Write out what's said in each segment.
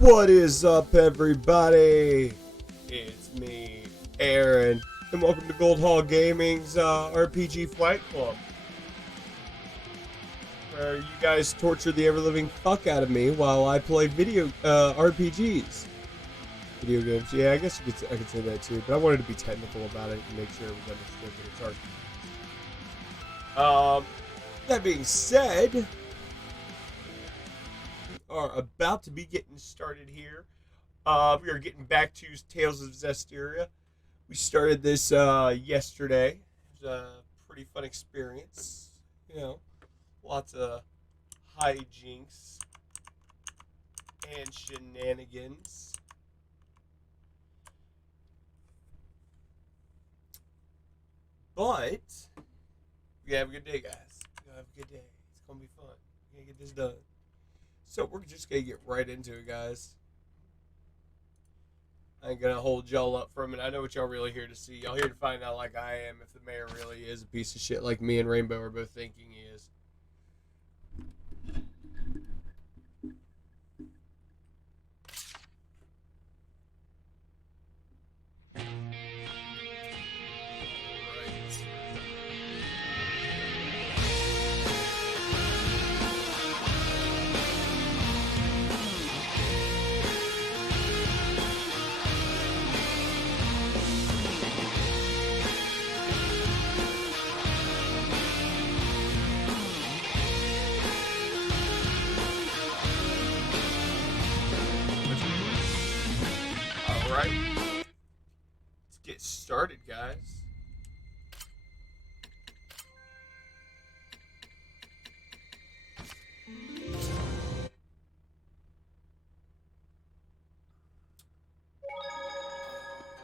What is up, everybody? It's me, Aaron, and welcome to Gold Hall Gaming's RPG Flight Club, where you guys torture the ever-living fuck out of me while I play RPGs. Video games, yeah, I guess I could say that too, but I wanted to be technical about it and make sure it was understood that it's RPGs. That being said, we are about to be getting started here. We are getting back to Tales of Zestiria. We started this yesterday. It was a pretty fun experience. You know, lots of hijinks and shenanigans. But we have a good day, guys. We have a good day. It's gonna be fun. We're gonna get this done. So we're just gonna get right into it, guys. I ain't gonna hold y'all up for a minute. I know what y'all really here to see. Y'all here to find out, like I am, if the mayor really is a piece of shit like me and Rainbow are both thinking he is. Alright. Let's get started, guys.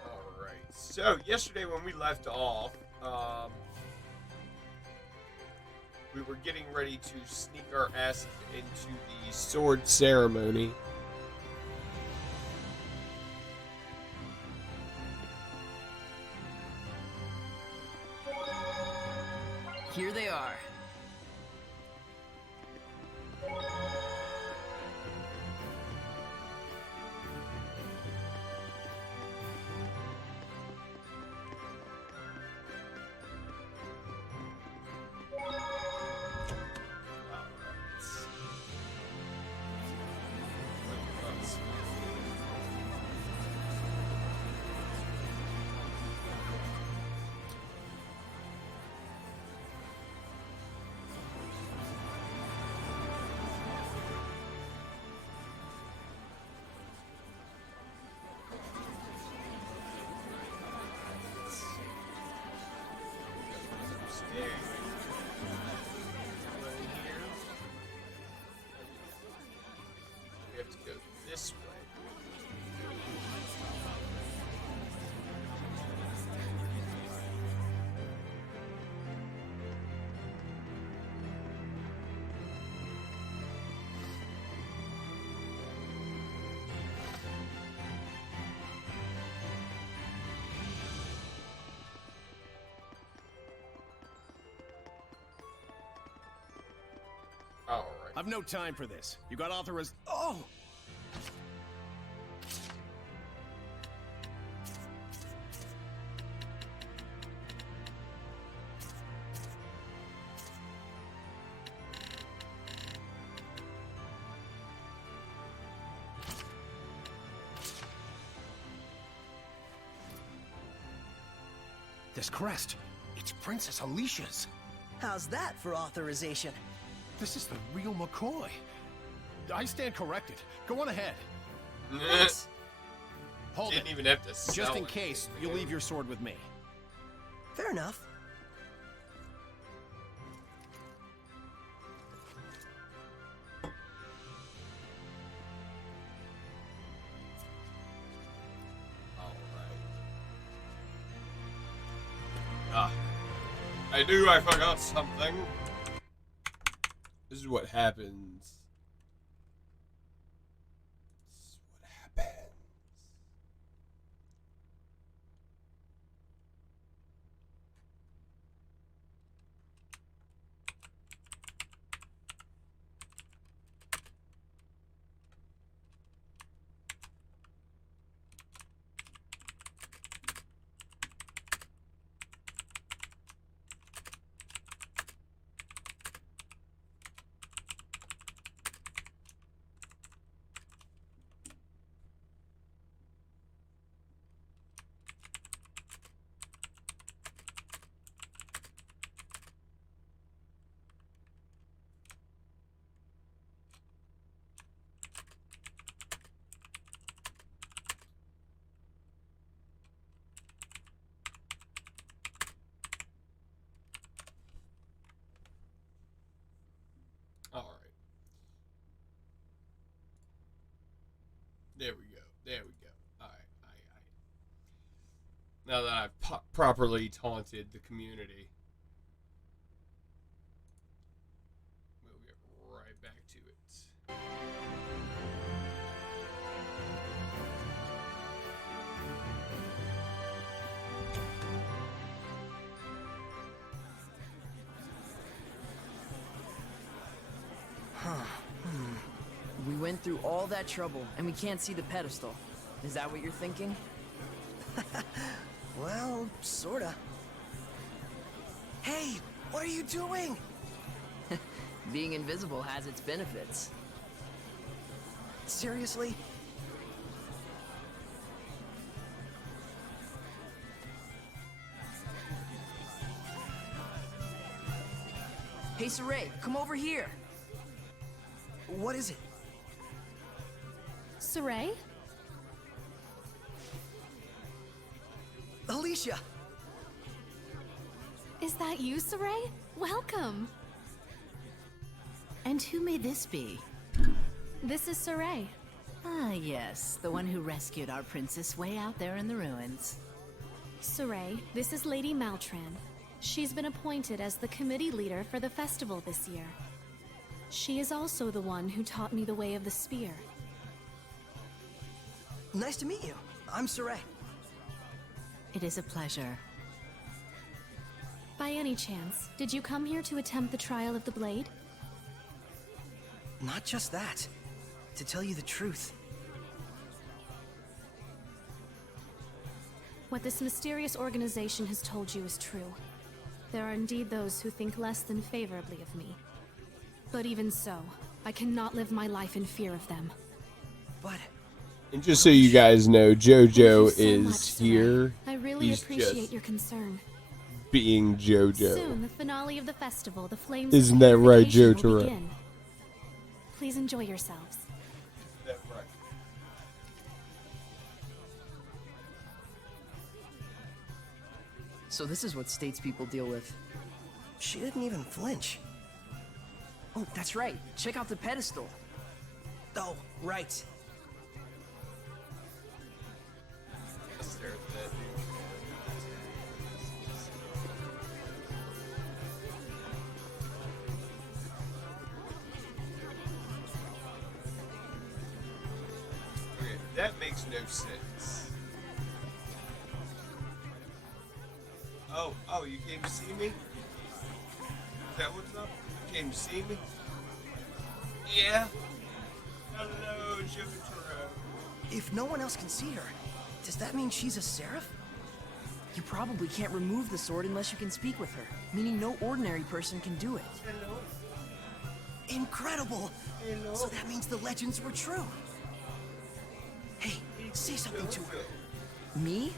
Alright. So, yesterday when we left off, we were getting ready to sneak our asses into the sword ceremony. Here they are. We have to go this way. All right. I've no time for this. You got authorized. Oh! This crest. It's Princess Alicia's. How's that for authorization? This is the real McCoy. I stand corrected. Go on ahead. Thanks. Hold Didn't it. even have to sell Just in it. case, you'll leave your sword with me. Fair enough. Ah, I knew I forgot something. This is what happens. This is what happens. Now that I've properly taunted the community. We'll get right back to it. We went through all that trouble, and we can't see the pedestal. Is that what you're thinking? Well, sorta. Hey, what are you doing? Being invisible has its benefits. Seriously? Hey, Saray, come over here. What is it? Saray? Alicia! Is that you, Saray? Welcome! And who may this be? This is Saray. Ah, yes, the one who rescued our princess way out there in the ruins. Saray, this is Lady Maltran. She's been appointed as the committee leader for the festival this year. She is also the one who taught me the way of the spear. Nice to meet you. I'm Saray. It is a pleasure. By any chance, did you come here to attempt the trial of the blade? Not just that. To tell you the truth, What this mysterious organization has told you is true. There are indeed those who think less than favorably of me. But even so, I cannot live my life in fear of them. but And just so you guys know, Thank you JoJo so is much, Saray. here. I really He's appreciate just your concern. being JoJo. Soon, the finale of the festival, the Flames Isn't of that right, Purification, Joe will Turret? begin. Please enjoy yourselves. So this is what statespeople deal with. she didn't even flinch. Oh, that's right. Check out the pedestal. Oh, right. Okay, that makes no sense. Oh, you came to see me? Is that what's up? You came to see me? Yeah. Hello, Jotaro. If no one else can see her, does that mean she's a seraph? You probably can't remove the sword unless you can speak with her, meaning no ordinary person can do it. Hello. Incredible! Hello. So that means the legends were true. Hey, say something to her. Me?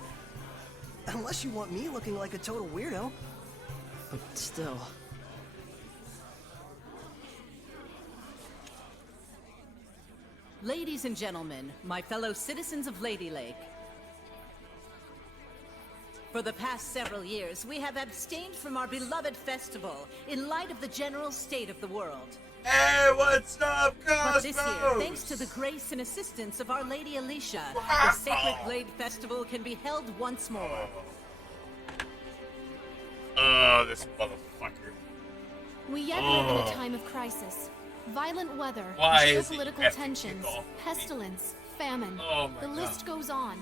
Unless you want me looking like a total weirdo. But still. Ladies and gentlemen, my fellow citizens of Lady Lake. For the past several years, we have abstained from our beloved festival in light of the general state of the world. Hey, what's up, Cosmos? But this year, thanks to the grace and assistance of Our Lady Alicia, the Sacred Blade Festival can be held once more. Oh, this motherfucker. We yet live in a time of crisis. Violent weather, Why is he geopolitical effing tensions, kick off? pestilence, famine. Oh my the God. list goes on.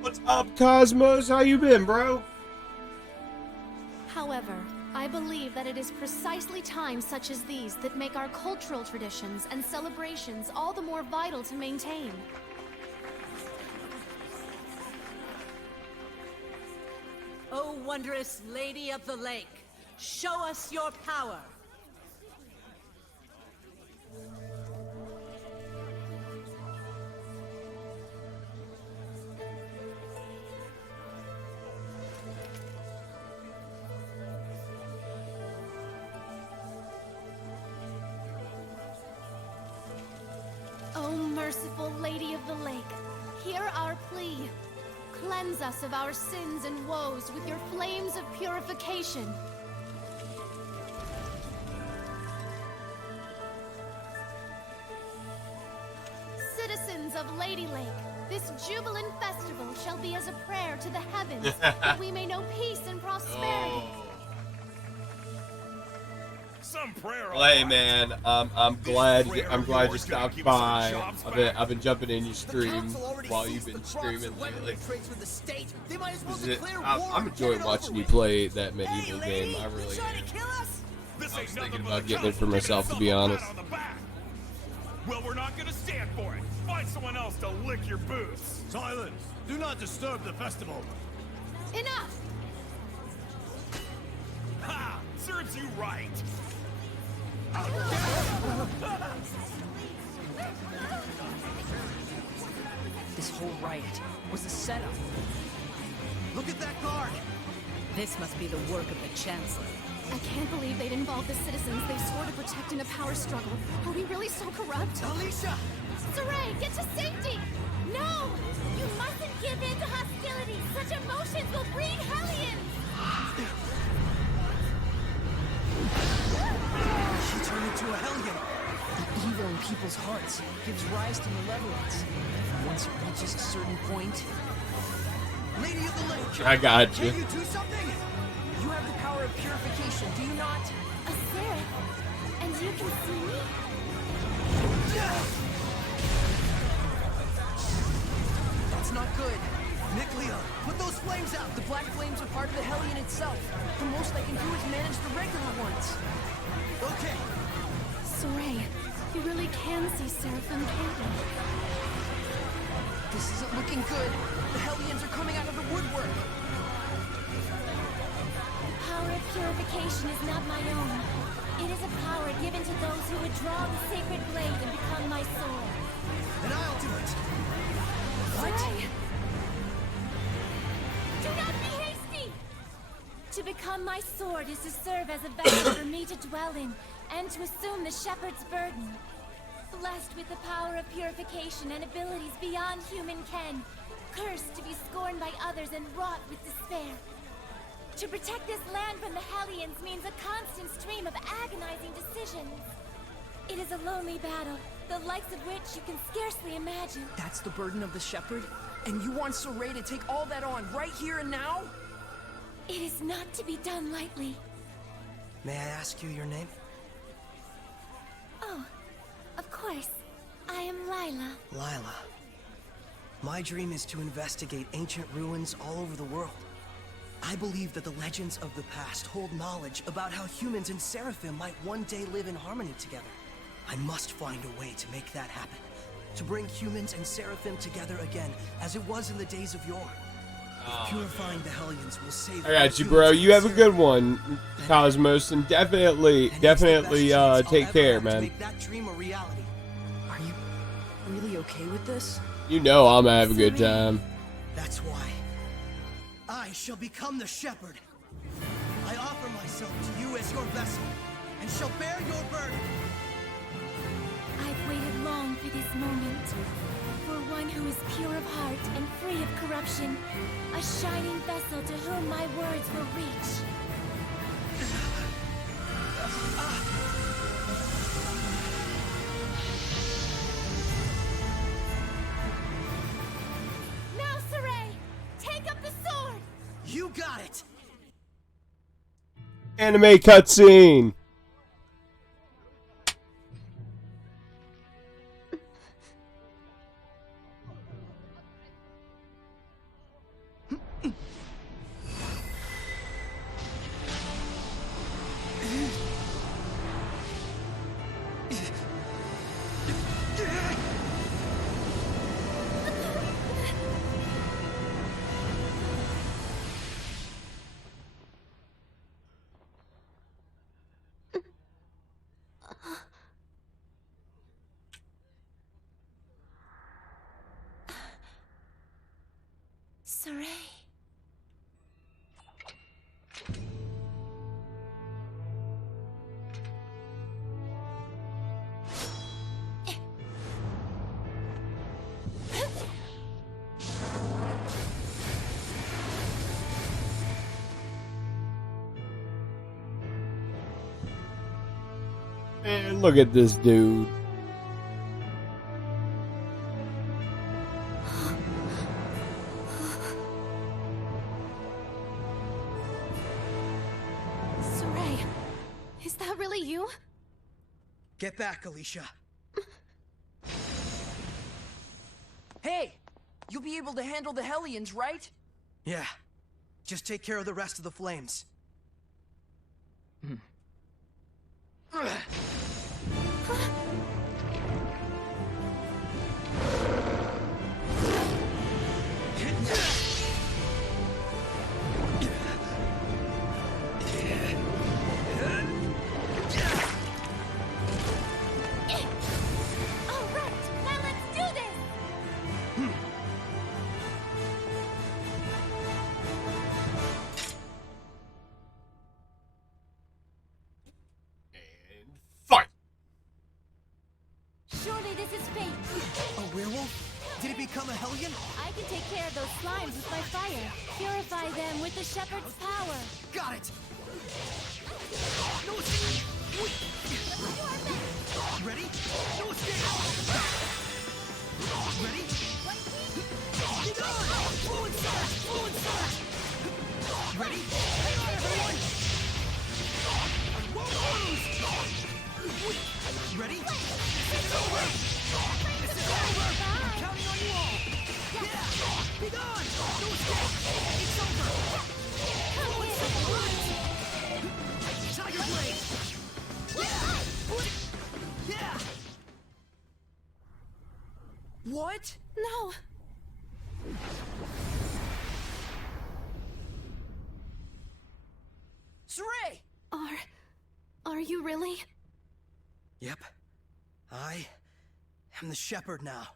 What's up, Cosmos? How you been, bro? However, I believe that it is precisely times such as these that make our cultural traditions and celebrations all the more vital to maintain. O wondrous Lady of the Lake, show us your power. O merciful Lady of the Lake, hear our plea. Cleanse us of our sins and woes with your flames of purification. Citizens of Lady Lake, This jubilant festival shall be as a prayer to the heavens, that we may know peace and prosperity. Some prayer. Well, hey man, I'm glad you stopped by. I've been jumping in your stream while you've been streaming lately. I'm enjoying watching you play that medieval game. I really am. I was thinking about getting it for myself, to be honest. Well, we're not gonna stand for it. Find someone else to lick your boots. Silence! Do not disturb the festival. Enough! Ha! Serves you right. This whole riot was a setup. Look at that guard! This must be the work of the Chancellor. I can't believe they'd involve the citizens they swore to protect in a power struggle. Are we really so corrupt? Alicia! Saray, get to safety! No! You mustn't give in to hostility! Such emotions will breed hellions! She turned into a hellion. The evil in people's hearts gives rise to malevolence. Once it reaches a certain point, Lady of the Lake! I got you. Can you do something? you have the power of purification, do you not? A seraph? And you can see me? That's not good. Nick Leo, put those flames out! The black flames are part of the Hellion itself. The most I can do is manage the regular ones. Okay. Saray, you really can see Seraphim, can't you? This isn't looking good. The Hellions are coming out of the woodwork. The power of purification is not my own. It is a power given to those who would draw the sacred blade and become my sword. And I'll do it. Saray! Do not be hasty! To become my sword is to serve as a vessel for me to dwell in, and to assume the shepherd's burden. Blessed with the power of purification and abilities beyond human ken, cursed to be scorned by others and wrought with despair. To protect this land from the Hellions means a constant stream of agonizing decisions. It is a lonely battle, the likes of which you can scarcely imagine. That's the burden of the shepherd? And you want Saray to take all that on right here and now? It is not to be done lightly. May I ask you your name? Oh, of course. I am Lila. Lila. My dream is to investigate ancient ruins all over the world. I believe that the legends of the past hold knowledge about how humans and Seraphim might one day live in harmony together. I must find a way to make that happen. To bring humans and Seraphim together again, as it was in the days of yore. If purifying the Hellions will save. I got you, bro. You have a good one, Cosmos, and definitely take care, man. Make that dream a reality. Are you really okay with this? You know I'm gonna have a good time. That's why I shall become the shepherd. I offer myself to you as your vessel, and shall bear your burden. I've waited long for this moment. For one who is pure of heart and free of corruption. A shining vessel to whom my words will reach. Now, Saray! Take up the sword! You got it! Anime cutscene. Saray. Man, look at this dude. that really you? Get back, Alicia. Hey! You'll be able to handle the Hellions, right? Yeah. Just take care of the rest of the flames. All right, now let's do this! And fight! Surely this is fate. A werewolf? Did it become a Hellion? I can take care of those slimes with my fire. Purify them with the shepherd's power. Got it! No Ready? No escape! Ready? Get on! Fluid surge! Fluid surge! Ready? Hang on, everyone! I won't lose! Ready? This is over! This is over! I'm counting on you all! Yeah! Be gone! No escape! It's over! Fluid surge! Tiger Blade! Yeah! What? No. Saray! Are you really? Yep. I am the shepherd now.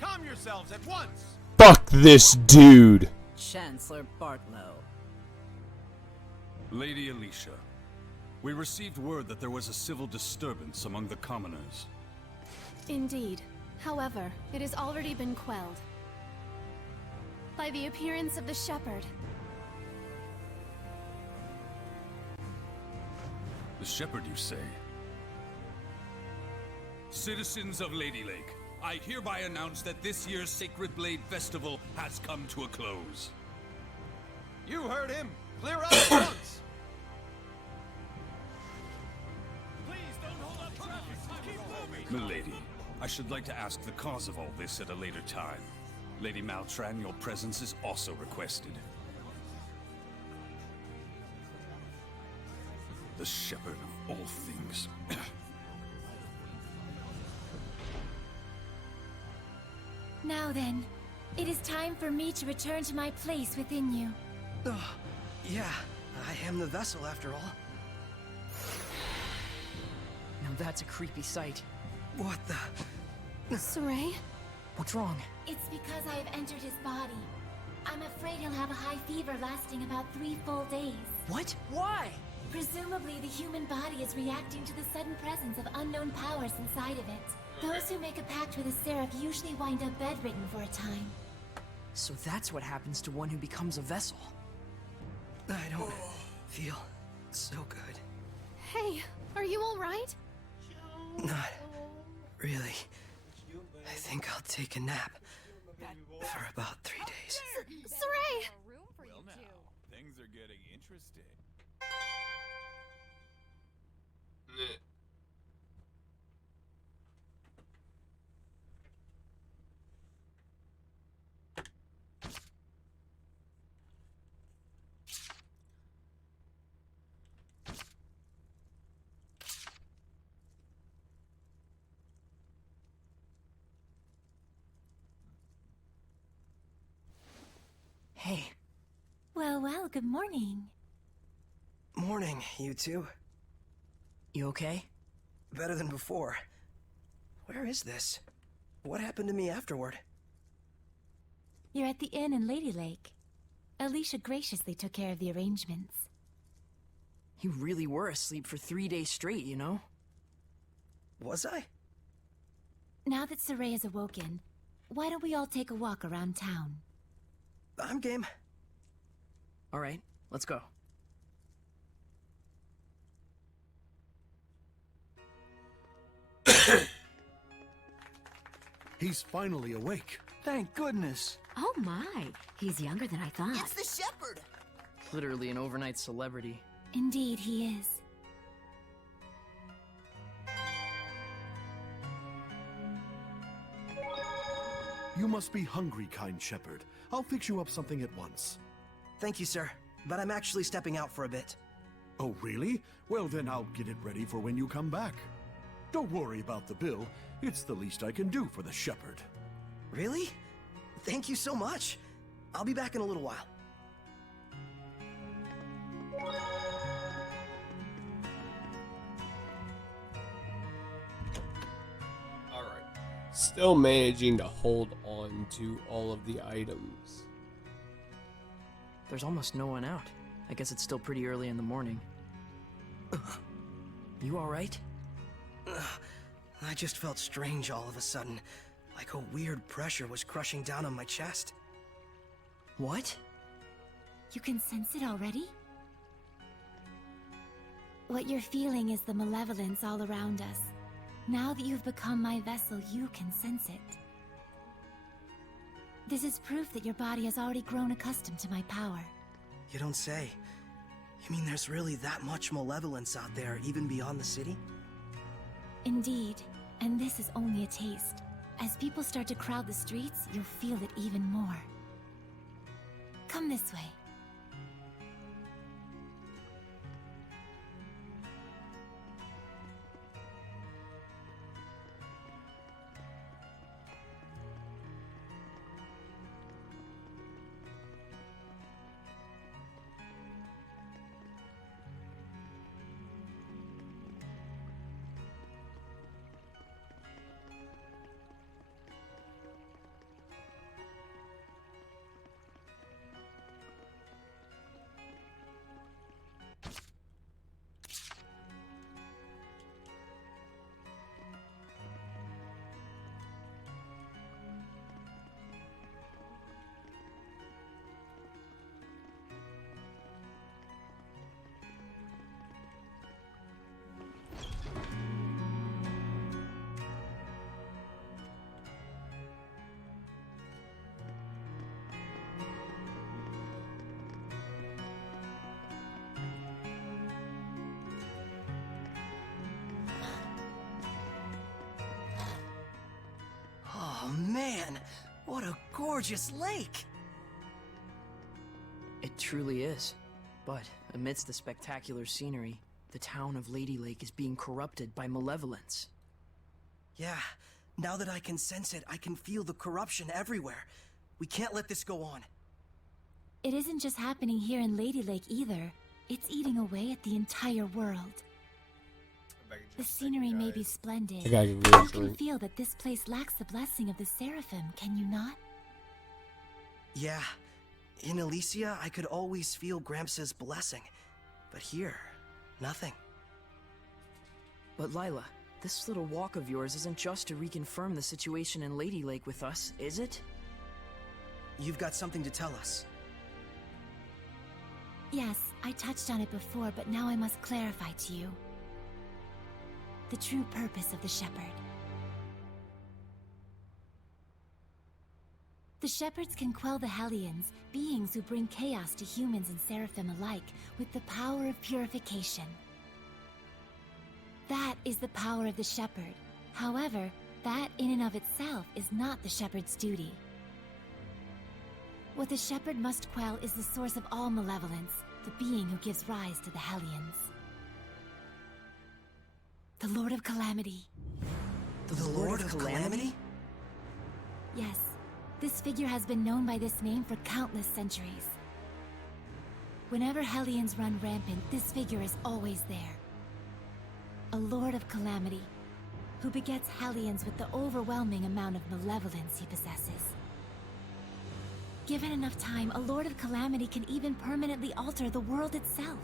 Calm yourselves at once! Fuck this dude! Chancellor Bartlow. Lady Alicia, we received word that there was a civil disturbance among the commoners. Indeed. However, it has already been quelled by the appearance of the shepherd. The shepherd, you say? Citizens of Lady Lake, I hereby announce that this year's Sacred Blade Festival has come to a close. You heard him! Clear out at once! Please don't hold up traffic! Keep moving! Milady, I should like to ask the cause of all this at a later time. Lady Maltran, your presence is also requested. The shepherd of all things. Now then, it is time for me to return to my place within you. Yeah, I am the vessel after all. Now that's a creepy sight. What the? Saray? What's wrong? It's because I have entered his body. I'm afraid he'll have a high fever lasting about 3 full days. What? Why? Presumably, the human body is reacting to the sudden presence of unknown powers inside of it. Those who make a pact with a seraph usually wind up bedridden for a time. So that's what happens to one who becomes a vessel. I don't feel so good. Hey, are you alright? Not really. I think I'll take a nap for about 3 days. Saray! Well now, things are getting interesting. Hey, Well, good morning. Morning, you two. you okay? Better than before. Where is this? What happened to me afterward? You're at the inn in Lady Lake. Alicia graciously took care of the arrangements. You really were asleep for 3 days straight, you know? Was I? Now that Saray has awoken, why don't we all take a walk around town? I'm game. All right, let's go. He's finally awake. Thank goodness. Oh my, he's younger than I thought. It's the shepherd! Literally an overnight celebrity. Indeed, he is. You must be hungry, kind shepherd. I'll fix you up something at once. Thank you, sir. But I'm actually stepping out for a bit. Oh, really? Well, then I'll get it ready for when you come back. Don't worry about the bill. It's the least I can do for the shepherd. Really? Thank you so much. I'll be back in a little while. Alright. Still managing to hold on to all of the items. There's almost no one out. I guess it's still pretty early in the morning. You alright? I just felt strange all of a sudden. Like a weird pressure was crushing down on my chest. What? You can sense it already? What you're feeling is the malevolence all around us. Now that you've become my vessel, you can sense it. This is proof that your body has already grown accustomed to my power. You don't say. You mean there's really that much malevolence out there, even beyond the city? Indeed, and this is only a taste. As people start to crowd the streets, you'll feel it even more. Come this way. Oh man, what a gorgeous lake! It truly is. But amidst the spectacular scenery, the town of Lady Lake is being corrupted by malevolence. Yeah, now that I can sense it, I can feel the corruption everywhere. We can't let this go on. It isn't just happening here in Lady Lake either. It's eating away at the entire world. The scenery may be splendid. I but you can feel that this place lacks the blessing of the Seraphim, can you not? Yeah, in Elysia, I could always feel Gramps' blessing. But here, nothing. But Lila, this little walk of yours isn't just to reconfirm the situation in Lady Lake with us, is it? You've got something to tell us. Yes, I touched on it before, but now I must clarify to you. The true purpose of the Shepherd. The Shepherds can quell the Hellions, beings who bring chaos to humans and Seraphim alike, with the power of purification. That is the power of the Shepherd. However, that in and of itself is not the Shepherd's duty. What the Shepherd must quell is the source of all malevolence, the being who gives rise to the Hellions. The Lord of Calamity. The Lord of Calamity? Yes, this figure has been known by this name for countless centuries. Whenever Hellions run rampant, this figure is always there. A Lord of Calamity, who begets Hellions with the overwhelming amount of malevolence he possesses. Given enough time, a Lord of Calamity can even permanently alter the world itself.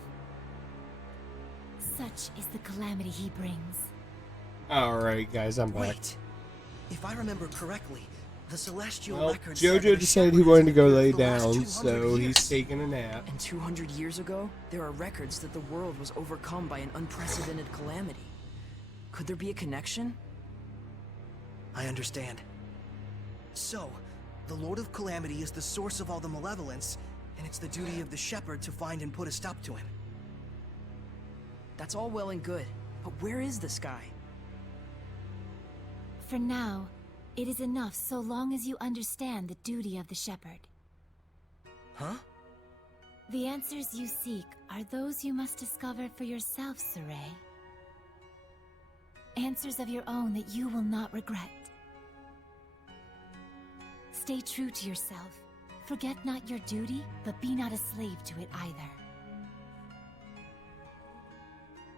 Such is the calamity he brings. Alright, guys, I'm back. Wait, if I remember correctly, the Celestial Well, records said that Jojo the decided he Shepherd wanted to has go been lay for the last down, 200 so years. he's taking a nap. And 200 years ago, there are records that the world was overcome by an unprecedented calamity. Could there be a connection? I understand. So, The Lord of Calamity is the source of all the malevolence, and it's the duty of the shepherd to find and put a stop to him. That's all well and good, but where is this guy? For now, it is enough so long as you understand the duty of the shepherd. Huh? The answers you seek are those you must discover for yourself, Saray. Answers of your own that you will not regret. Stay true to yourself. Forget not your duty, but be not a slave to it either.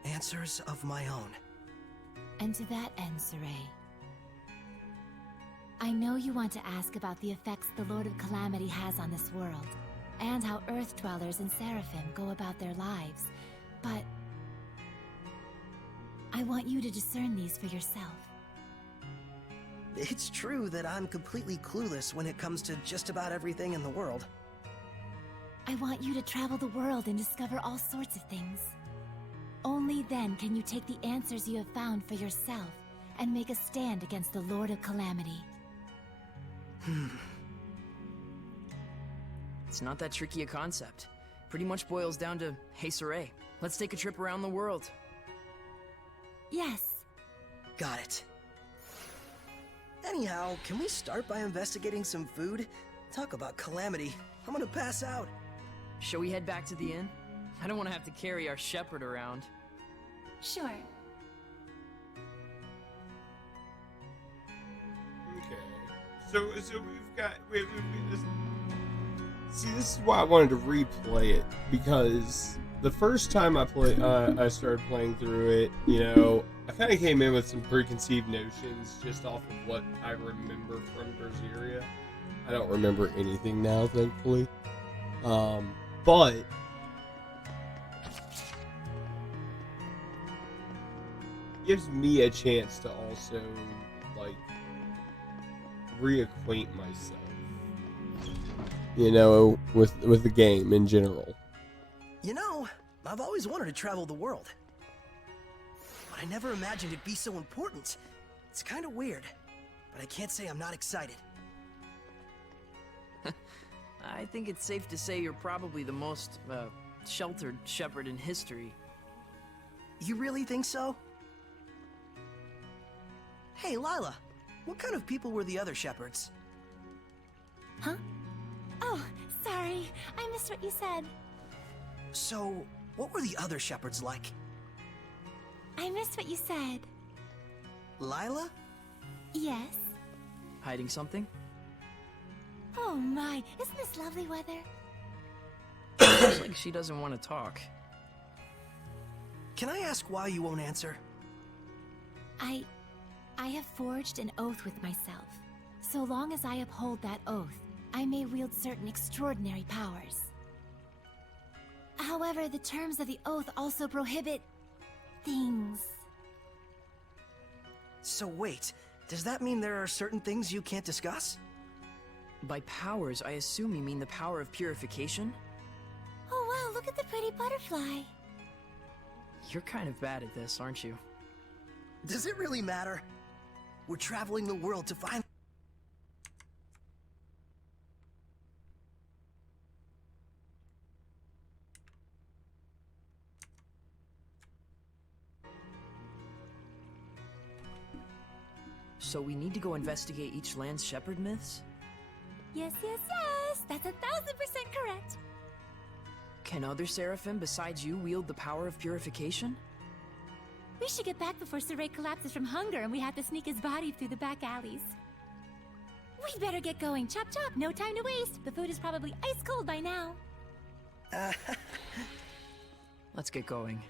Answers of my own. And to that end, Saray, I know you want to ask about the effects the Lord of Calamity has on this world, and how Earth Dwellers and Seraphim go about their lives, but I want you to discern these for yourself. It's true that I'm completely clueless when it comes to just about everything in the world. I want you to travel the world and discover all sorts of things. Only then can you take the answers you have found for yourself and make a stand against the Lord of Calamity. It's not that tricky a concept. Pretty much boils down to, hey Saray, let's take a trip around the world. Yes. Got it. Anyhow, can we start by investigating some food? Talk about calamity. I'm gonna pass out. Shall we head back to the inn? I don't want to have to carry our shepherd around. Sure. Okay. So we've got this. See, this is why I wanted to replay it, because the first time I started playing through it, you know, I kind of came in with some preconceived notions just off of what I remember from Zestiria. I don't remember anything now, thankfully. But gives me a chance to also, like, reacquaint myself, you know, with the game in general. You know, I've always wanted to travel the world. But I never imagined it'd be so important. It's kind of weird, but I can't say I'm not excited. I think it's safe to say you're probably the most, sheltered shepherd in history. You really think so? Hey, Lila, what kind of people were the other shepherds? Huh? Oh, sorry. I missed what you said. So, what were the other shepherds like? I missed what you said. Lila? Yes? Hiding something? Oh my, isn't this lovely weather? Looks like she doesn't want to talk. Can I ask why you won't answer? I have forged an oath with myself. So long as I uphold that oath, I may wield certain extraordinary powers. However, the terms of the oath also prohibit things. So wait, does that mean there are certain things you can't discuss? By powers, I assume you mean the power of purification? Oh wow, look at the pretty butterfly. You're kind of bad at this, aren't you? Does it really matter? We're traveling the world to find... So we need to go investigate each land's shepherd myths? Yes, yes, yes! That's 1000% correct! Can other seraphim besides you wield the power of purification? We should get back before Saray collapses from hunger and we have to sneak his body through the back alleys. We'd better get going. Chop chop, no time to waste. The food is probably ice cold by now. Let's get going.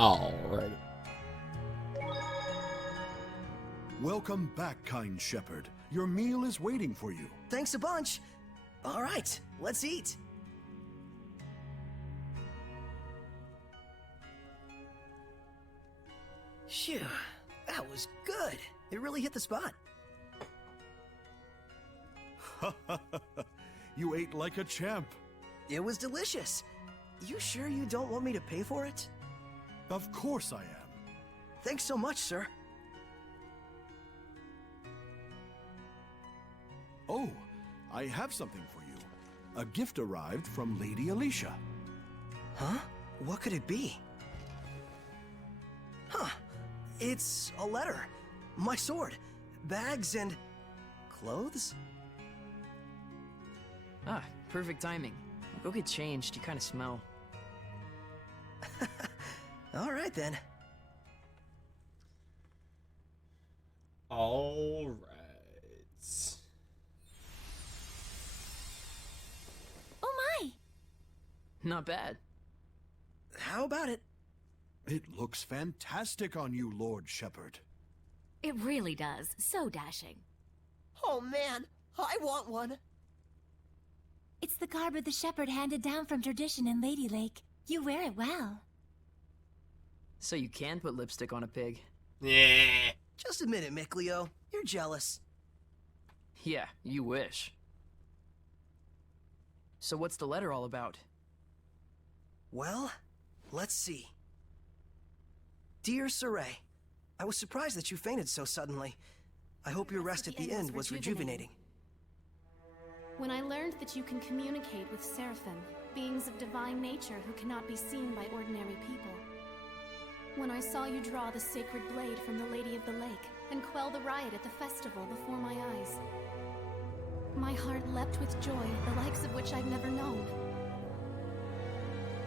Alright. Welcome back, kind shepherd. Your meal is waiting for you. Thanks a bunch. All right, let's eat. Phew, that was good. It really hit the spot. You ate like a champ. It was delicious. You sure you don't want me to pay for it? Of course I am. Thanks so much, sir. Oh, I have something for you. A gift arrived from Lady Alicia. Huh? What could it be? Huh. It's a letter. My sword. Bags and... clothes? Ah, perfect timing. Go get changed, you kind of smell. All right, then. Alright. Oh my! Not bad. How about it? It looks fantastic on you, Lord Shepherd. It really does. So dashing. Oh, man. I want one. It's the garb of the shepherd handed down from tradition in Lady Lake. You wear it well. So you can put lipstick on a pig. Yeah. Just admit it, Mickleo. You're jealous. Yeah, you wish. So what's the letter all about? Well, let's see. Dear Saray, I was surprised that you fainted so suddenly. I hope your rest at the end was rejuvenating. When I learned that you can communicate with seraphim, beings of divine nature who cannot be seen by ordinary people. When I saw you draw the sacred blade from the Lady of the Lake and quell the riot at the festival before my eyes. My heart leapt with joy, the likes of which I've never known.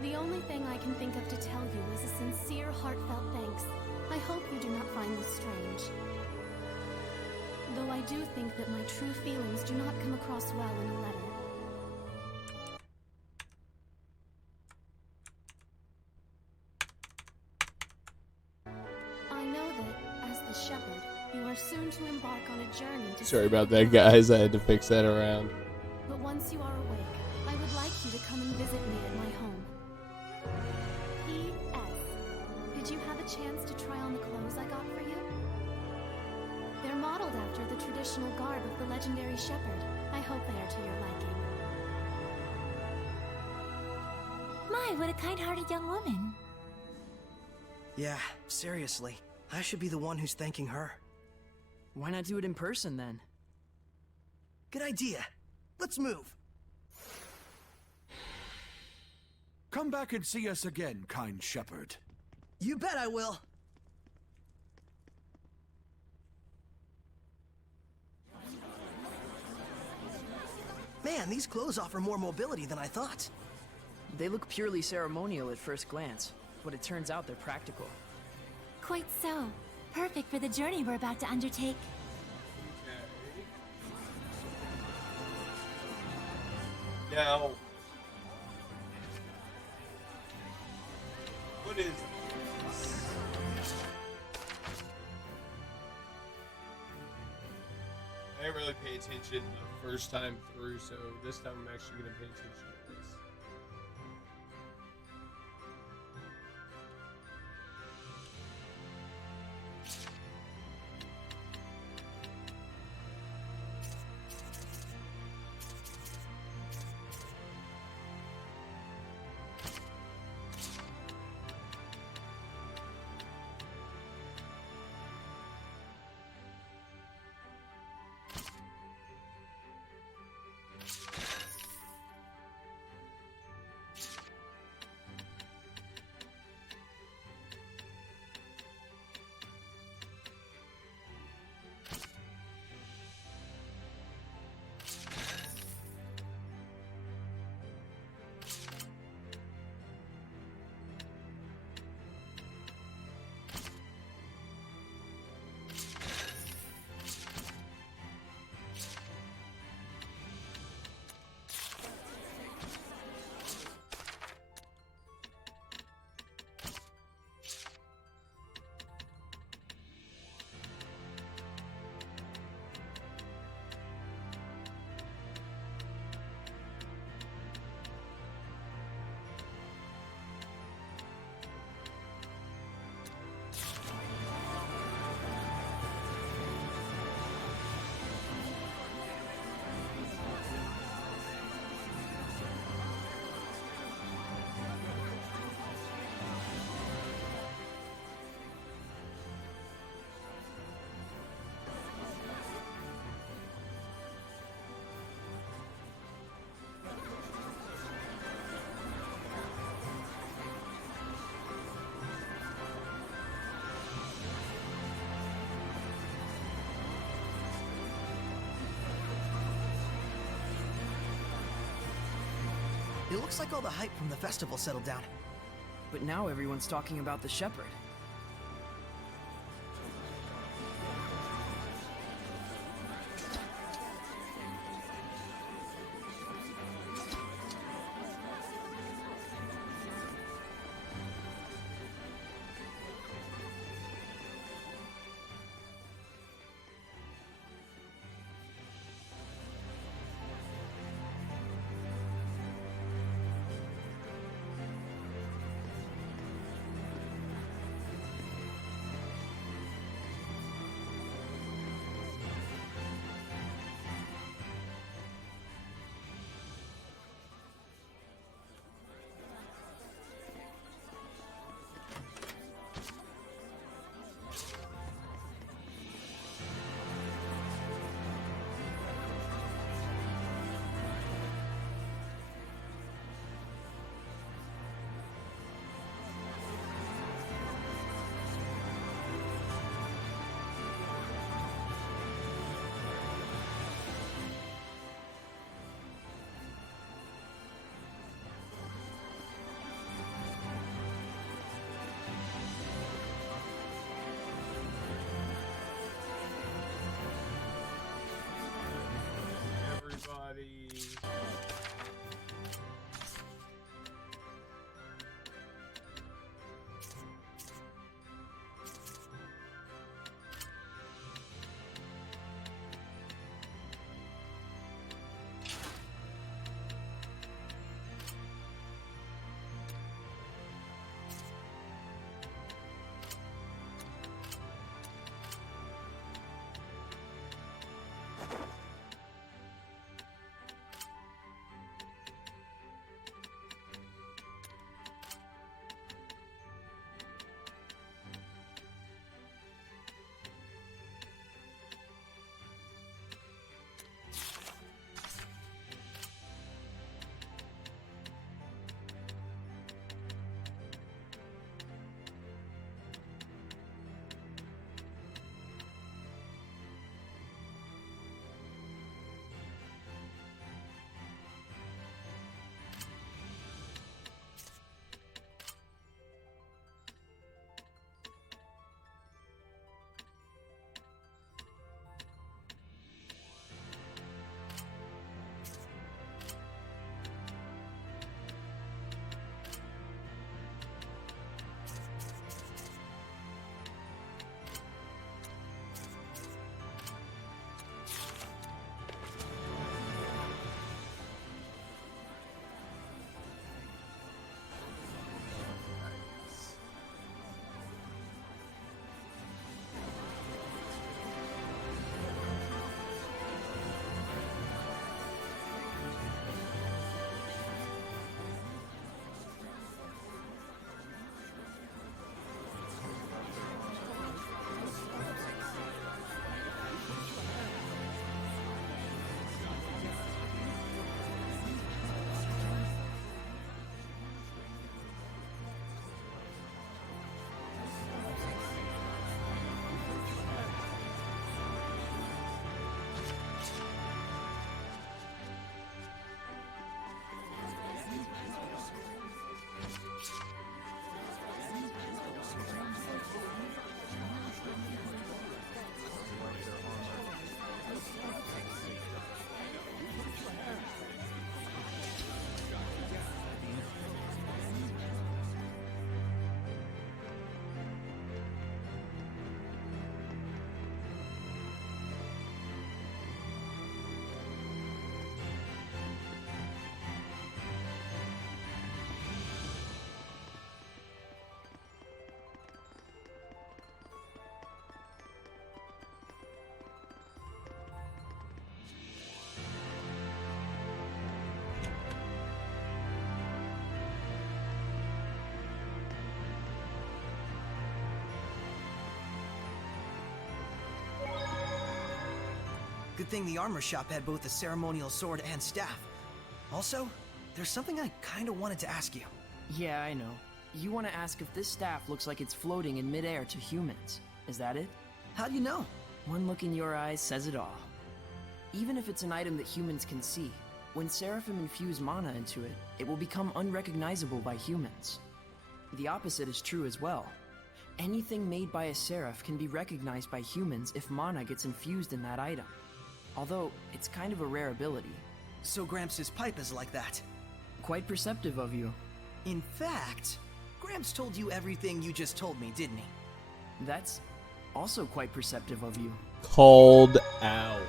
The only thing I can think of to tell you is a sincere, heartfelt thanks. I hope you do not find this strange. Though I do think that my true feelings do not come across well in a letter. I know that, as the shepherd, you are soon to embark on a journey to... Sorry about that, guys. I had to fix that around. But once you are awake, I would like you to come and visit me at my home. P.S. Did you have a chance to try on the clothes I got for you? They're modeled after the traditional garb of the legendary shepherd. I hope they are to your liking. My, what a kind-hearted young woman. Yeah, seriously. I should be the one who's thanking her. Why not do it in person then? Good idea. Let's move. Come back and see us again, kind shepherd. You bet I will. Man, these clothes offer more mobility than I thought. They look purely ceremonial at first glance, but it turns out they're practical. Quite so. Perfect for the journey we're about to undertake. Now, what is this? I didn't really pay attention the first time through, so this time I'm actually going to pay attention to this. It looks like all the hype from the festival settled down. But now everyone's talking about the shepherd. Everybody. Good thing the armor shop had both a ceremonial sword and staff. Also, there's something I kinda wanted to ask you. Yeah, I know. You want to ask if this staff looks like it's floating in midair to humans. Is that it? How do you know? One look in your eyes says it all. Even if it's an item that humans can see, When Seraphim infuse mana into it, it will become unrecognizable by humans. The opposite is true as well. Anything made by a Seraph can be recognized by humans if mana gets infused in that item. Although, it's kind of a rare ability. So Gramps' pipe is like that. Quite perceptive of you. In fact, Gramps told you everything you just told me, didn't he? That's also quite perceptive of you. Called out.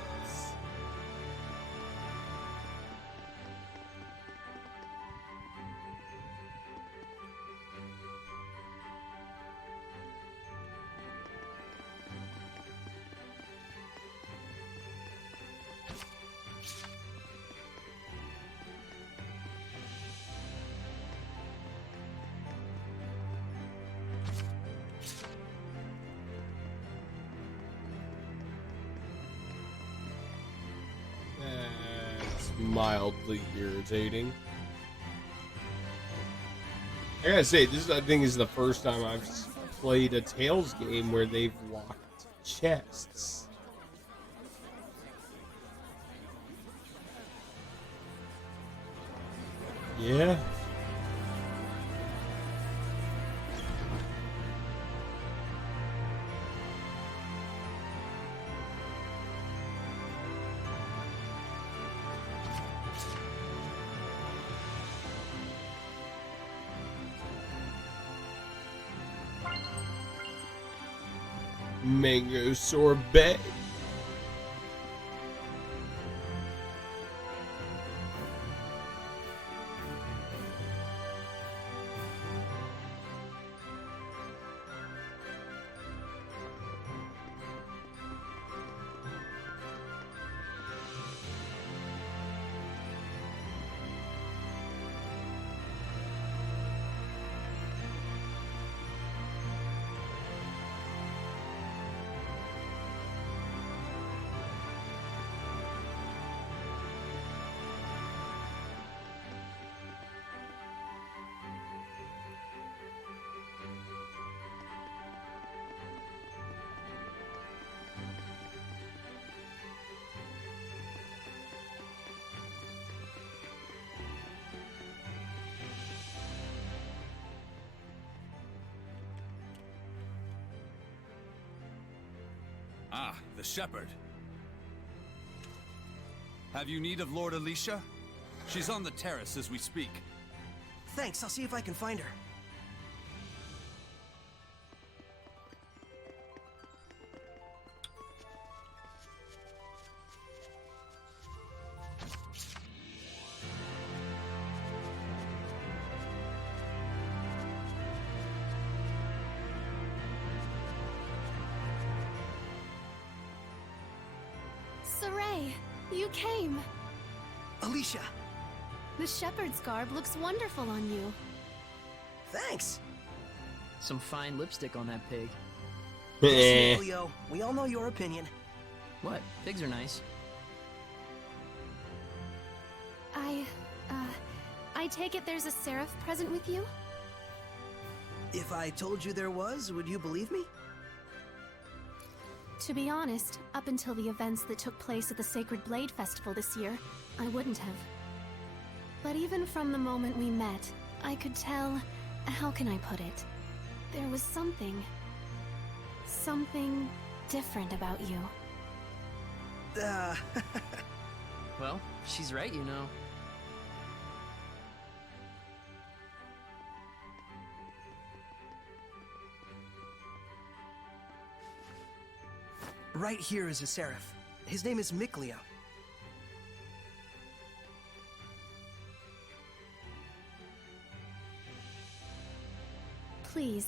Mildly irritating. I gotta say, this I think is the first time I've played a Tales game where they've locked chests. Yeah. Mango sorbet. Ah, the shepherd. Have you need of Lord Alicia? She's on the terrace as we speak. Thanks, I'll see if I can find her. Saray, you came. Alicia! The shepherd's garb looks wonderful on you. Thanks! Some fine lipstick on that pig. Yes, Leo, we all know your opinion. What? Pigs are nice. I take it there's a seraph present with you? If I told you there was, would you believe me? To be honest, up until the events that took place at the Sacred Blade Festival this year, I wouldn't have. But even from the moment we met, I could tell... how can I put it? There was something different about you. Well, she's right, you know. Right here is a seraph. His name is Mikleo. Please,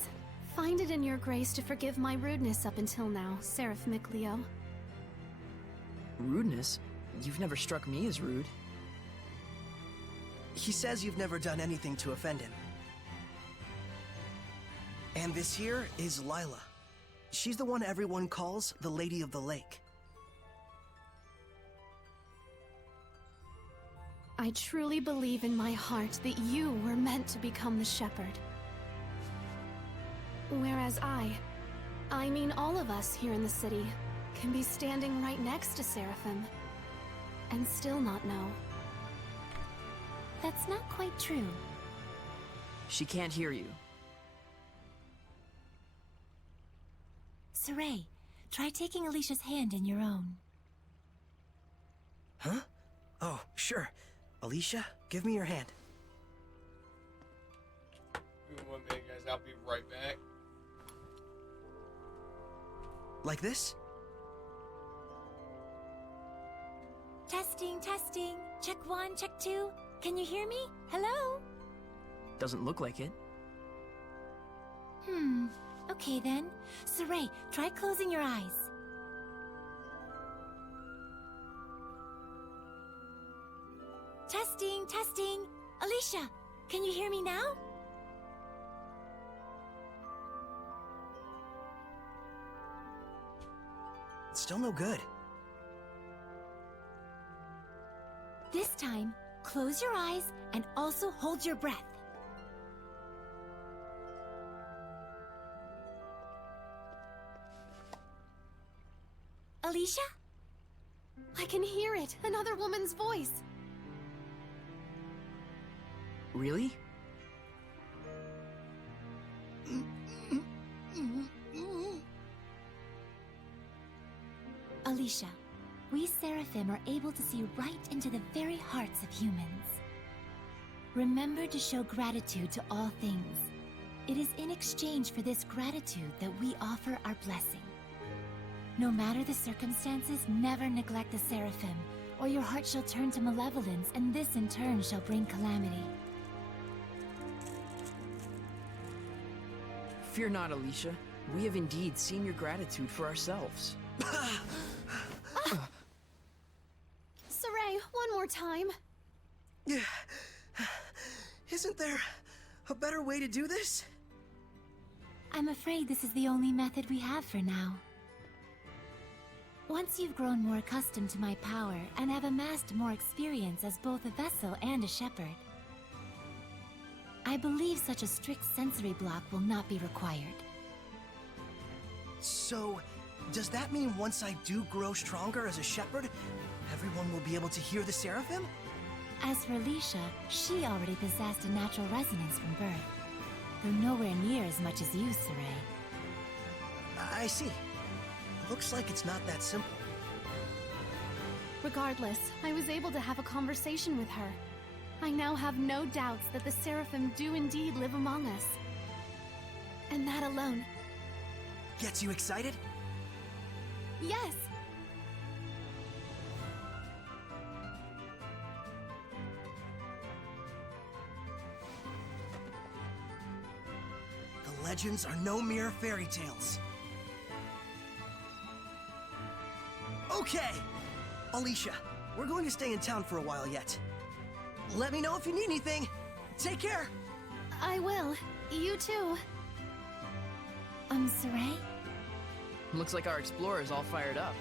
find it in your grace to forgive my rudeness up until now, Seraph Mikleo. Rudeness? You've never struck me as rude. He says you've never done anything to offend him. And this here is Lila. She's the one everyone calls the Lady of the Lake. I truly believe in my heart that you were meant to become the shepherd. Whereas I mean all of us here in the city, can be standing right next to Seraphim and still not know. That's not quite true. She can't hear you. Saray, try taking Alicia's hand in your own. Huh? Oh, sure. Alicia, give me your hand. Give me 1 minute, guys. I'll be right back. Like this? Testing, testing. Check 1, check 2. Can you hear me? Hello? Doesn't look like it. Okay then. Saray, try closing your eyes. Testing, testing. Alicia, can you hear me now? It's still no good. This time, close your eyes and also hold your breath. Alicia? I can hear it. Another woman's voice. Really? Alicia, we Seraphim are able to see right into the very hearts of humans. Remember to show gratitude to all things. It is in exchange for this gratitude that we offer our blessing. No matter the circumstances, never neglect the Seraphim, or your heart shall turn to malevolence, and this in turn shall bring calamity. Fear not, Alicia. We have indeed seen your gratitude for ourselves. Saray, one more time. Yeah. Isn't there a better way to do this? I'm afraid this is the only method we have for now. Once you've grown more accustomed to my power and have amassed more experience as both a vessel and a shepherd, I believe such a strict sensory block will not be required. So, does that mean once I do grow stronger as a shepherd, everyone will be able to hear the Seraphim? As for Alicia, she already possessed a natural resonance from birth, though nowhere near as much as you, Saray. I see. Looks like it's not that simple. Regardless, I was able to have a conversation with her. I now have no doubts that the Seraphim do indeed live among us. And that alone. Gets you excited? Yes! The legends are no mere fairy tales. Okay! Alicia, we're going to stay in town for a while yet. Let me know if you need anything. Take care! I will. You too. Saray? Looks like our explorer's all fired up.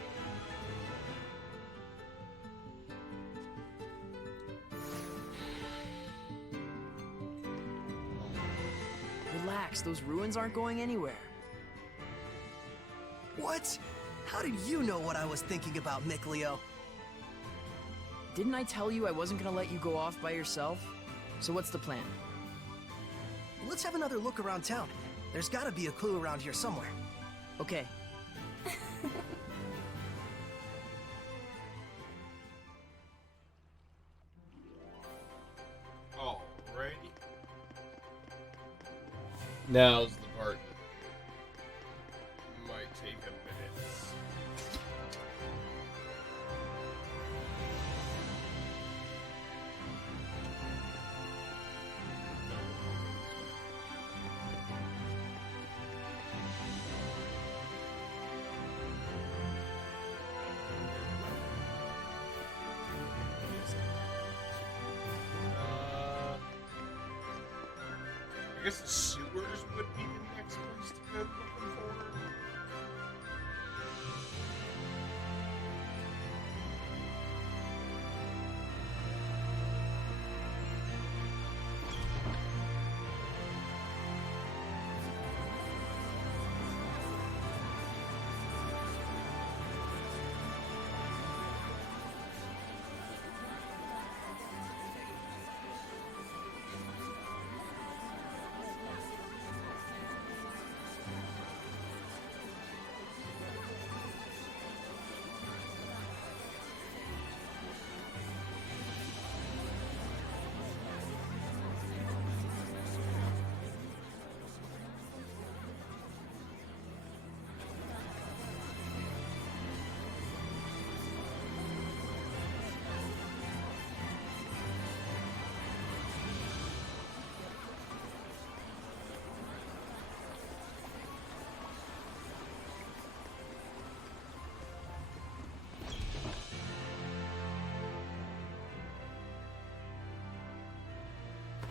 Relax, those ruins aren't going anywhere. What? How did you know what I was thinking about, Mikleo? Didn't I tell you I wasn't gonna let you go off by yourself? So what's the plan? Let's have another look around town. There's gotta be a clue around here somewhere. Okay. Alrighty. Now's the part that might take a minute. I guess the sewers would be the next place to go looking for.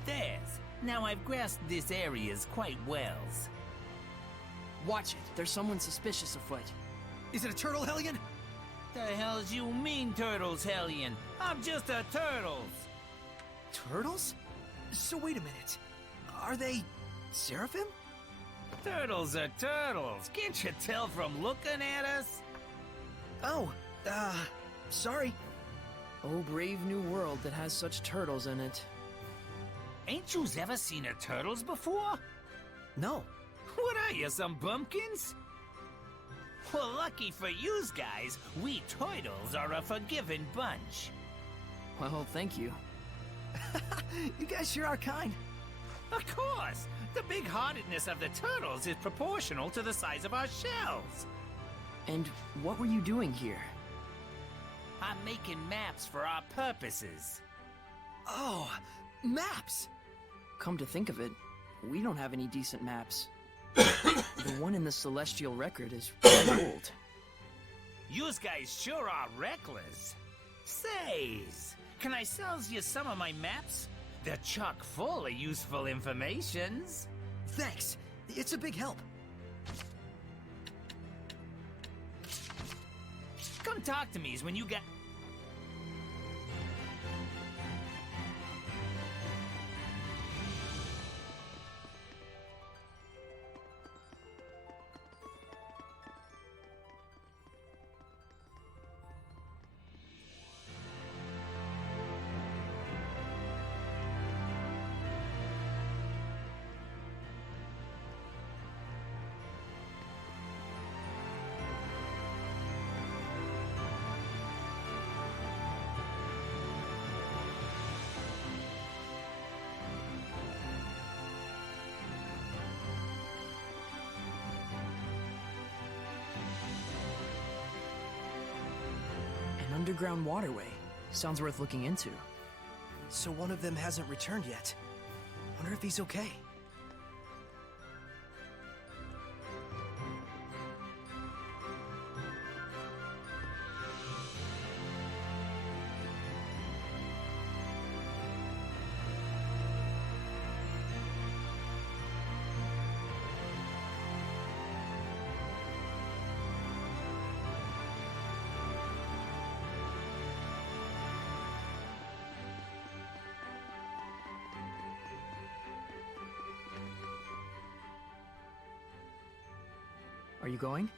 upstairs. Now I've grasped this areas quite well. Watch it. There's someone suspicious afoot. Is it a turtle, Hellion? The hell's you mean, Turtles, Hellion? I'm just a Turtles. Turtles? So wait a minute. Are they Seraphim? Turtles are turtles. Can't you tell from looking at us? Oh, sorry. Oh, brave new world that has such turtles in it. Ain't yous ever seen a turtles before? No. What are you, some bumpkins? Well, lucky for yous guys, we turtles are a forgiving bunch. Well, thank you. You guys sure are kind. Of course! The big-heartedness of the turtles is proportional to the size of our shells. And what were you doing here? I'm making maps for our purposes. Oh, maps! Come to think of it, we don't have any decent maps. The one in the Celestial Record is quite old. Yous guys sure are reckless. Says, can I sell you some of my maps? They're chock full of useful informations. Thanks. It's a big help. Come talk to me when you get... An underground waterway. Sounds worth looking into. So one of them hasn't returned yet. Wonder if he's okay. Are you going?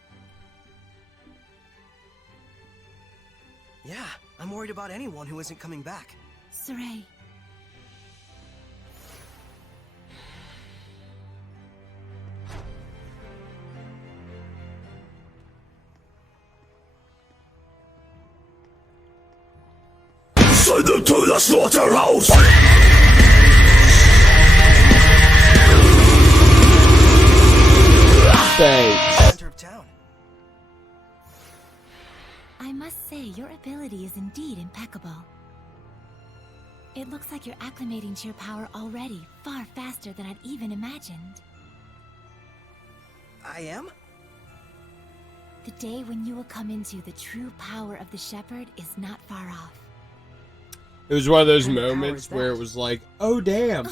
Yeah, I'm worried about anyone who isn't coming back. Saray. Send them to the slaughterhouse! Thanks. Center of town. I must say, your ability is indeed impeccable. It looks like you're acclimating to your power already, far faster than I'd even imagined. I am? The day when you will come into the true power of the Shepherd is not far off. It was one of those What kind of power moments is where that? it was like, oh damn,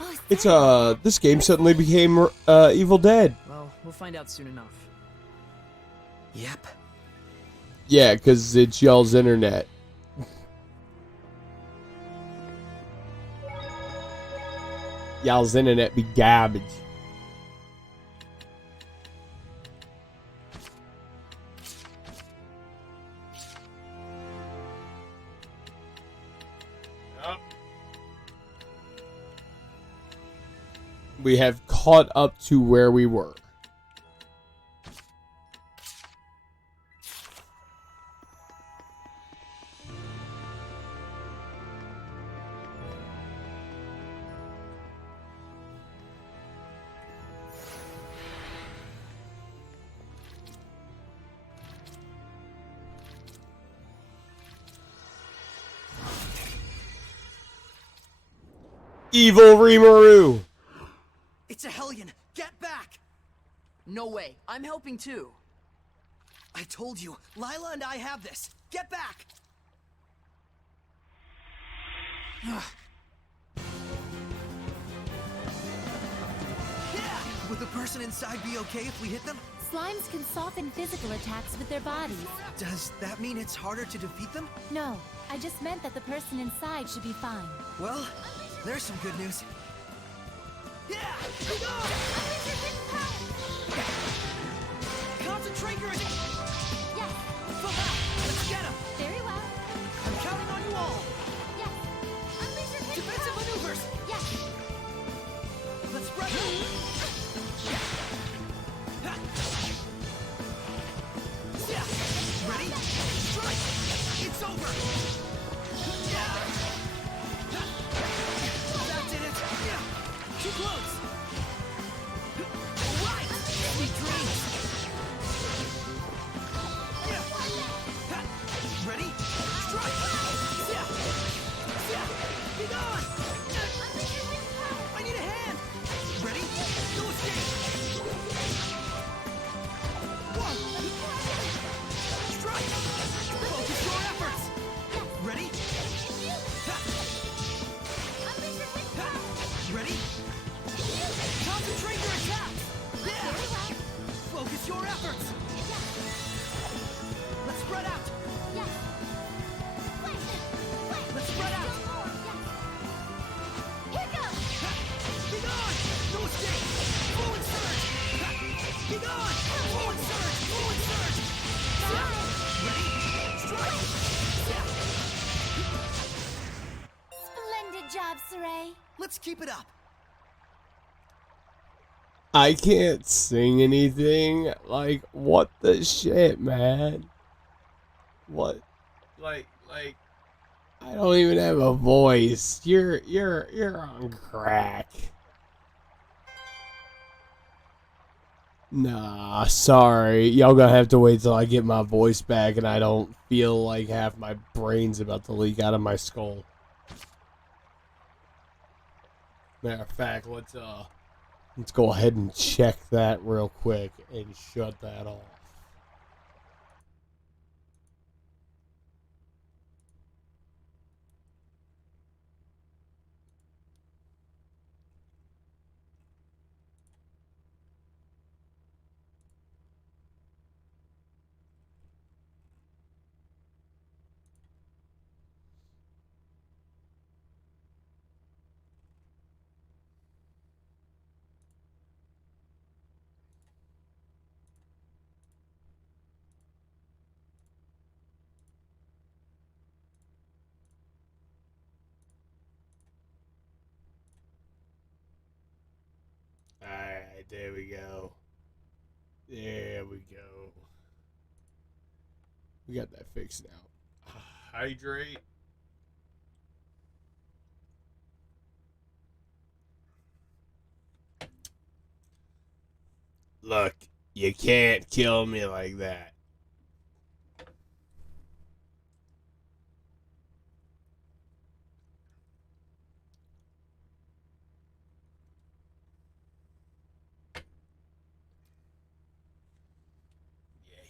Oh, it's this game suddenly became Evil Dead. Well, we'll find out soon enough. Yep. Yeah, because it's y'all's internet. Y'all's internet be garbage. We have caught up to where we were. Evil Rimuru! It's a Hellion! Get back! No way. I'm helping too. I told you, Lila and I have this. Get back! Would the person inside be okay if we hit them? Slimes can soften physical attacks with their bodies. Does that mean it's harder to defeat them? No, I just meant that the person inside should be fine. Well, there's some good news. Yeah! Go! Concentrate your... Yes, Full out! Let's get him! very well. I'm counting on you all! Yes. Unleash your hidden Defensive power. maneuvers! Yes. Let's spread out! Ready? Strike! It's over! That did it! Too close! Right! Sweet dreams! Ready? Strike! Be gone! I need a hand! Ready? No escape! Whoa! Strike! Focus your efforts! Ready? Ready? Concentrate your attack! Focus your efforts! Let's spread out! Let's spread out! Here goes. Be gone! No escape! Forward surge! Be gone! Forward surge! Forward surge! Ready? Strike! Splendid job, Saray. Let's keep it up. I can't sing anything. Like, what the shit, man? What? Like, I don't even have a voice. You're on crack. Nah, sorry. Y'all gonna have to wait till I get my voice back and I don't feel like half my brain's about to leak out of my skull. Matter of fact, let's go ahead and check that real quick and shut that off. Alright, there we go. There we go. We got that fixed now. Hydrate. Look, you can't kill me like that.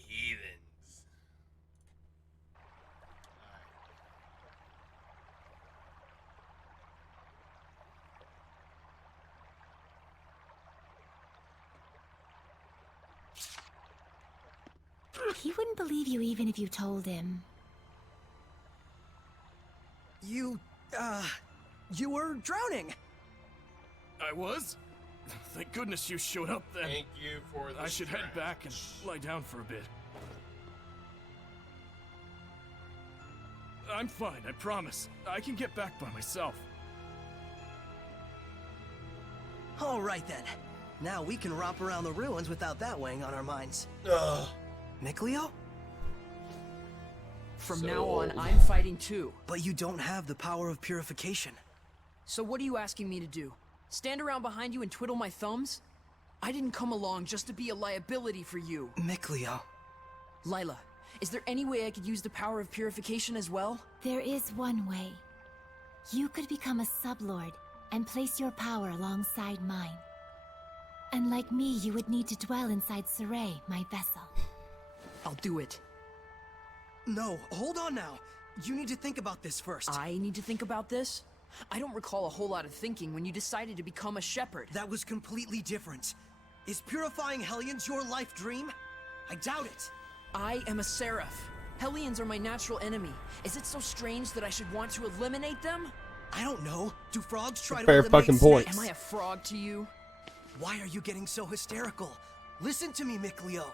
Heathens. He wouldn't believe you even if you told him. You were drowning. I was? Thank goodness you showed up then. Thank you for the I should head back and lie down for a bit. I'm fine, I promise. I can get back by myself. All right then. Now we can romp around the ruins without that weighing on our minds. Ugh. Mikleo? From now on, I'm fighting too. But you don't have the power of purification. So what are you asking me to do? Stand around behind you and twiddle my thumbs? I didn't come along just to be a liability for you. Mikleo. Lila, is there any way I could use the power of purification as well? There is one way. You could become a sublord and place your power alongside mine. And like me, you would need to dwell inside Saray, my vessel. I'll do it. No, hold on now. You need to think about this first. I need to think about this? I don't recall a whole lot of thinking when you decided to become a shepherd. That was completely different. Is purifying Hellions your life dream? I doubt it. I am a seraph. Hellions are my natural enemy. Is it so strange that I should want to eliminate them? I don't know. Do frogs try to Fair eliminate fucking point. snakes? Am I a frog to you? Why are you getting so hysterical? Listen to me, Mikleo.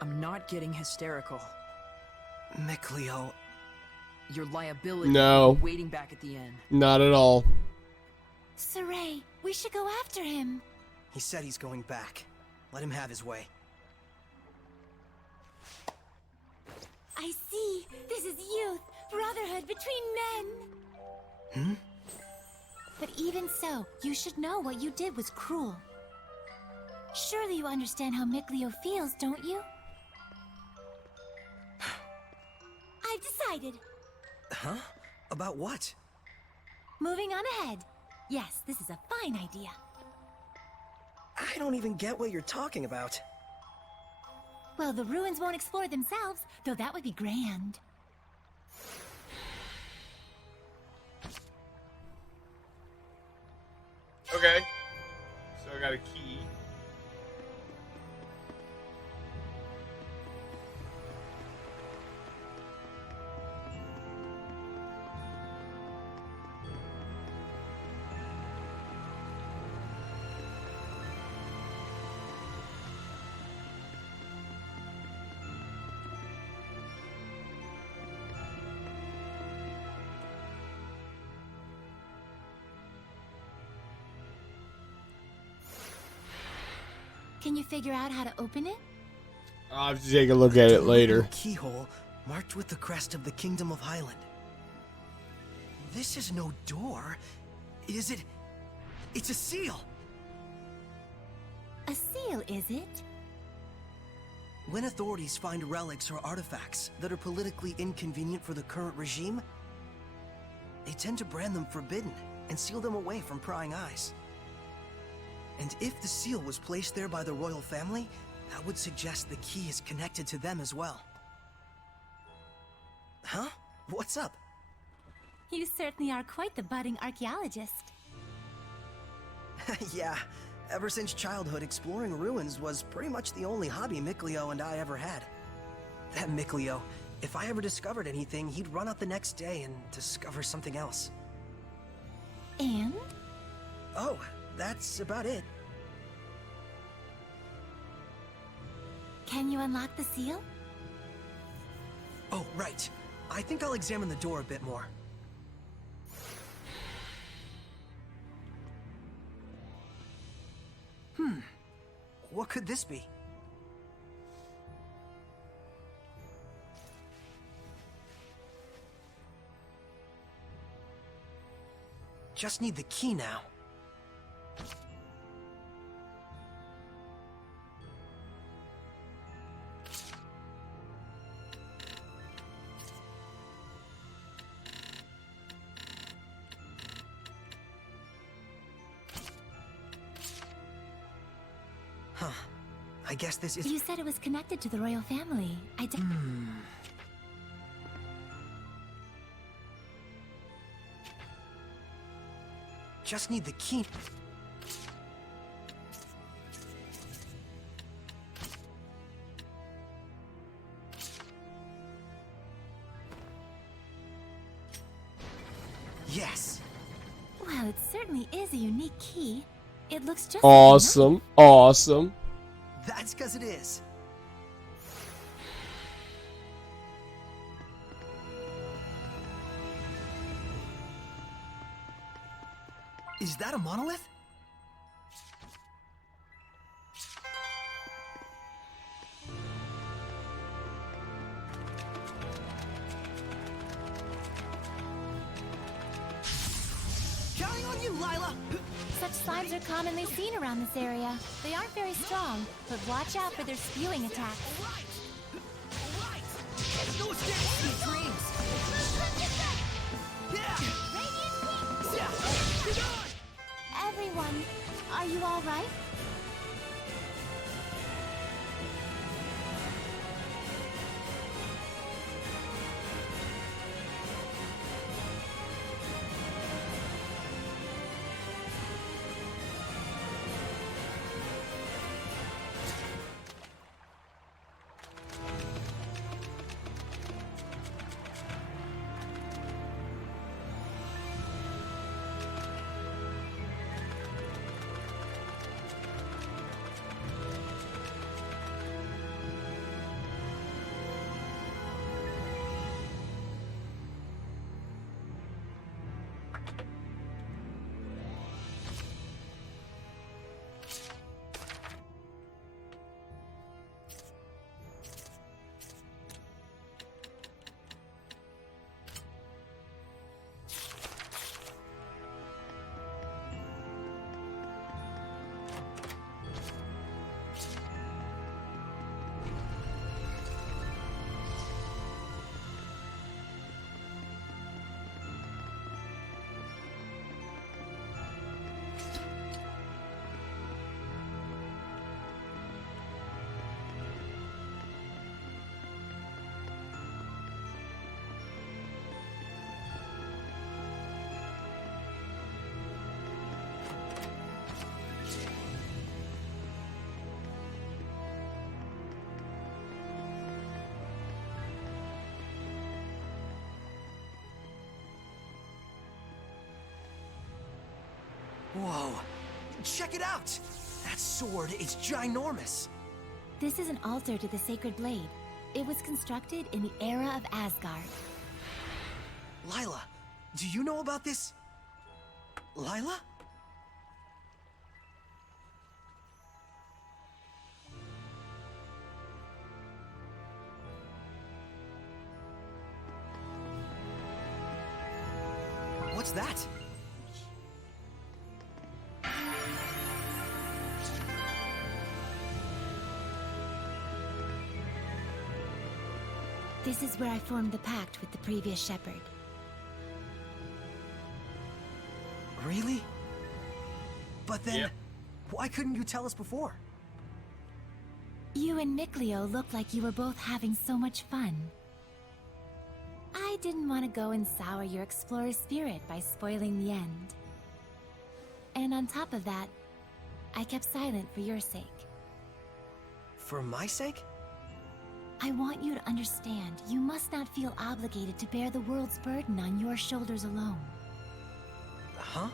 I'm not getting hysterical. Mikleo. Your liability No. waiting back at the end. Not at all. Saray, we should go after him. He said he's going back. Let him have his way. I see. This is youth, brotherhood between men. But even so, you should know what you did was cruel. Surely you understand how Mikleo feels, don't you? I've decided. Huh? About what? Moving on ahead. Yes, this is a fine idea. I don't even get what you're talking about. Well, the ruins won't explore themselves, though that would be grand. Okay. So I got a key. Can you figure out how to open it? I'll have to take a look at it later. Keyhole marked with the crest of the Kingdom of Highland. This is no door. Is it? It's a seal. A seal, is it? When authorities find relics or artifacts that are politically inconvenient for the current regime, they tend to brand them forbidden and seal them away from prying eyes. And if the seal was placed there by the royal family, that would suggest the key is connected to them as well. Huh? What's up? You certainly are quite the budding archaeologist. Yeah, ever since childhood, exploring ruins was pretty much the only hobby Mikleo and I ever had. That Mikleo, if I ever discovered anything, he'd run out the next day and discover something else. And? Oh, that's about it. Can you unlock the seal? Oh, right. I think I'll examine the door a bit more. What could this be? Just need the key now. Huh. I guess this is... You said it was connected to the royal family. Just need the key. Yes. Well, it certainly is a unique key. It looks just Awesome. Awesome. That's because it is. Is that a monolith? Counting on you, Lila! Such slimes are commonly seen around this area. They aren't very strong, but watch out for their spewing attacks. No escape from the dreams! Everyone, are you all right? Whoa! Check it out! That sword is ginormous! This is an altar to the sacred blade. It was constructed in the era of Asgard. Lila, do you know about this? Lila? What's that? This is where I formed the pact with the previous shepherd. Really? But then, Yep. why couldn't you tell us before? You and Mikleo looked like you were both having so much fun. I didn't want to go and sour your explorer spirit by spoiling the end. And on top of that, I kept silent for your sake. For my sake? I want you to understand, you must not feel obligated to bear the world's burden on your shoulders alone. Huh?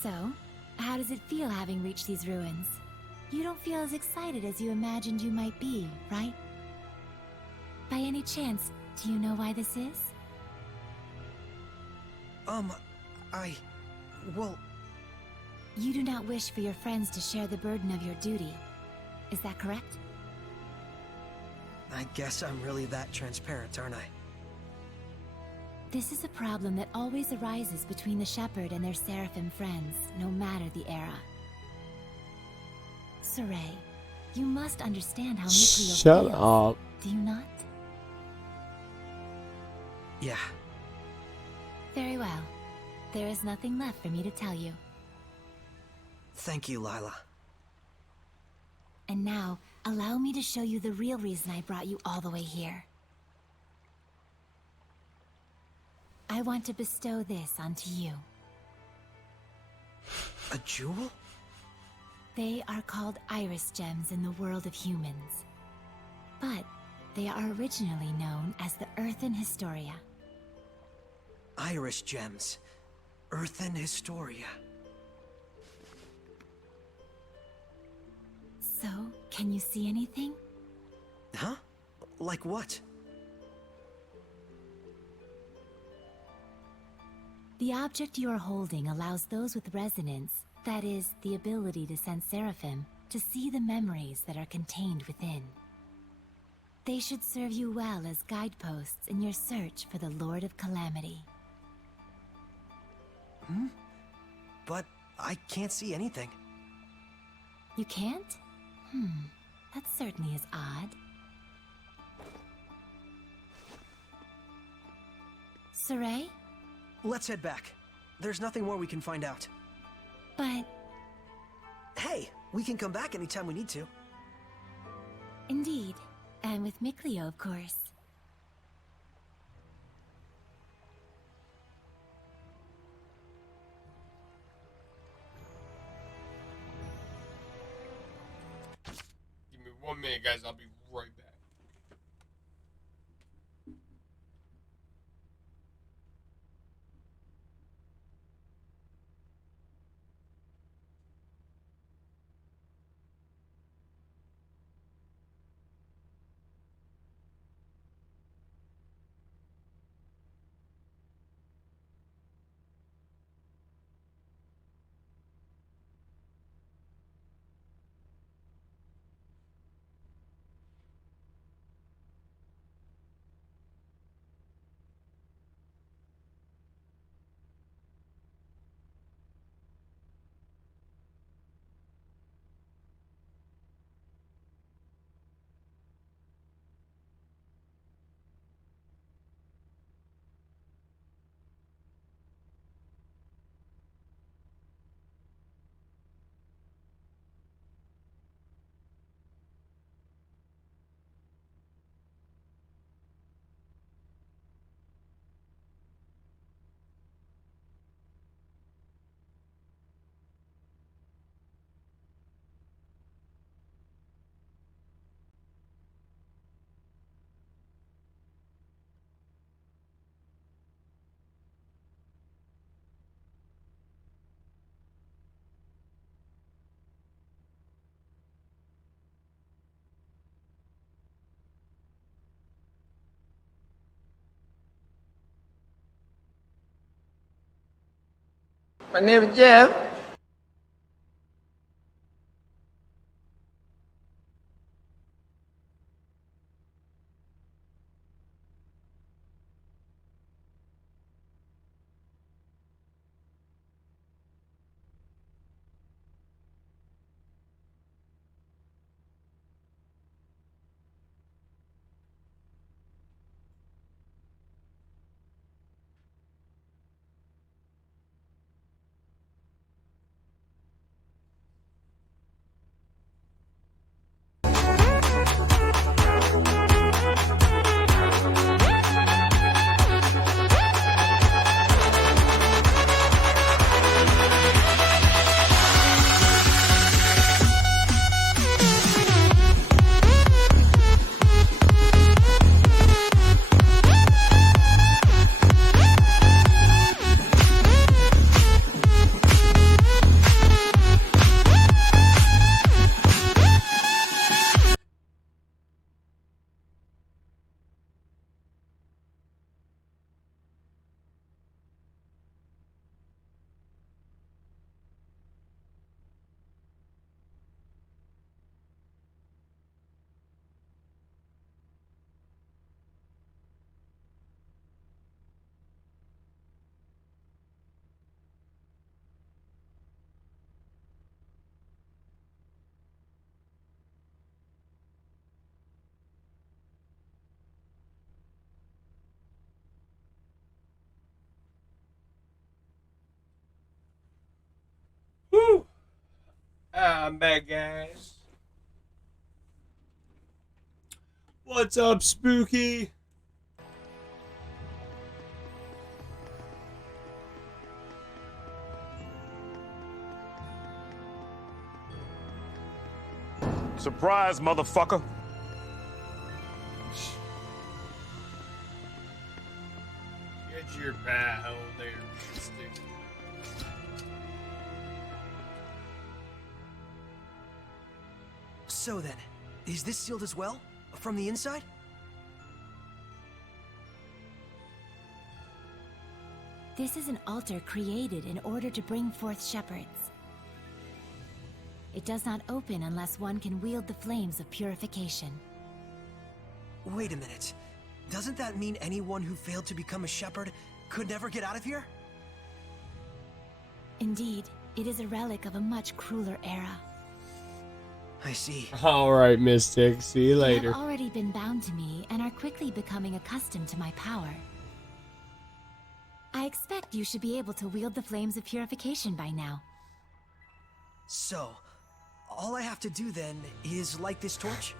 So, how does it feel having reached these ruins? You don't feel as excited as you imagined you might be, right? By any chance, do you know why this is? Well... You do not wish for your friends to share the burden of your duty. Is that correct? I guess I'm really that transparent, aren't I? This is a problem that always arises between the Shepherd and their Seraphim friends, no matter the era. Saray, you must understand how Mikleo Shut feels. up. Do you not? Yeah. Very well. There is nothing left for me to tell you. Thank you, Lila. And now, allow me to show you the real reason I brought you all the way here. I want to bestow this onto you. A jewel? They are called iris gems in the world of humans. But they are originally known as the Earthen Historia. Iris gems. Earthen Historia. So, can you see anything? Huh? Like what? The object you are holding allows those with resonance, that is, the ability to sense Seraphim, to see the memories that are contained within. They should serve you well as guideposts in your search for the Lord of Calamity. But I can't see anything. You can't? That certainly is odd. Saray? Let's head back. There's nothing more we can find out. But... Hey, we can come back anytime we need to. Indeed. And with Mikleo, of course. Give me 1 minute, guys. I'll be right back. My name is Jeff. Woo! I'm back, guys. What's up, Spooky? Surprise, motherfucker. Get your pie hole there, Mystic. So then, is this sealed as well? From the inside? This is an altar created in order to bring forth shepherds. It does not open unless one can wield the flames of purification. Wait a minute. Doesn't that mean anyone who failed to become a shepherd could never get out of here? Indeed, it is a relic of a much crueler era. I see. Alright, Mystic. See you later. You have already been bound to me and are quickly becoming accustomed to my power. I expect you should be able to wield the flames of purification by now. So, all I have to do then is light this torch?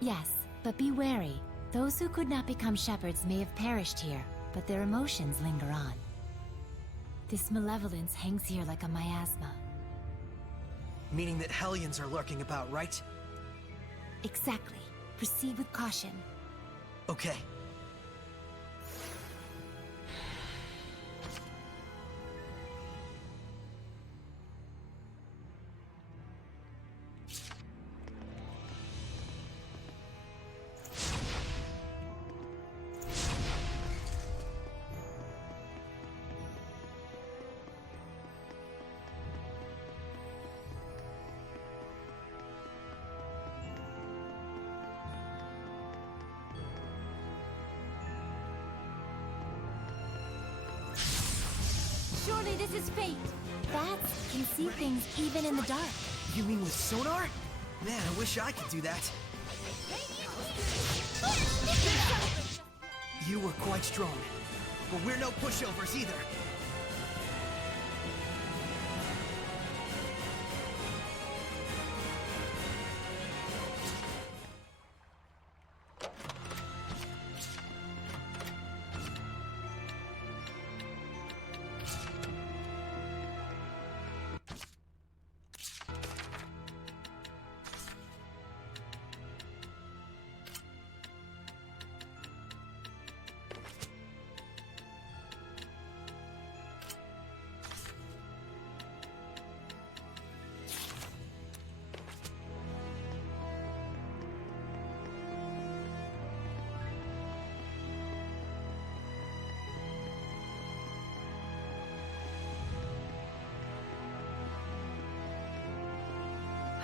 Yes, but be wary. Those who could not become shepherds may have perished here, but their emotions linger on. This malevolence hangs here like a miasma. Meaning that Hellions are lurking about, right? Exactly. Proceed with caution. Okay. Surely this is fate. Bats can see things even in the dark. You mean with sonar? Man, I wish I could do that. You were quite strong, but we're no pushovers either.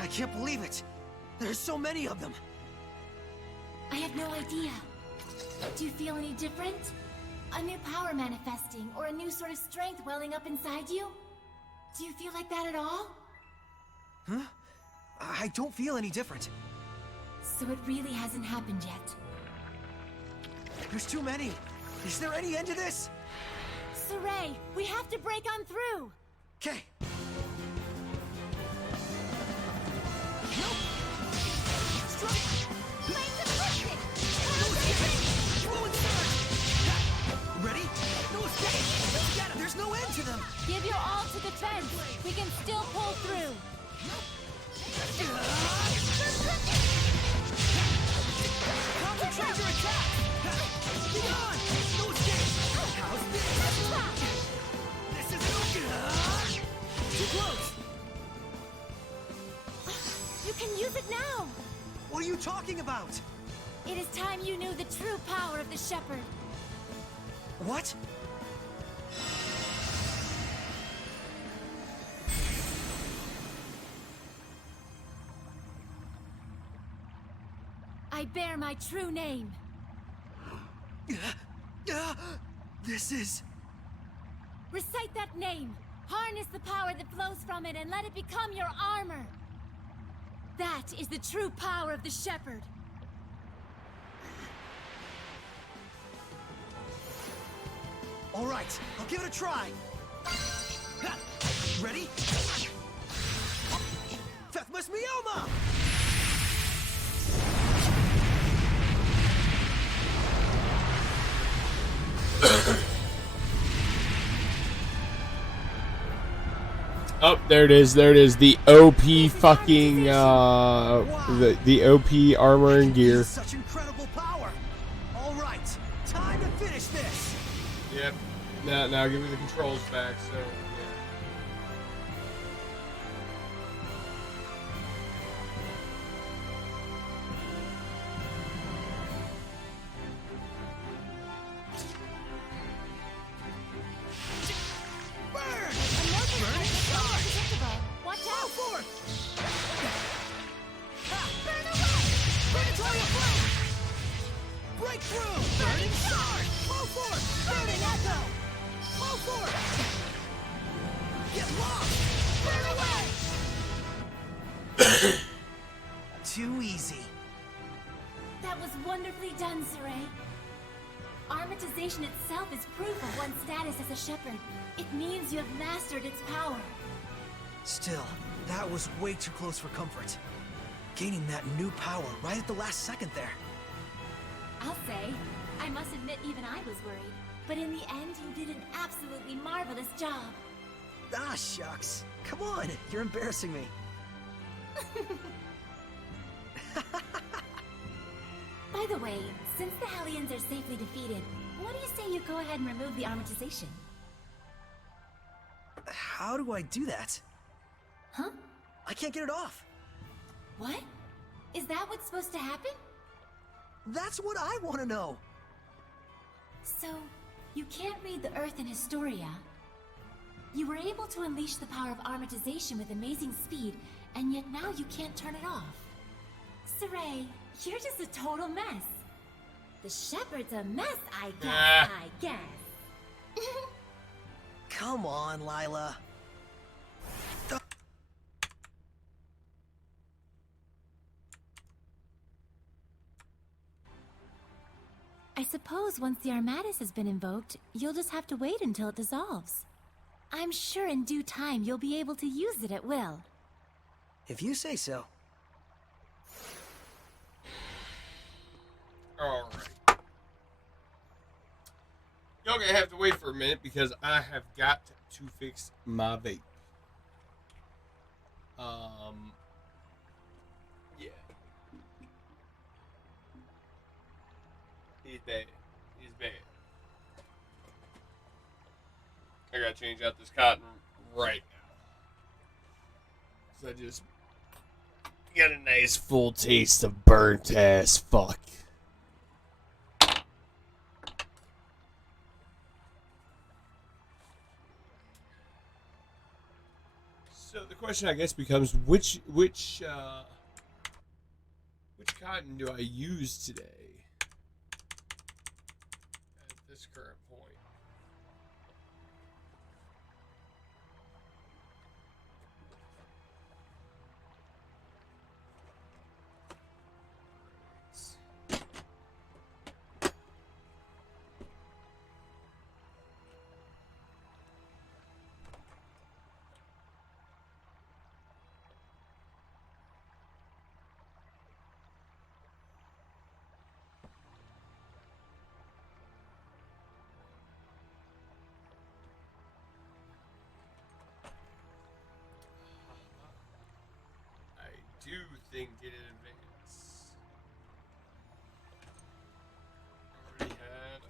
I can't believe it. There's so many of them. I have no idea. Do you feel any different? A new power manifesting, or a new sort of strength welling up inside you? Do you feel like that at all? Huh? I don't feel any different. So it really hasn't happened yet. There's too many. Is there any end to this? Saray, we have to break on through! Okay. Ready? No escape! Let's get it! There's no end to them! Give your all to defense! We can still pull through! Concentrate your attack! Be on! No escape! How's this? This is too close! You can use it now! What are you talking about? It is time you knew the true power of the Shepherd. What? I bear my true name. This is... Recite that name. Harness the power that flows from it and let it become your armor. That is the true power of the Shepherd. All right, I'll give it a try. Ready? Fethmas Mioma! Oh, there it is. There it is. The OP fucking the OP armor and gear. Such incredible power. All right, time to finish this. Yep. Now give me the controls back. So. Watch out for it! Burn away! Predatory flame! Breakthrough! Burning sword! Pull forward! Burning echo! Pull forward! Get lost! Burn away! Too easy. That was wonderfully done, Saray. Armatization itself is proof of one's status as a shepherd. It means you have mastered its power. Still, that was way too close for comfort. Gaining that new power right at the last second there. I'll say, I must admit even I was worried. But in the end, you did an absolutely marvelous job. Ah, shucks. Come on, you're embarrassing me. By the way, since the Hellions are safely defeated, what do you say you go ahead and remove the armatization? How do I do that? Huh? I can't get it off. What? Is that what's supposed to happen? That's what I want to know. So, you can't read the Earth in Historia. You were able to unleash the power of armatization with amazing speed, and yet now you can't turn it off. Saray, you're just a total mess. The Shepherd's a mess, I guess. Come on, Lila. I suppose once the Armatus has been invoked, you'll just have to wait until it dissolves. I'm sure in due time you'll be able to use it at will. If you say so. Alright. Y'all gonna have to wait for a minute because I have got to fix my vape. Yeah. He's bad. He's bad. I gotta change out this cotton right now. So I just got a nice full taste of burnt ass fuck. So the question, I guess, becomes which cotton do I use today? At this current point. I do think in advance. Already had a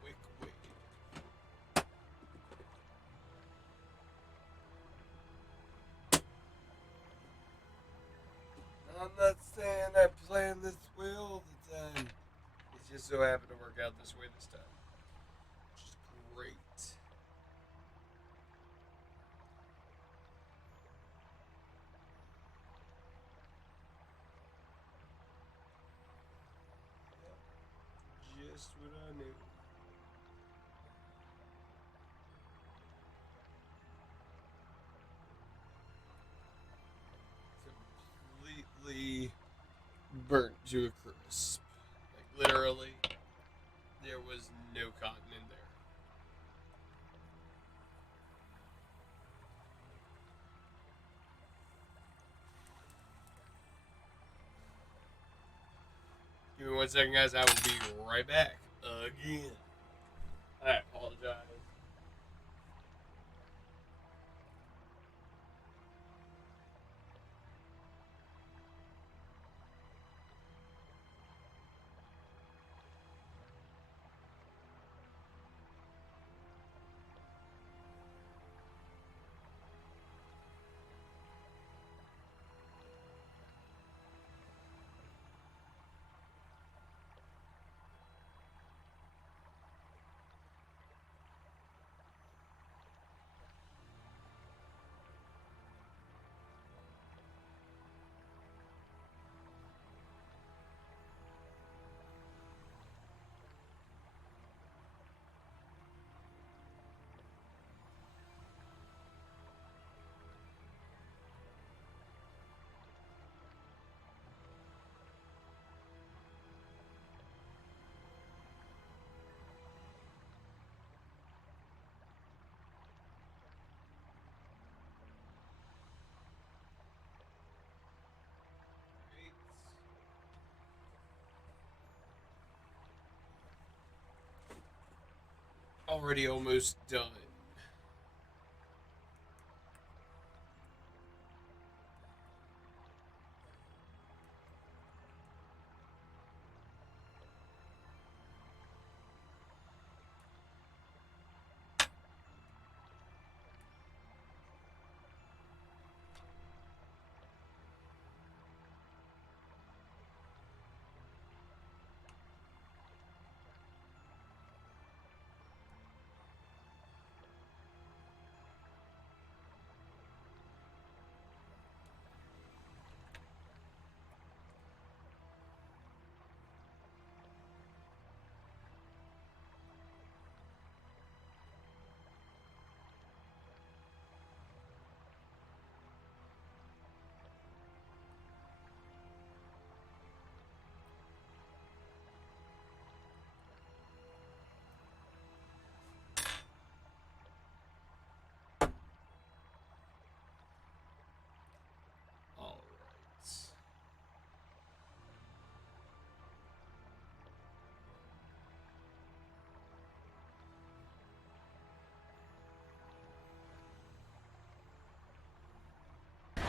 quick wait. I'm not saying I plan this way all the time. It just so happened to work out this way this time. Which is great. Just what I knew. Completely burnt to a crisp. Like literally, there was no cotton in there. Give me 1 second, guys. I will be right back. Again. I apologize. Already almost done.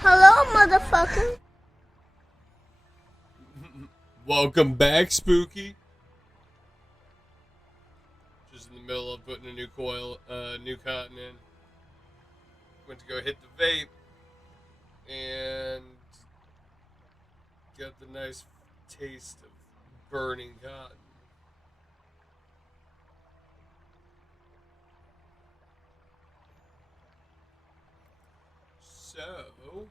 Hello, motherfucker. Welcome back, Spooky. Just in the middle of putting a new new cotton in. Went to go hit the vape and got the nice taste of burning cotton. So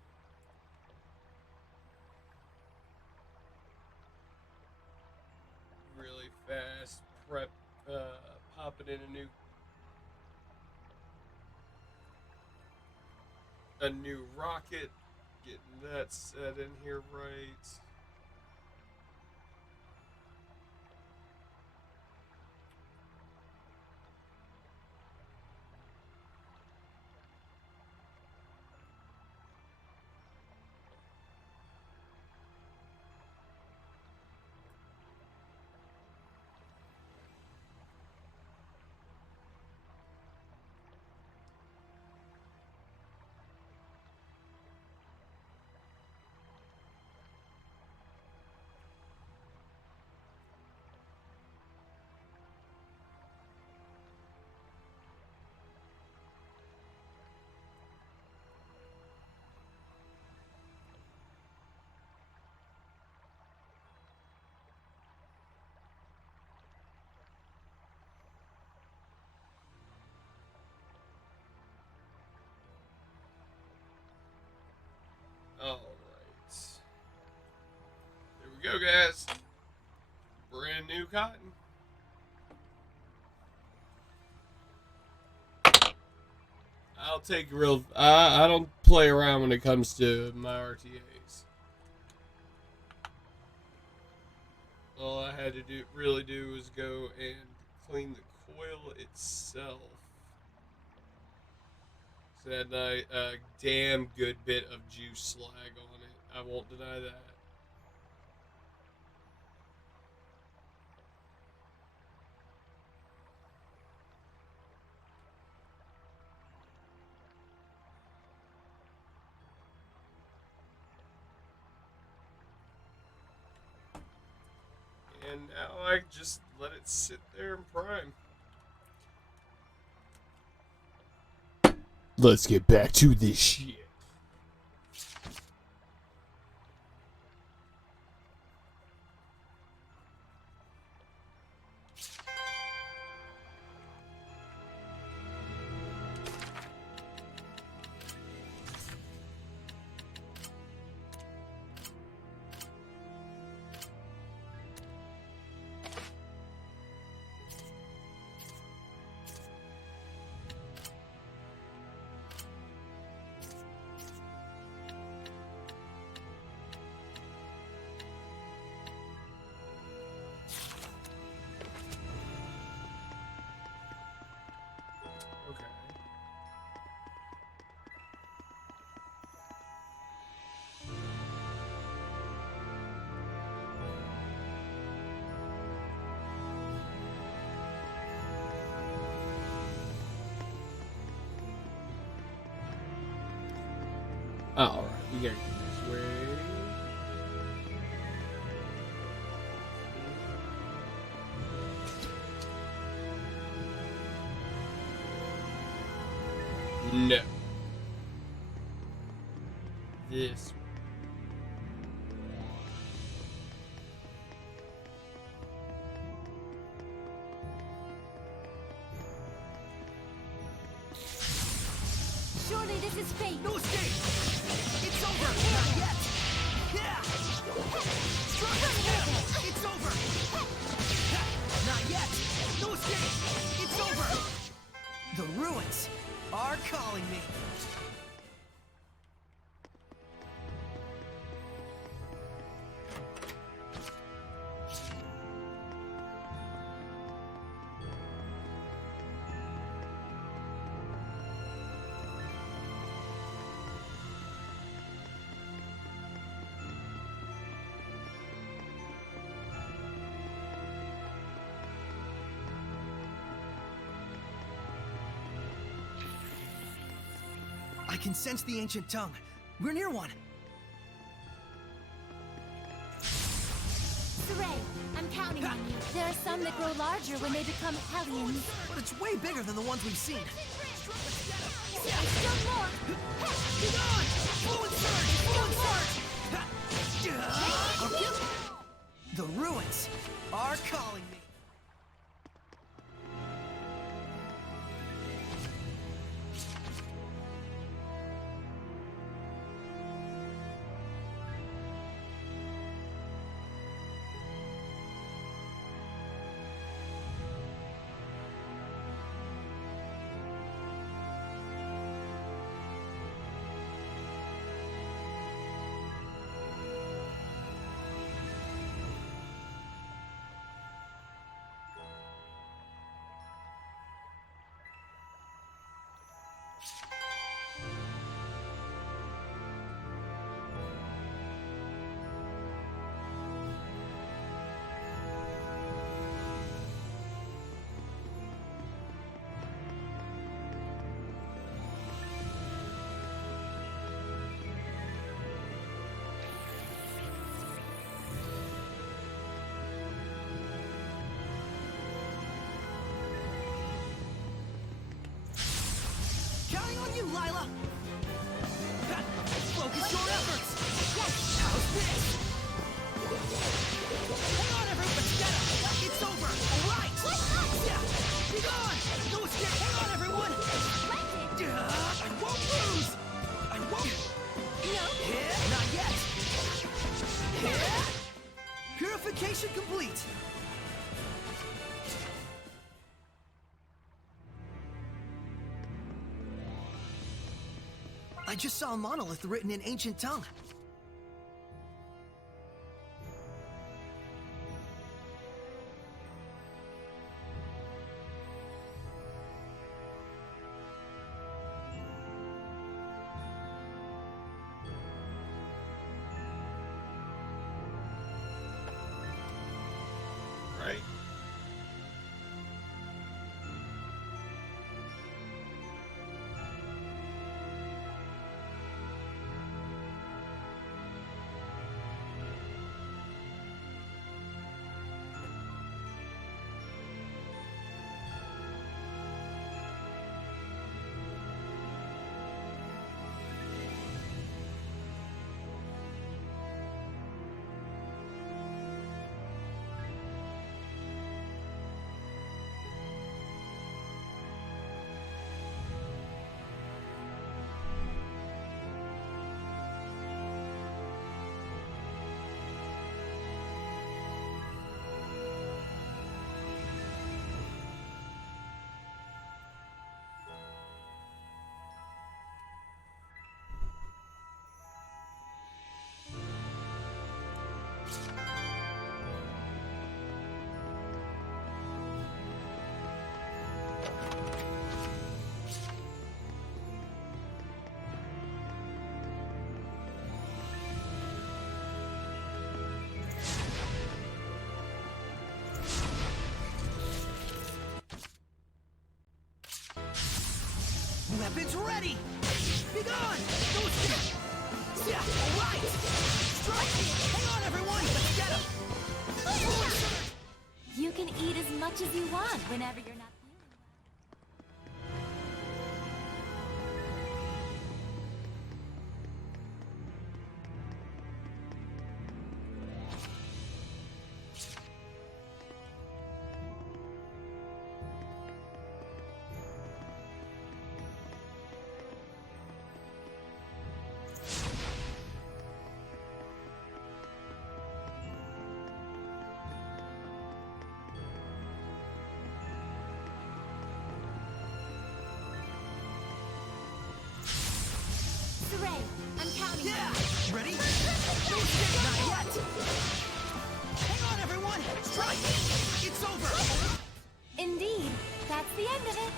really fast prep, popping in a new rocket, getting that set in here right. All right. There we go, guys. Brand new cotton. I'll take real. I don't play around when it comes to my RTAs. All I had to really do was go and clean the coil itself. So it had a damn good bit of juice slag on it. I won't deny that. And now I just let it sit there and prime. Let's get back to this shit. Alright, we gotta go this way. No. This way. Surely this is fate. No escape! It's over! Not yet! Yeah! It's over! Not yet! No escape! It's over! The ruins are calling me! I can sense the ancient tongue. We're near one. Saray, I'm counting on you. There are some that grow larger when they become hellions. But it's way bigger than the ones we've seen. There's still more. Get on! Fluid surge! Fluid surge! The ruins are calling me. Lila! Focus your efforts! How's this? Hang on, everyone! Get him! It's over! Alright! Yeah! Be gone! No escape! Hang on, everyone! I won't lose! I won't! No! Not yet! Purification complete! I just saw a monolith written in ancient tongue. Right. Weapons ready! Be gone! No escape! Yeah, alright! Strike! Hang on, everyone! Let's get him! You can eat as much as you want whenever you're not feeling well. I'm counting. Yeah! Ready? No escape! Not yet! Hang on, everyone! Strike! It's over! Indeed, that's the end of it.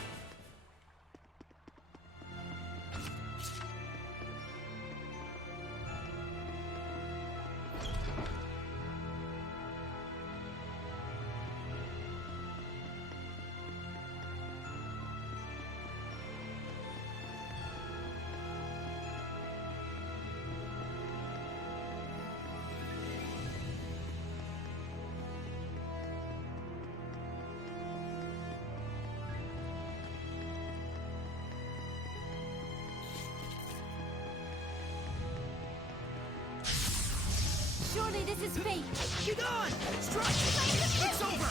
Surely this is fate. Be gone! Strike! It's over!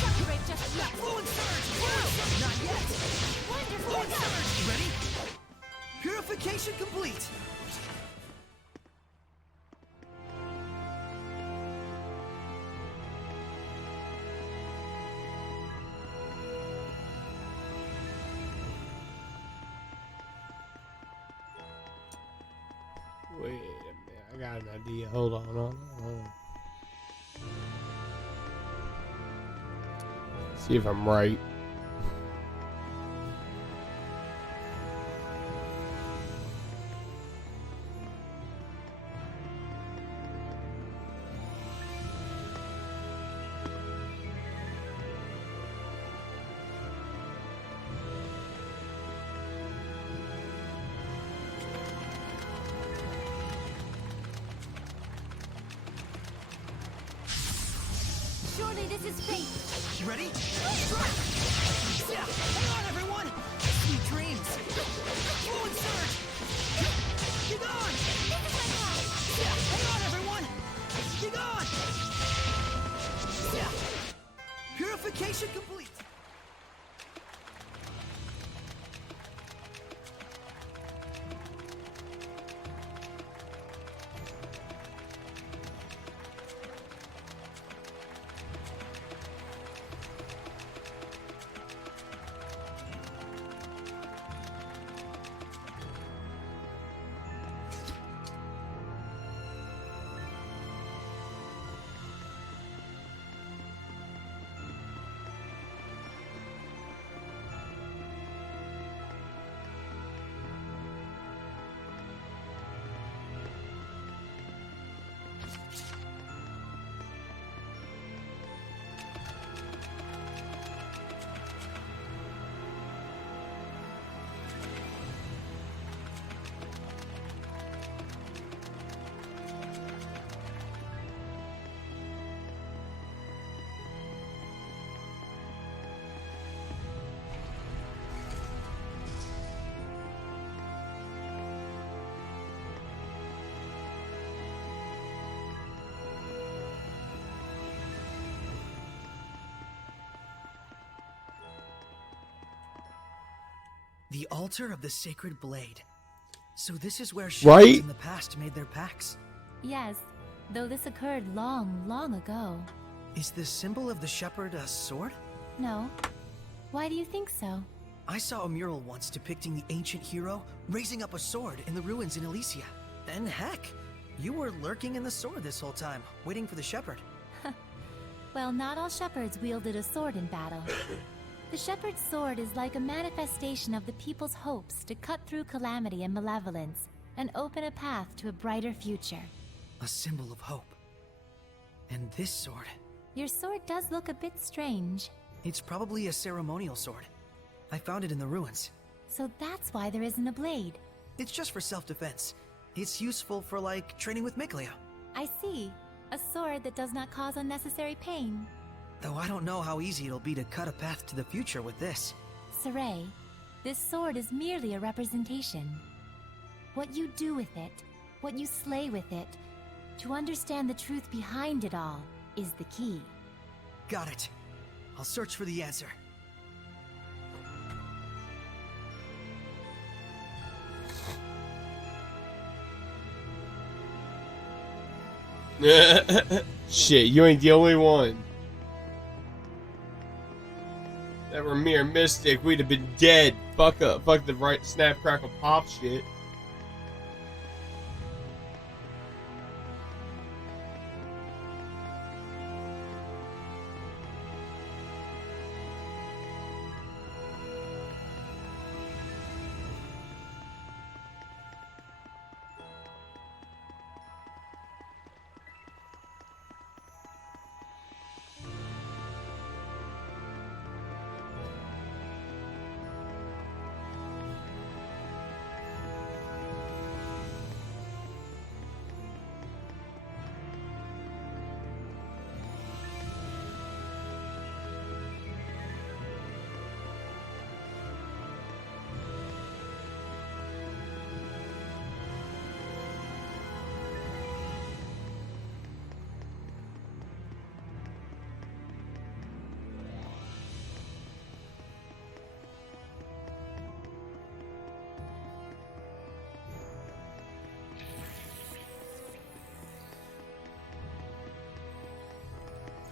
Celebrate just yet. Fluid surge! Not yet! Wonderful. Fluid surge! Ready? Purification complete! Wait a minute. I got an idea. Hold on. See if I'm right. Surely this is fate. Ready? Strike! Yeah! Hang on, everyone! Sweet dreams! The altar of the sacred blade. So this is where Right? shepherds in the past made their pacts. Yes, though this occurred long, long ago. Is the symbol of the shepherd a sword? No. Why do you think so? I saw a mural once depicting the ancient hero raising up a sword in the ruins in Elysia. And heck, you were lurking in the sword this whole time, waiting for the shepherd. Well, not all shepherds wielded a sword in battle. The shepherd's sword is like a manifestation of the people's hopes to cut through calamity and malevolence and open a path to a brighter future. A symbol of hope. And this sword, Your sword does look a bit strange. it's probably a ceremonial sword. I found it in the ruins. So that's why there isn't a blade. It's just for self-defense. It's useful for, like, training with Mikleo. I see. A sword that does not cause unnecessary pain. Though I don't know how easy it'll be to cut a path to the future with this. Saray, this sword is merely a representation. What you do with it, what you slay with it, to understand the truth behind it all, is the key. Got it. I'll search for the answer. Shit, you ain't the only one. That were mere mystic, we'd have been dead. Fuck the right snap crackle pop shit.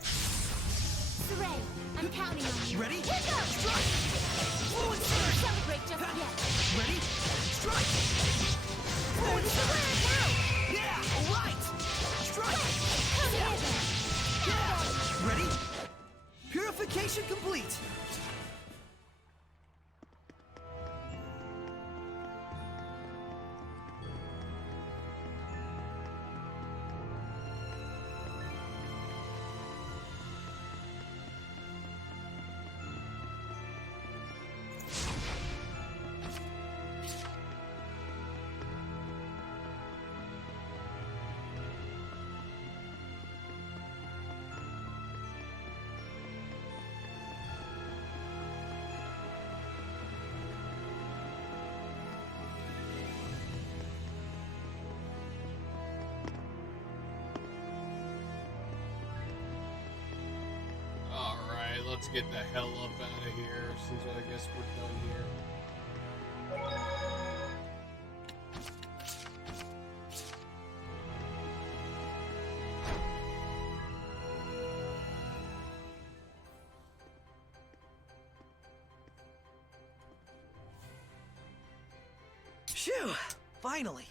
Saray, I'm counting on you. Ready? Here goes! Strike! Don't celebrate just yet. Ready? Strike! Forward square now! Yeah! Alright! Strike! Come here then. Now then. Ready? Purification complete! Alright, let's get the hell up out of here, since I guess we're done here. Phew! Finally!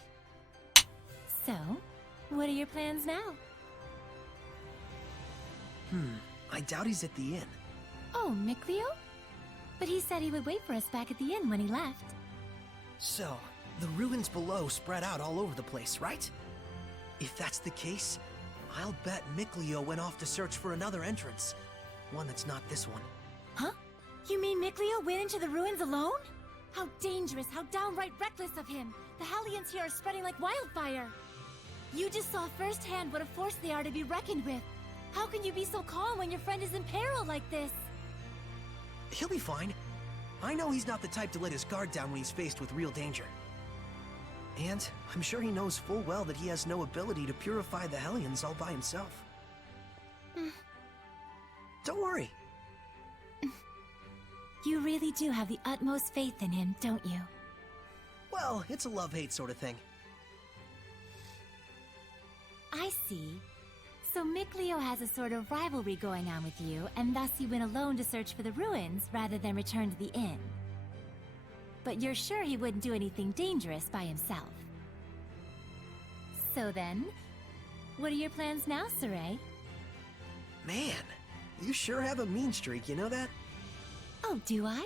So, what are your plans now? I doubt he's at the inn. Oh, Mikleo? But he said he would wait for us back at the inn when he left. So, the ruins below spread out all over the place, right? If that's the case, I'll bet Mikleo went off to search for another entrance. One that's not this one. Huh? You mean Mikleo went into the ruins alone? How dangerous, how downright reckless of him! The Hellions here are spreading like wildfire! You just saw firsthand what a force they are to be reckoned with. How can you be so calm when your friend is in peril like this? He'll be fine. I know he's not the type to let his guard down when he's faced with real danger. And I'm sure he knows full well that he has no ability to purify the Hellions all by himself. Hmm. Don't worry. You really do have the utmost faith in him, don't you? Well, it's a love-hate sort of thing. I see. So Mikleo has a sort of rivalry going on with you, and thus he went alone to search for the ruins rather than return to the inn. But you're sure he wouldn't do anything dangerous by himself. So then, what are your plans now, Saray? Man, you sure have a mean streak, you know that? Oh, do I?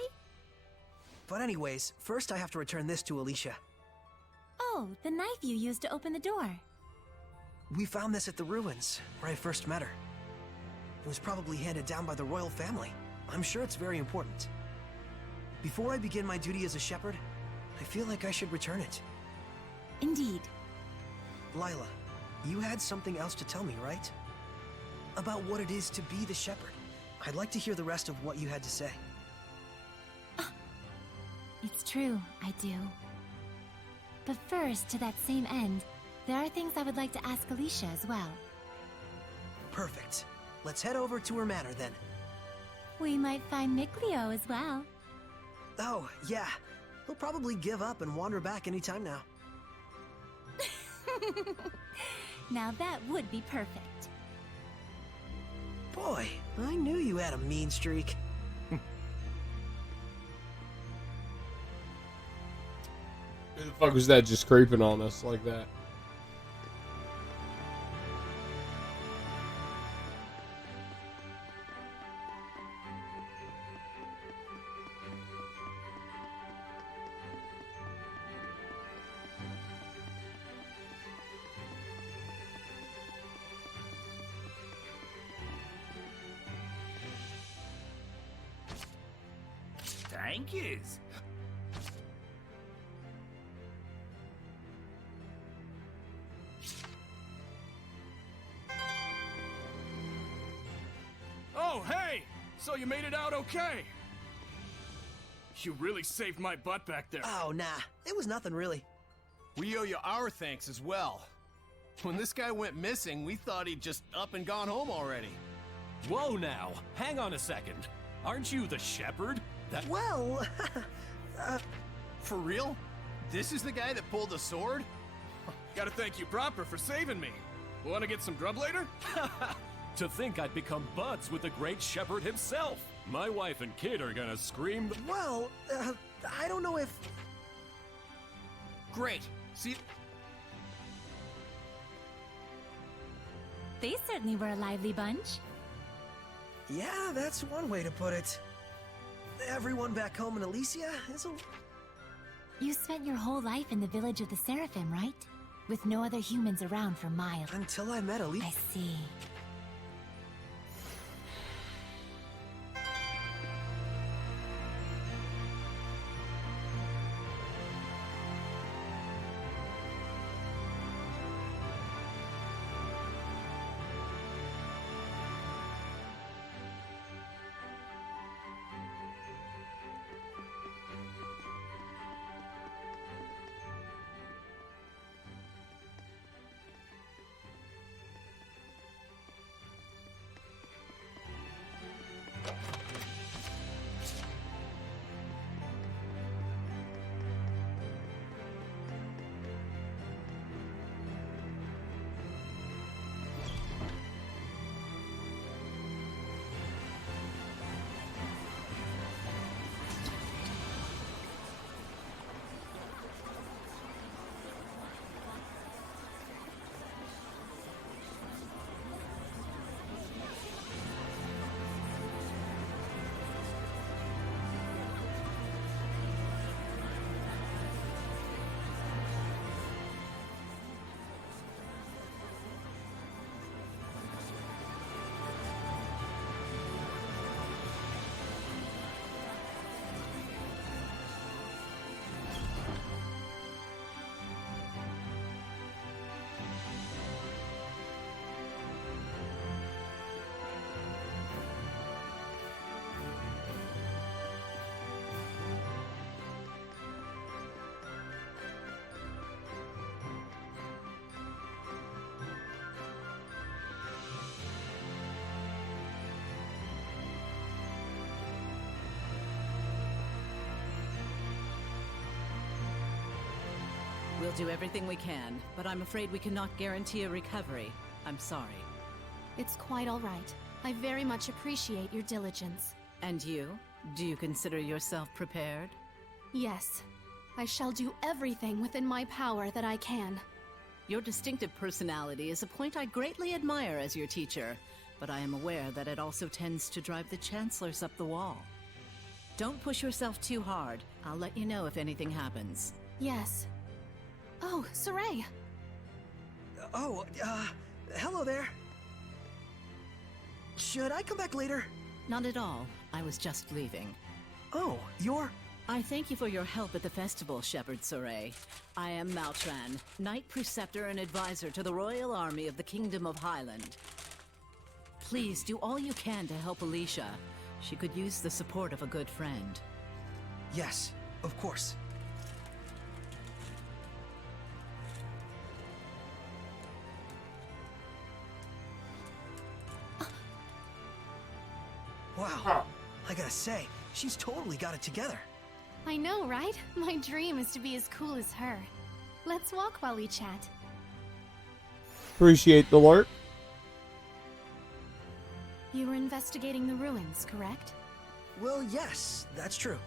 But anyways, first I have to return this to Alicia. Oh, the knife you used to open the door. We found this at the ruins, where I first met her. It was probably handed down by the royal family. I'm sure it's very important. Before I begin my duty as a shepherd, I feel like I should return it. Indeed. Lila, you had something else to tell me, right? About what it is to be the shepherd. I'd like to hear the rest of what you had to say. It's true, I do. But first, to that same end, there are things I would like to ask Alicia as well. Perfect. Let's head over to her manor then. We might find Mikleo as well. Oh, yeah. He'll probably give up and wander back anytime now. Now that would be perfect. Boy, I knew you had a mean streak. Who the fuck was that just creeping on us like that? Thank yous. Oh, hey! So you made it out okay? You really saved my butt back there. Oh, nah. It was nothing really. We owe you our thanks as well. When this guy went missing, we thought he'd just up and gone home already. Whoa now, hang on a second. Aren't you the shepherd? Well, For real? This is the guy that pulled the sword? Gotta thank you proper for saving me. Wanna get some grub later? To think I'd become buds with the great shepherd himself. My wife and kid are gonna scream. Well, I don't know if... Great. See... They certainly were a lively bunch. Yeah, that's one way to put it. Everyone back home in Elysia is a... You spent your whole life in the village of the Seraphim, right? With no other humans around for miles. Until I met Elysia. I see. We'll do everything we can, but I'm afraid we cannot guarantee a recovery. I'm sorry. It's quite all right. I very much appreciate your diligence. And you? Do you consider yourself prepared? Yes. I shall do everything within my power that I can. Your distinctive personality is a point I greatly admire as your teacher, but I am aware that it also tends to drive the chancellors up the wall. Don't push yourself too hard. I'll let you know if anything happens. Yes. Oh, Saray! Hello there. Should I come back later? Not at all. I was just leaving. Oh, you're... I thank you for your help at the festival, Shepherd Soray. I am Maltran, Knight Preceptor and Advisor to the Royal Army of the Kingdom of Highland. Please do all you can to help Alicia. She could use the support of a good friend. Yes, of course. Wow. I gotta say, she's totally got it together. I know, right? My dream is to be as cool as her. Let's walk while we chat. Appreciate the lurk. You were investigating the ruins, correct? Well, yes, that's true.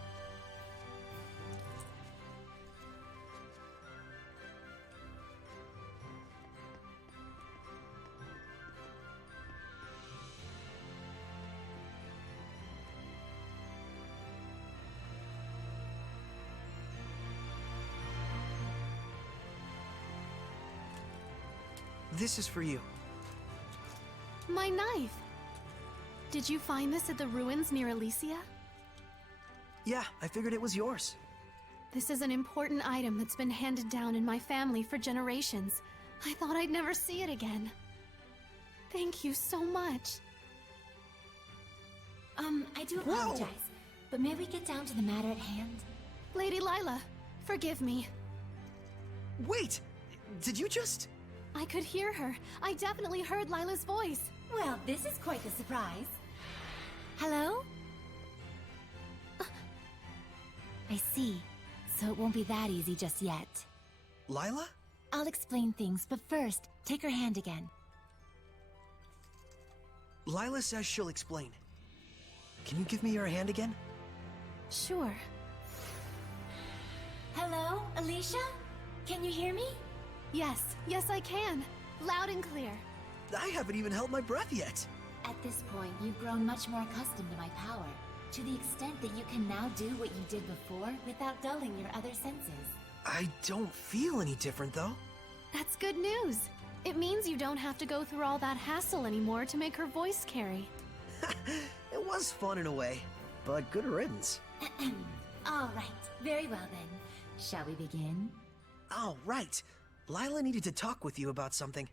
This is for you. My knife! Did you find this at the ruins near Elysia? Yeah, I figured it was yours. This is an important item that's been handed down in my family for generations. I thought I'd never see it again. Thank you so much. I do apologize, but may we get down to the matter at hand? Lady Lila, forgive me. Wait! Did you just... I could hear her. I definitely heard Lila's voice. Well, this is quite the surprise. Hello? I see. So it won't be that easy just yet. Lila? I'll explain things, but first, take her hand again. Lila says she'll explain. Can you give me your hand again? Sure. Hello, Alicia? Can you hear me? Yes, I can. Loud and clear. I haven't even held my breath yet. At this point, you've grown much more accustomed to my power, to the extent that you can now do what you did before without dulling your other senses. I don't feel any different, though. That's good news. It means you don't have to go through all that hassle anymore to make her voice carry. It was fun in a way, but good riddance. All right, very well then. Shall we begin? Oh, right. Lila needed to talk with you about something.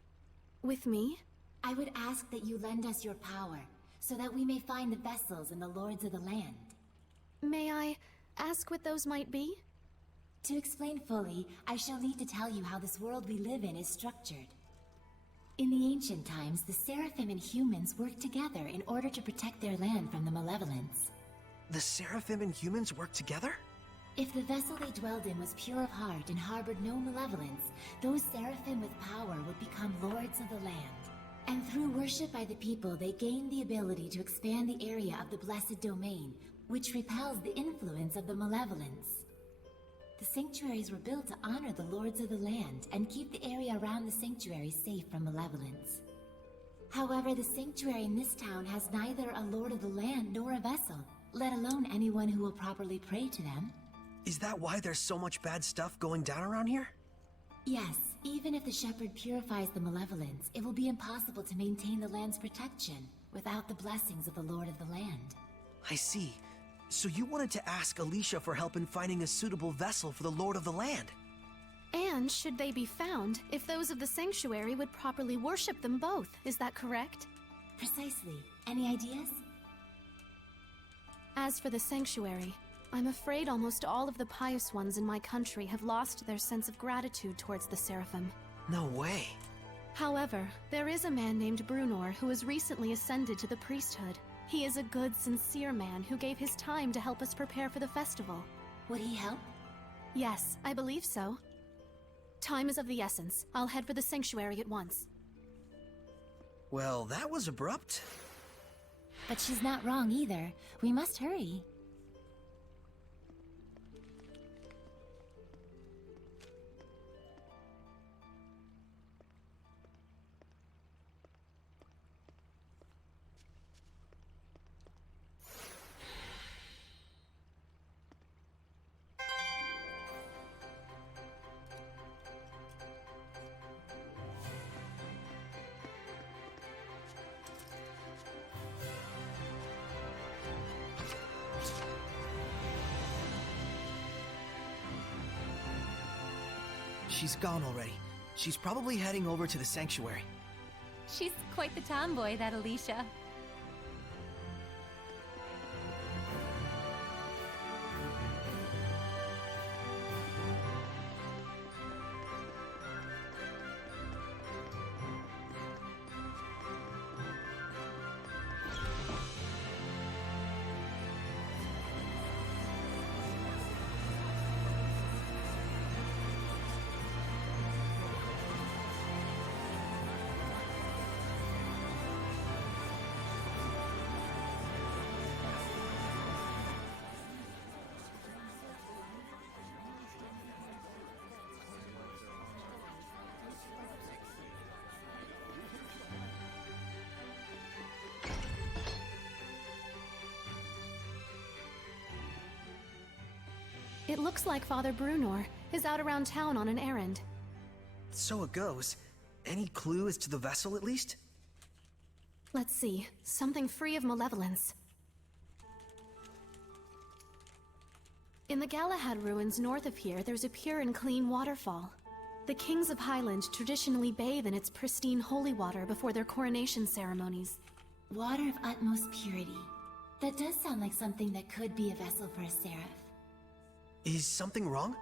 With me? I would ask that you lend us your power, so that we may find the vessels and the lords of the land. May I ask what those might be? To explain fully, I shall need to tell you how this world we live in is structured. In the ancient times, the Seraphim and humans worked together in order to protect their land from the malevolence. The Seraphim and humans work together? If the vessel they dwelled in was pure of heart and harbored no malevolence, those Seraphim with power would become lords of the land. And through worship by the people, they gained the ability to expand the area of the Blessed Domain, which repels the influence of the malevolence. The sanctuaries were built to honor the lords of the land and keep the area around the sanctuary safe from malevolence. However, the sanctuary in this town has neither a lord of the land nor a vessel, let alone anyone who will properly pray to them. Is that why there's so much bad stuff going down around here? Yes, even if the shepherd purifies the malevolence, it will be impossible to maintain the land's protection without the blessings of the Lord of the Land. I see. So you wanted to ask Alicia for help in finding a suitable vessel for the Lord of the Land? And should they be found, if those of the sanctuary would properly worship them both, is that correct? Precisely. Any ideas? As for the sanctuary, I'm afraid almost all of the pious ones in my country have lost their sense of gratitude towards the Seraphim. No way. However, there is a man named Brunor who has recently ascended to the priesthood. He is a good, sincere man who gave his time to help us prepare for the festival. Would he help? Yes, I believe so. Time is of the essence. I'll head for the sanctuary at once. Well, that was abrupt. But she's not wrong either. We must hurry. She's gone already. She's probably heading over to the sanctuary. She's quite the tomboy, that Alicia. It looks like Father Brunor is out around town on an errand. So it goes. Any clue as to the vessel, at least? Let's see. Something free of malevolence. In the Galahad ruins north of here, there's a pure and clean waterfall. The kings of Highland traditionally bathe in its pristine holy water before their coronation ceremonies. Water of utmost purity. That does sound like something that could be a vessel for a seraph. Is something wrong?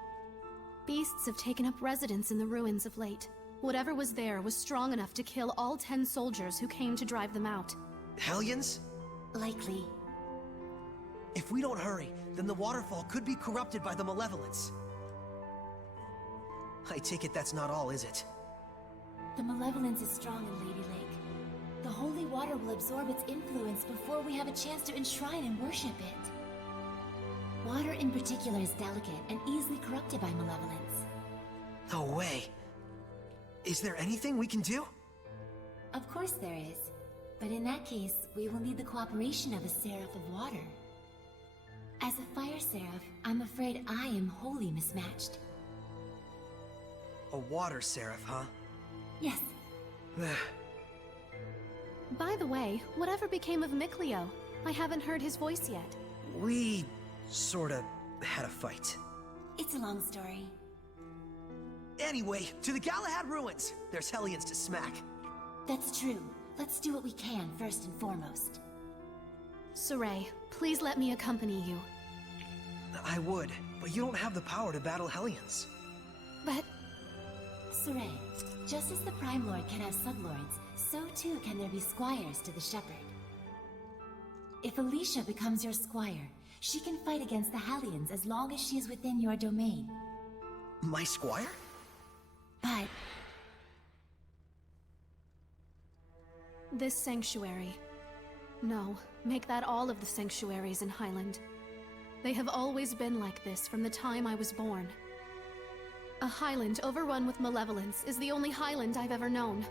Beasts have taken up residence in the ruins of late. Whatever was there was strong enough to kill all 10 soldiers who came to drive them out. Hellions? Likely. If we don't hurry, then the waterfall could be corrupted by the malevolence. I take it that's not all, is it? The malevolence is strong in Lady Lake. The holy water will absorb its influence before we have a chance to enshrine and worship it. Water in particular is delicate and easily corrupted by malevolence. No way. Is there anything we can do? Of course there is. But in that case, we will need the cooperation of a Seraph of Water. As a Fire Seraph, I'm afraid I am wholly mismatched. A water seraph, huh? Yes. By the way, whatever became of Mikleo? I haven't heard his voice yet. We sorta had a fight. It's a long story. Anyway, to the Galahad ruins! There's Hellions to smack. That's true. Let's do what we can first and foremost. Saray, please let me accompany you. I would, but you don't have the power to battle Hellions. But... Saray, just as the Prime Lord can have sublords, so too can there be squires to the Shepherd. If Alicia becomes your squire, she can fight against the Hellions as long as she is within your domain. My squire? But... this sanctuary. No, make that all of the sanctuaries in Highland. They have always been like this from the time I was born. A Highland overrun with malevolence is the only Highland I've ever known.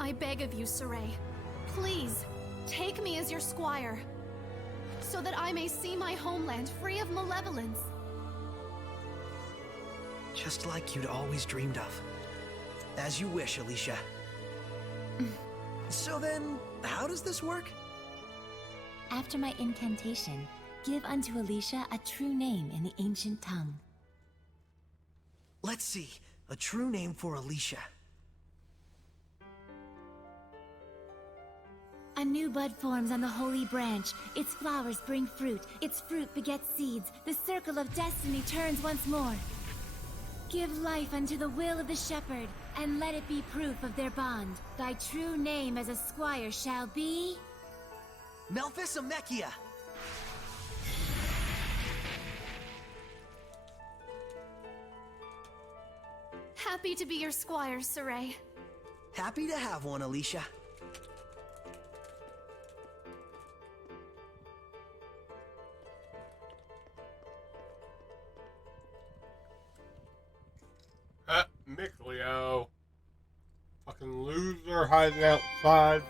I beg of you, Saray, please, take me as your squire, so that I may see my homeland free of malevolence. Just like you'd always dreamed of. As you wish, Alicia. So then, how does this work? After my incantation, give unto Alicia a true name in the ancient tongue. Let's see. A true name for Alicia. A new bud forms on the holy branch. Its flowers bring fruit. Its fruit begets seeds. The circle of destiny turns once more. Give life unto the will of the shepherd, and let it be proof of their bond. Thy true name as a squire shall be... Melphisamechia! Happy to be your squire, Saray. Happy to have one, Alicia. Mick Leo. Fucking loser hiding outside.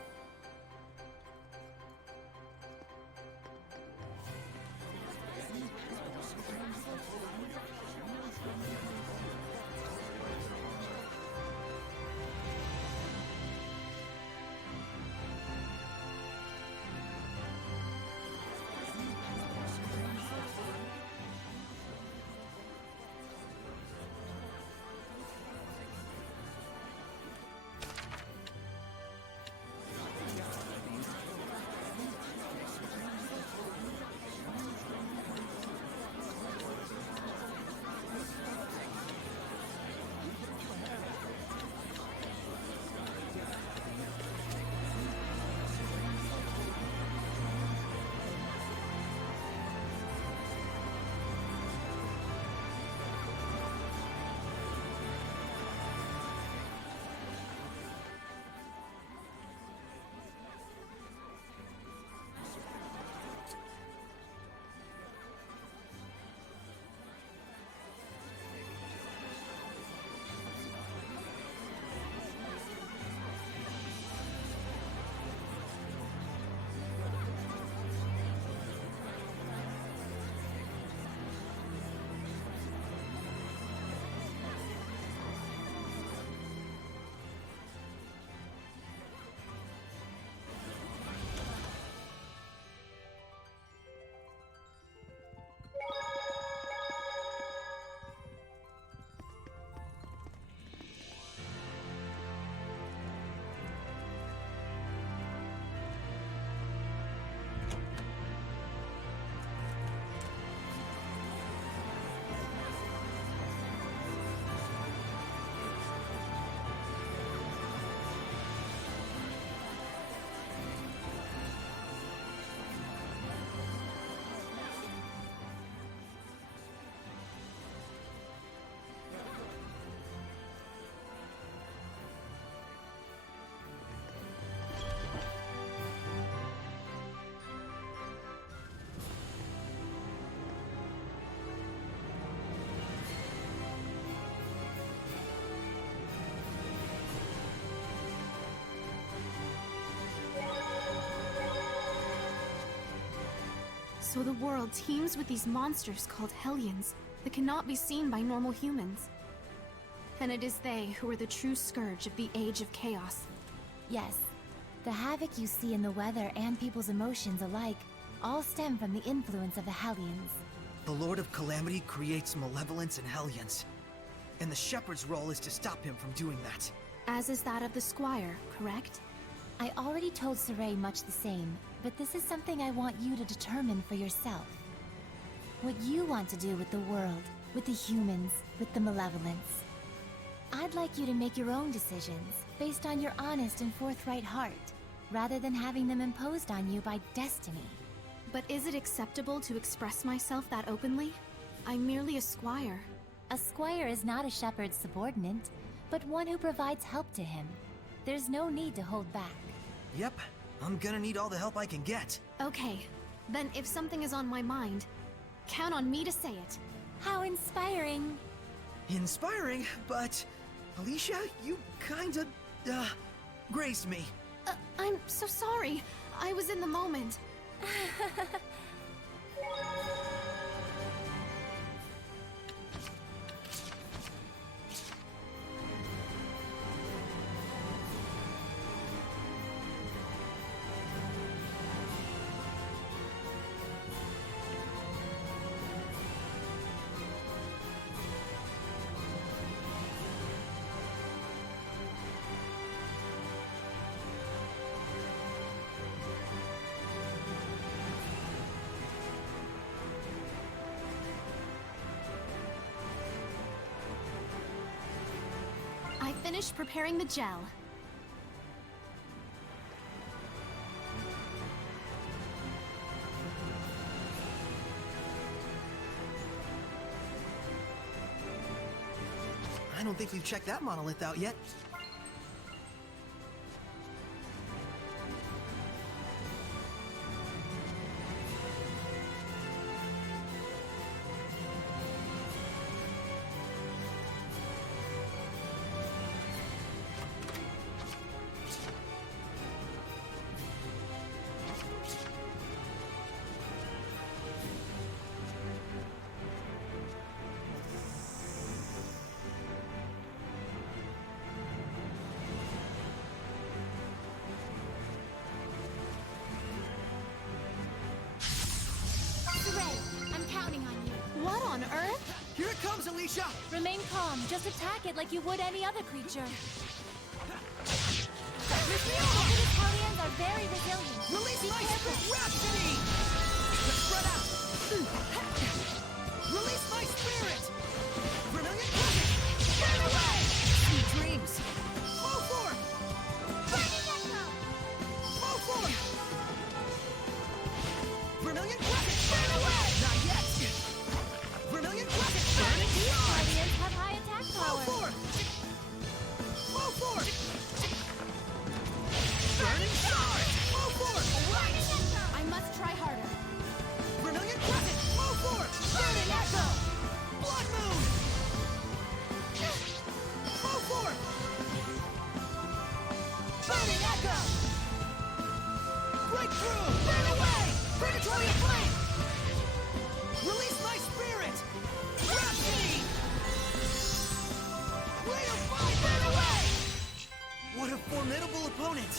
So the world teems with these monsters called Hellions that cannot be seen by normal humans. And it is they who are the true scourge of the Age of Chaos. Yes. The havoc you see in the weather and people's emotions alike all stem from the influence of the Hellions. The Lord of Calamity creates malevolence and Hellions. And the Shepherd's role is to stop him from doing that. As is that of the Squire, correct? I already told Saray much the same, but this is something I want you to determine for yourself. What you want to do with the world, with the humans, with the malevolence. I'd like you to make your own decisions, based on your honest and forthright heart, rather than having them imposed on you by destiny. But is it acceptable to express myself that openly? I'm merely a squire. A squire is not a shepherd's subordinate, but one who provides help to him. There's no need to hold back. Yep, I'm gonna need all the help I can get. Okay, then if something is on my mind, count on me to say it. How inspiring. Inspiring, but Alicia, you kinda, grazed me. I'm so sorry. I was in the moment. I finished preparing the gel. I don't think we've checked that monolith out yet. I'm counting on you. What on earth? Here it comes, Alicia! Remain calm. Just attack it like you would any other creature. Italians are very resilient. Release Be my careful. Rhapsody! Let's spread out! Release my spirit! Vermilion Crescent! Get away! Sweet dreams! Move forward! Move forward! Vermilion Crescent! Get away! Not yet! Vermilion Crescent! Burning Charge! Italians have high attack power. Move forward! Move forward! Burning Charge! Move forward! Right! I must try harder. Vermilion Crescent! Move forward! Burning Echo! Blood Moon! Move forward! Burning Echo! Breakthrough! Burn away! Purgatory of Flame! Release my spirit! Rhapsody! Way of Fire! Burn away! What a formidable opponent!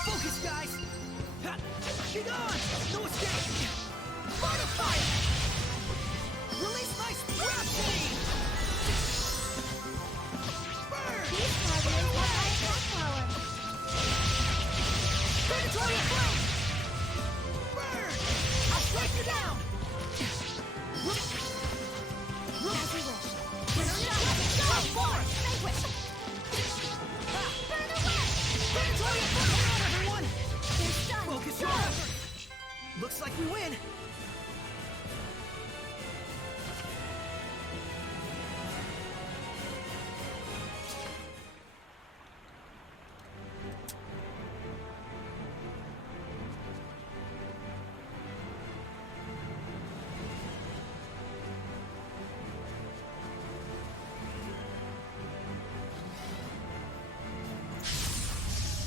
Focus, guys! Ha! Be gone! No escape! Fire! Fire! Release my Rhapsody! Burn! These Italians have high attack power. Purgatory of Flame! Burn! I'll strike you down! As you wish. Go for it! Vanquish. Burn away! Purgatory of Flame! Come on, everyone! They're stunned. Focus your effort! Looks like we win!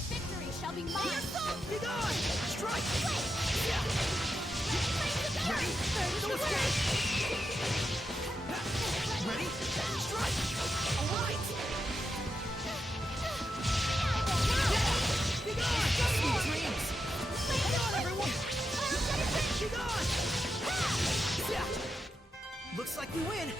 Victory shall be mine. Be gone! Strike! Ready? No escape! Ready? Strike! Alright! Be gone! Sweet dreams! Be gone, everyone! Be gone! Looks like we win.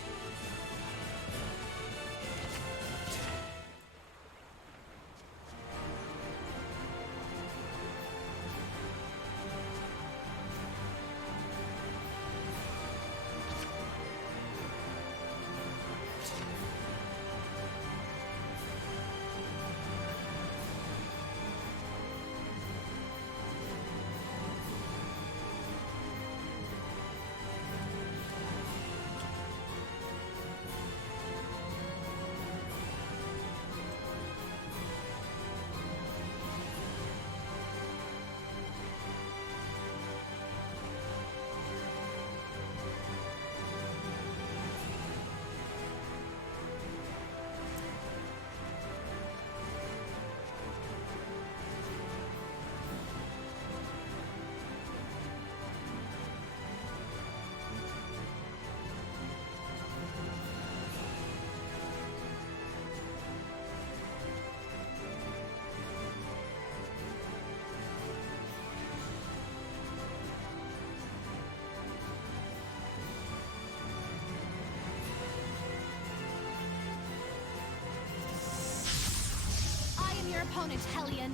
Your opponent, Hellion.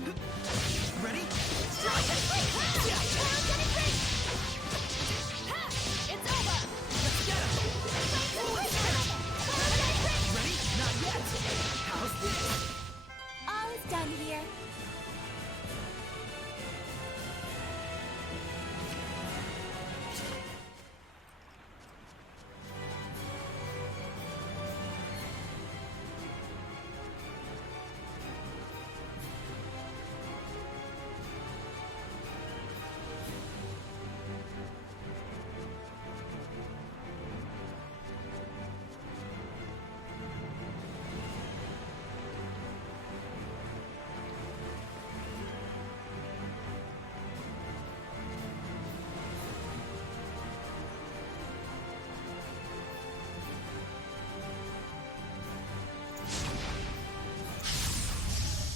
Ready? It's over! Let's get him! Ready? Not yet! How's this? All is done here.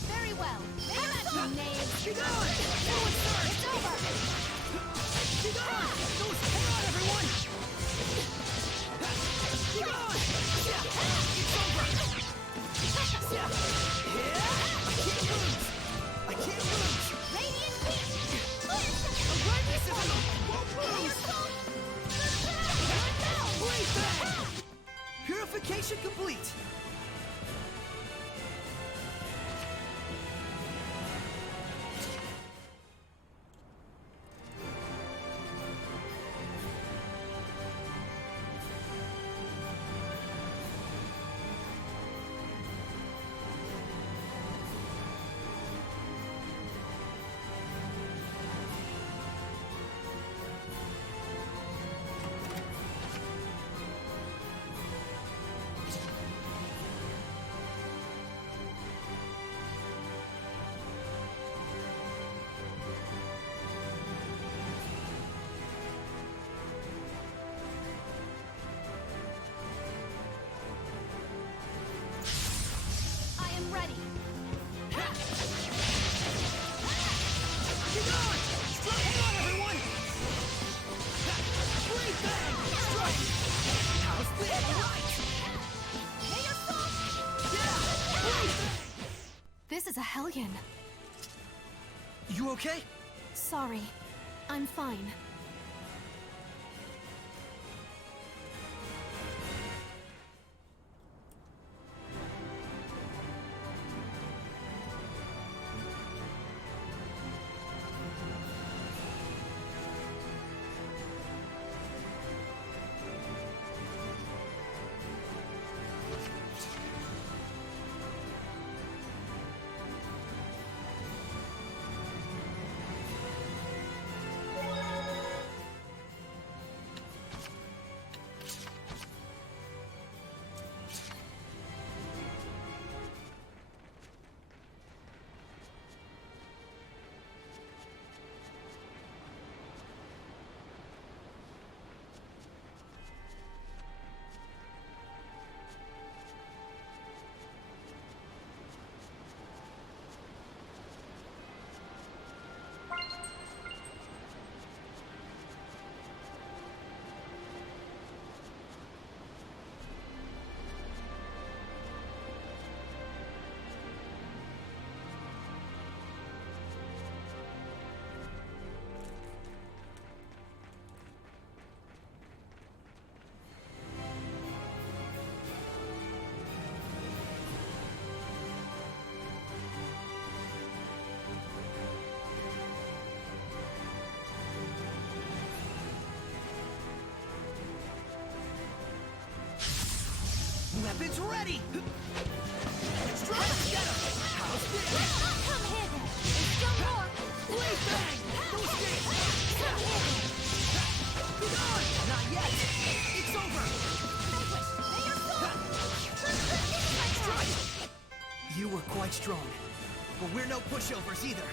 Very well. Come at me, knaves. Keep going! It's over! Keep going! Hang on, everyone! Keep going! It's over! I can't lose! Radiant Beat! Awareness is in the won't lose! Please, then! Purification complete! Ready. Keep going! Hang on, everyone! Breathe bang! Strike! How's this? This is a Hellion. You okay? Sorry. I'm fine. Weapons ready! Strike! Get him! How's this? Come here then. There's still more. Blade bang! No escape! Come here then. Be gone! Not yet! It's over! Strike! You were quite strong, but we're no pushovers either.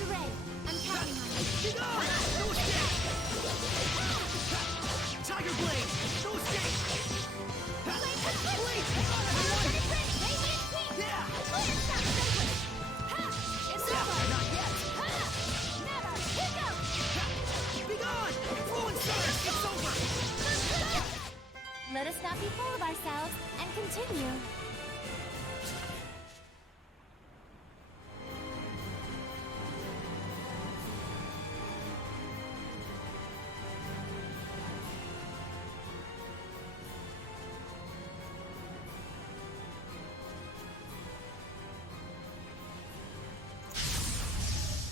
Saray, I'm counting on you. Be gone! No escape! Tiger Blade! No escape! Blade! Come on, everyone! Yeah! It's over. Not yet! Never. Here goes. Be gone! Ruin Surge! It's over! Let us not be full of ourselves and continue.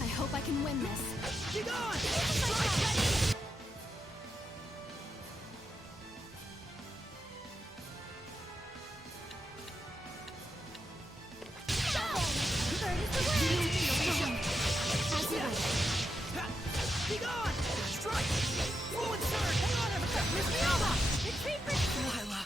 I hope I can win this. Be gone! Strike! Be gone! Strike! Ruin Surge! Hang on, everyone! Miss me over! Retreat for Lila!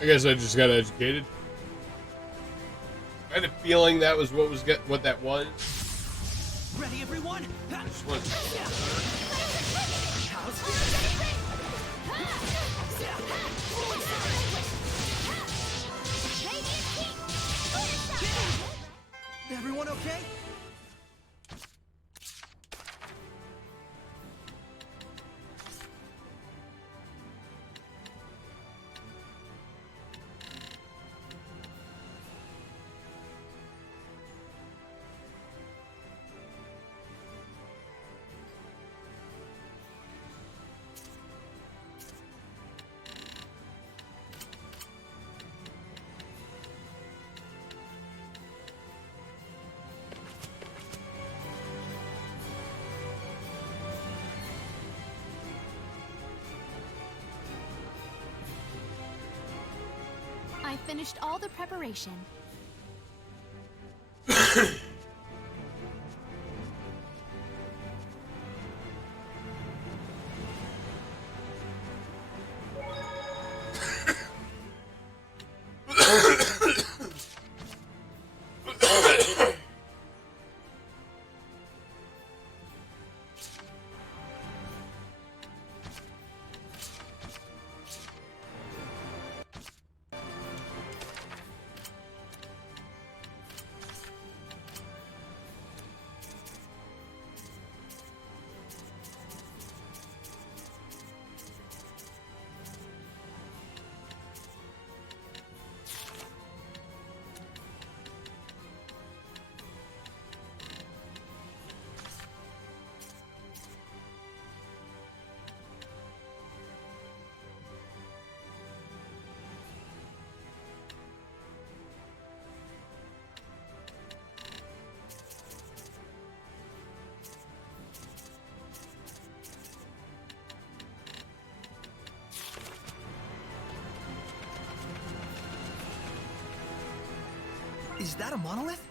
I guess I just got educated. I had a feeling that was what that was. Ready, everyone? Just was. How's everyone okay? I finished all the preparation. Is that a monolith?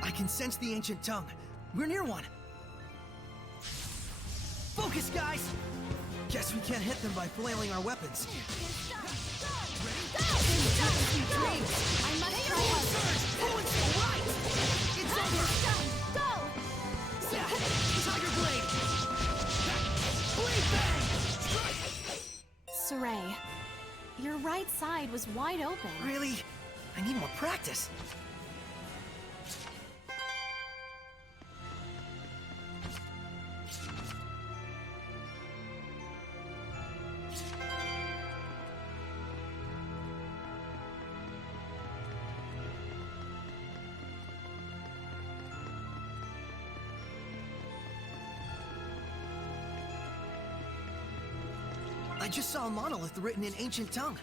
I can sense the ancient tongue. We're near one. Focus, guys! Guess we can't hit them by flailing our weapons. I must try harder. It's over! Go! Tiger Blade! Blade Bang! Saray, your right side was wide open. Really? I need more practice. I just saw a monolith written in ancient tongue.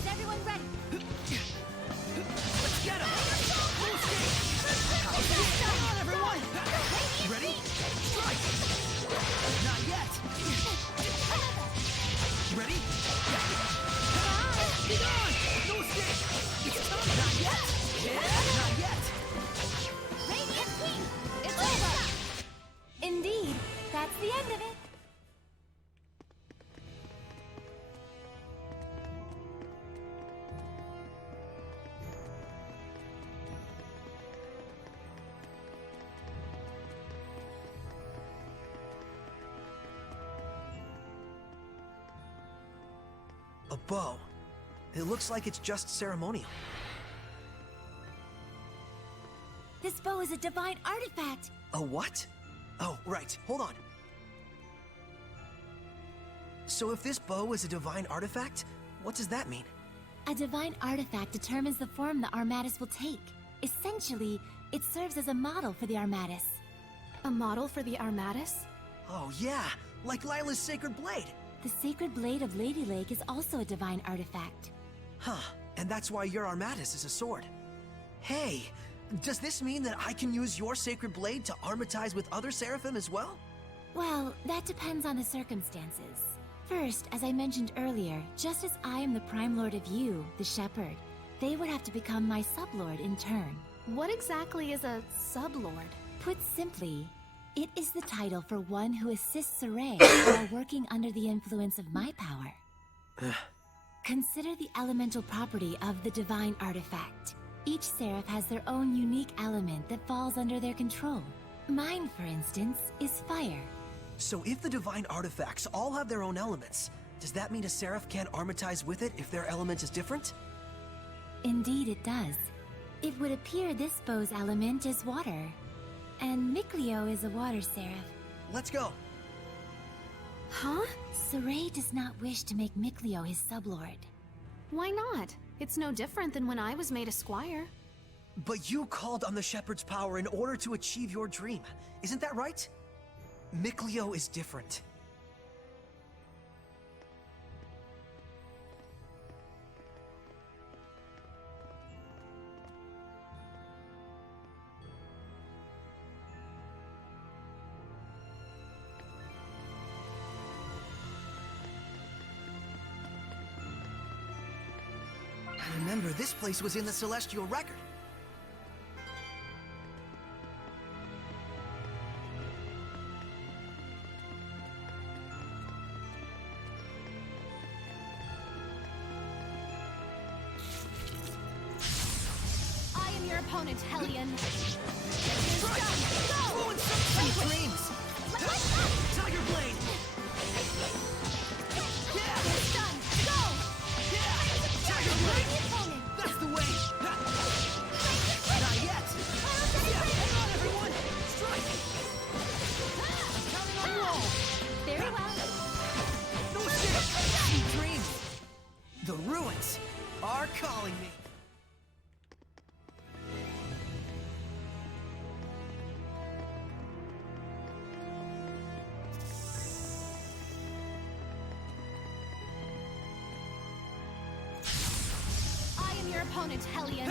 Is everyone ready? Let's get him! Come on, everyone! Ready? Strike! Not yet! Ready? Be gone! No escape! It's time! Not yet! Not yet! Radiant Queen! It's over! Indeed, that's the end of it. A bow. It looks like it's just ceremonial. This bow is a divine artifact. A what? Oh, right. Hold on. So if this bow is a divine artifact, what does that mean? A divine artifact determines the form the Armatus will take. Essentially, it serves as a model for the Armatus. A model for the Armatus? Oh yeah, like Lila's sacred blade. The sacred blade of Lady Lake is also a divine artifact. Huh, and that's why your Armatus is a sword. Hey, does this mean that I can use your sacred blade to armatize with other seraphim as well? Well, that depends on the circumstances. First, as I mentioned earlier, just as I am the Prime Lord of you, the Shepherd, they would have to become my sublord in turn. What exactly is a sublord? Put simply, it is the title for one who assists Saray while working under the influence of my power. Consider the elemental property of the divine artifact. Each seraph has their own unique element that falls under their control. Mine, for instance, is fire. So if the divine artifacts all have their own elements, does that mean a seraph can't armatize with it if their element is different? Indeed it does. It would appear this bow's element is water. And Mikleo is a water seraph. Let's go. Huh? Saray does not wish to make Mikleo his sublord. Why not? It's no different than when I was made a squire. But you called on the Shepherd's power in order to achieve your dream. Isn't that right? Mikleo is different. I remember this place was in the Celestial Record. I am your opponent, Hellion. Dreams! Tiger Blade! Tiger Blade! That's the way! Not yet! Hang on, everyone! Strike! Counting on you all! Very well. No escape! Sweet dreams! The ruins are calling me! I am your opponent, Hellion.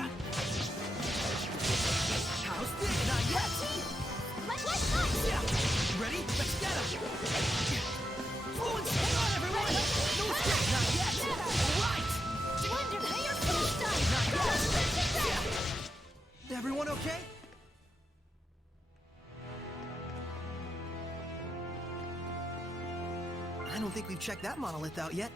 How's this? Not yet! Let's Ready? Let's get him! Fluence! Hang on, everyone! No escape! Not yet! Right! Wonderful! You're so done! Not yet! Everyone okay? I don't think we've checked that monolith out yet.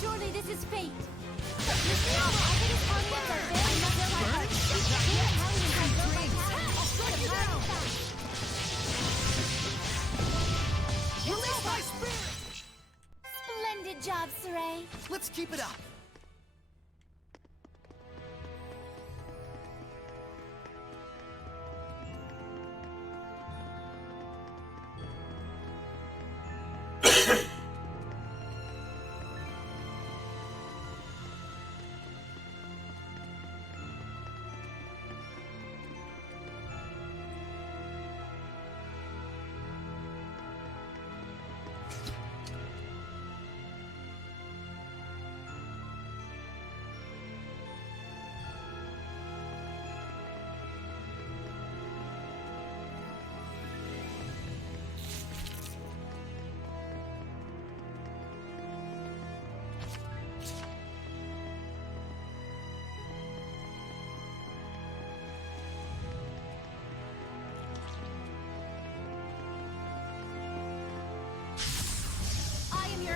Surely this is fate. Miss Nova, I think his Hellions are very much alike. Hellions are built like that. I'll strike you down! Release my spirit! Splendid job, Saray. Let's keep it up.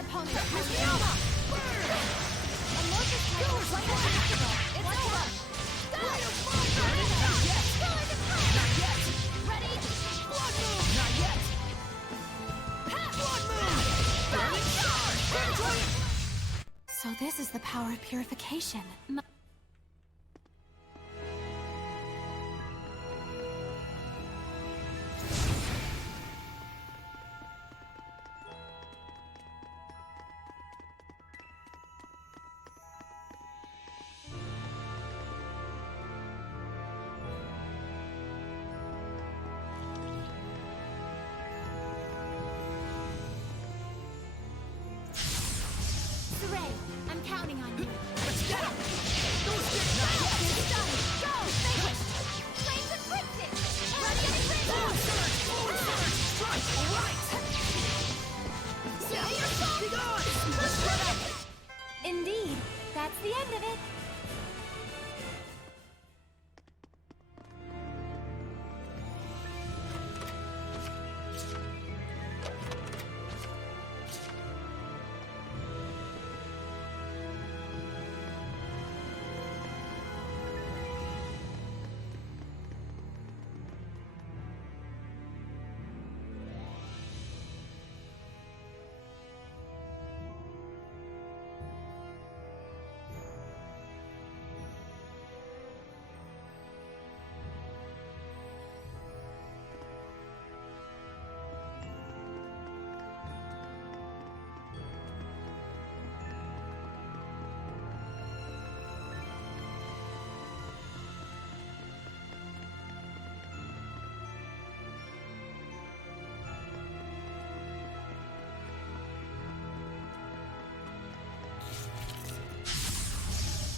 opponent. Amorphous type is right activable. It's over. Not yet. Ready? Blood move. Not yet. Blood move. Burning charge. So this is the power of purification. I'm counting on you. Let's go! Go, go! Vanquished! Flames inflicted! Ready and ready! Forward surge! Forward surge! Strike! Alright! Stay your phone! Be gone! Let's run up! Indeed, that's the end of it.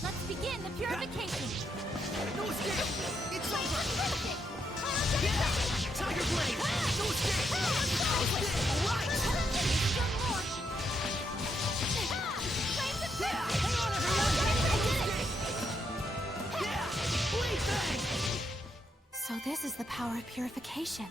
Let's begin the purification. No escape! It's over! Perfect! Tiger Blade! No escape! Alright! Still more. Flames of Hang on, everyone! Yeah! Blade Bang! So this is the power of purification.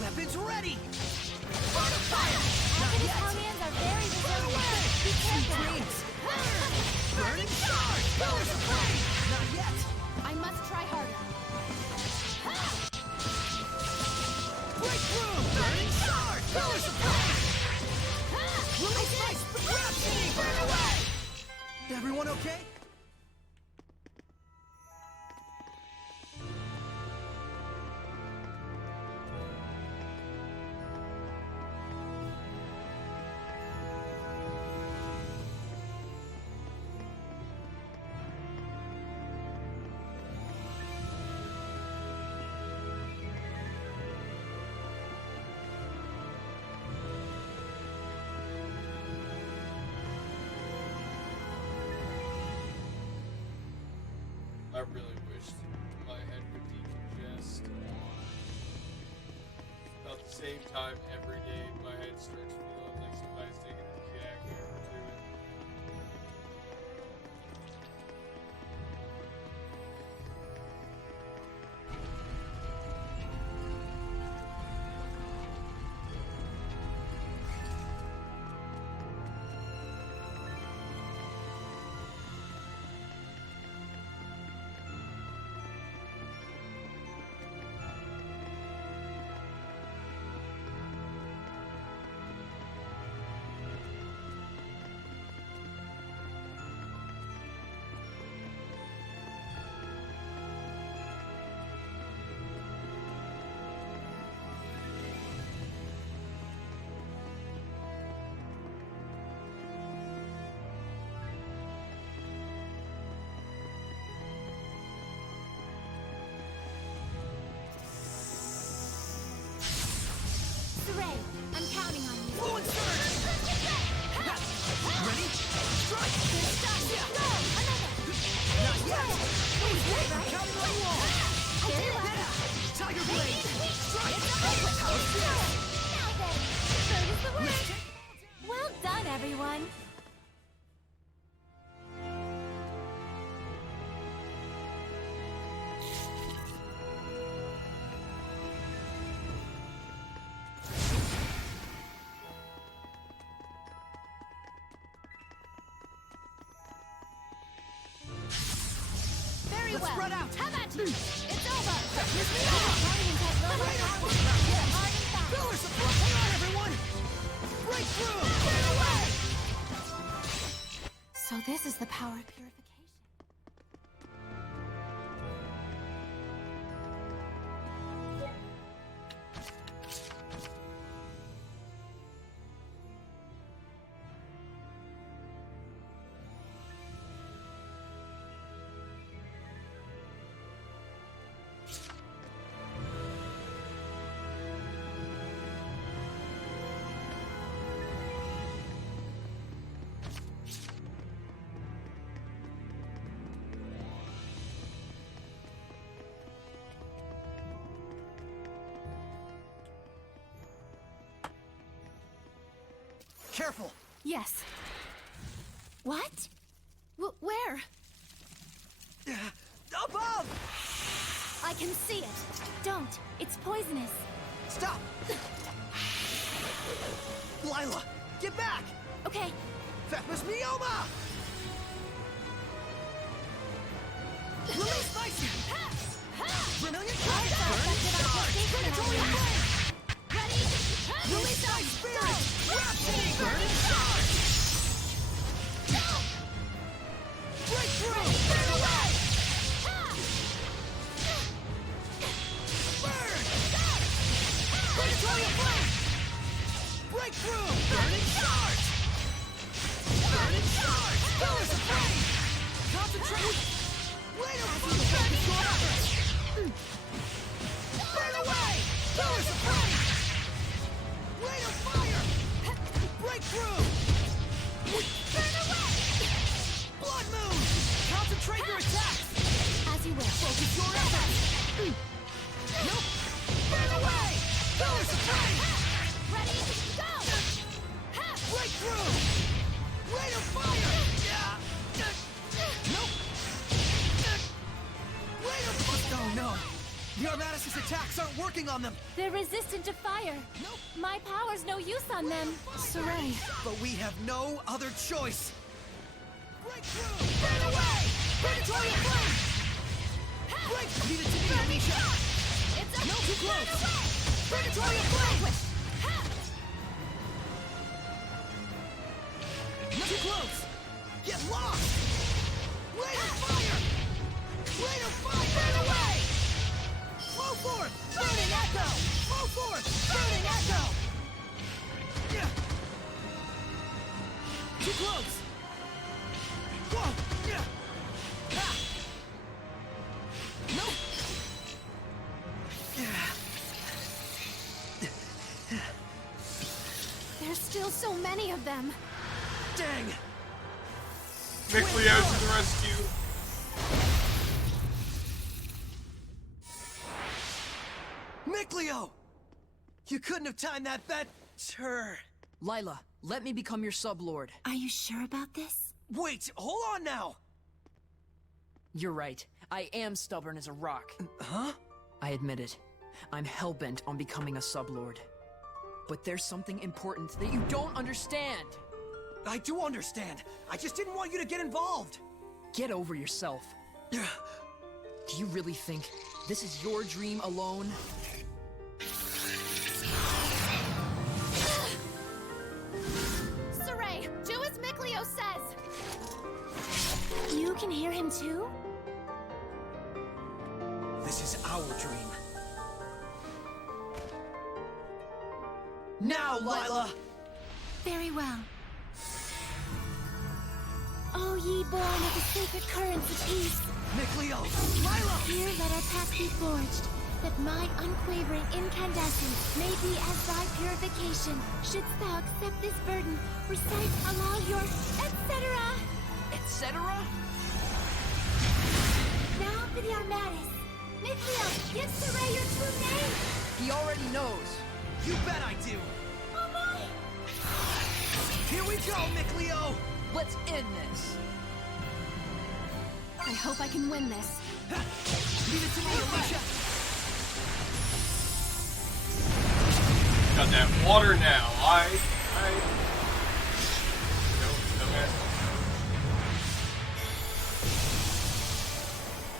Weapons ready! fire! Italians are very resilient. Be careful. Dreams! Burning charge! Pillars of flame! Not yet! I must try harder. Breakthrough! Burning charge! Pillars of flame! Release my gravity! Burn away! Everyone okay? I really wished my head would decongest. About the same time every day, my head starts feeling like somebody's taking a jackhammer to it. Counting on you all! Tiger Blade! Strike! Now then, bird is the word. Well done, everyone. Very Let's well. spread out! How about you? It's over. Pillars of blood! Hang on, everyone! Break through! Get away! So this is the power of purification. Careful! Yes. What? Where? Above! I can see it. Don't. It's poisonous. Stop! Lila, get back! Okay. Fepus Mioma! Release Vice! Vermilion Kite! Predatory Flame! Ready? Release Ice Spirit! Rhapsody! Burning Charge! Breakthrough! Burn away! Burn! Predatory Flame! Breakthrough! Burning Charge! Burning Charge! Pillars of Flame! Concentrate! Wait a minute! Burn away! Pillars of Flame! Rain of Fire! Breakthrough! Burn away! Blood Moon! Concentrate your attacks! As you will. Focus your efforts! Nope! Burn away! Pillars of Flame! Ready? Go! Breakthrough! Rain of Fire! Nope! Rain of Fire! Oh no! The Armatus' attacks aren't working on them! They're resistant to fire. Nope! My power's no use on them. Saray. But we have no other choice! Breakthrough! Burn away! Predatory Flame! Break! Leave it to me, Alicia! It's a No, too close! Predatory Flame! Not too close! Get lost! Rain of Fire! Rain of Fire! Burn away! Flow forth! Burning Echo! Flow forth! Burning Echo! Yeah. Too close! Whoa! Yeah. Ha. Nope! There's still so many of them. Dang! Mikleo to the rescue. Mikleo! You couldn't have timed that better. Lila, let me become your sublord. Are you sure about this? Wait, hold on now! You're right. I am stubborn as a rock. Huh? I admit it. I'm hellbent on becoming a sublord. But there's something important that you don't understand. I do understand. I just didn't want you to get involved. Get over yourself. Do you really think this is your dream alone? Saray, do as Mikleo says. You can hear him too? This is our dream. Now, Lila! Very well. O ye born of the sacred currents of peace, Mikleo! Lila! here let our path be forged, that my unquavering incandescence may be as thy purification. Shouldst thou accept this burden, recite aloud your etc. Etc.? Now for Mikleo, give Saray your true name! He already knows. You bet I do. Oh my! Here we go, Mikleo! Let's end this. I hope I can win this. Leave it to me, Alicia! Got that water now.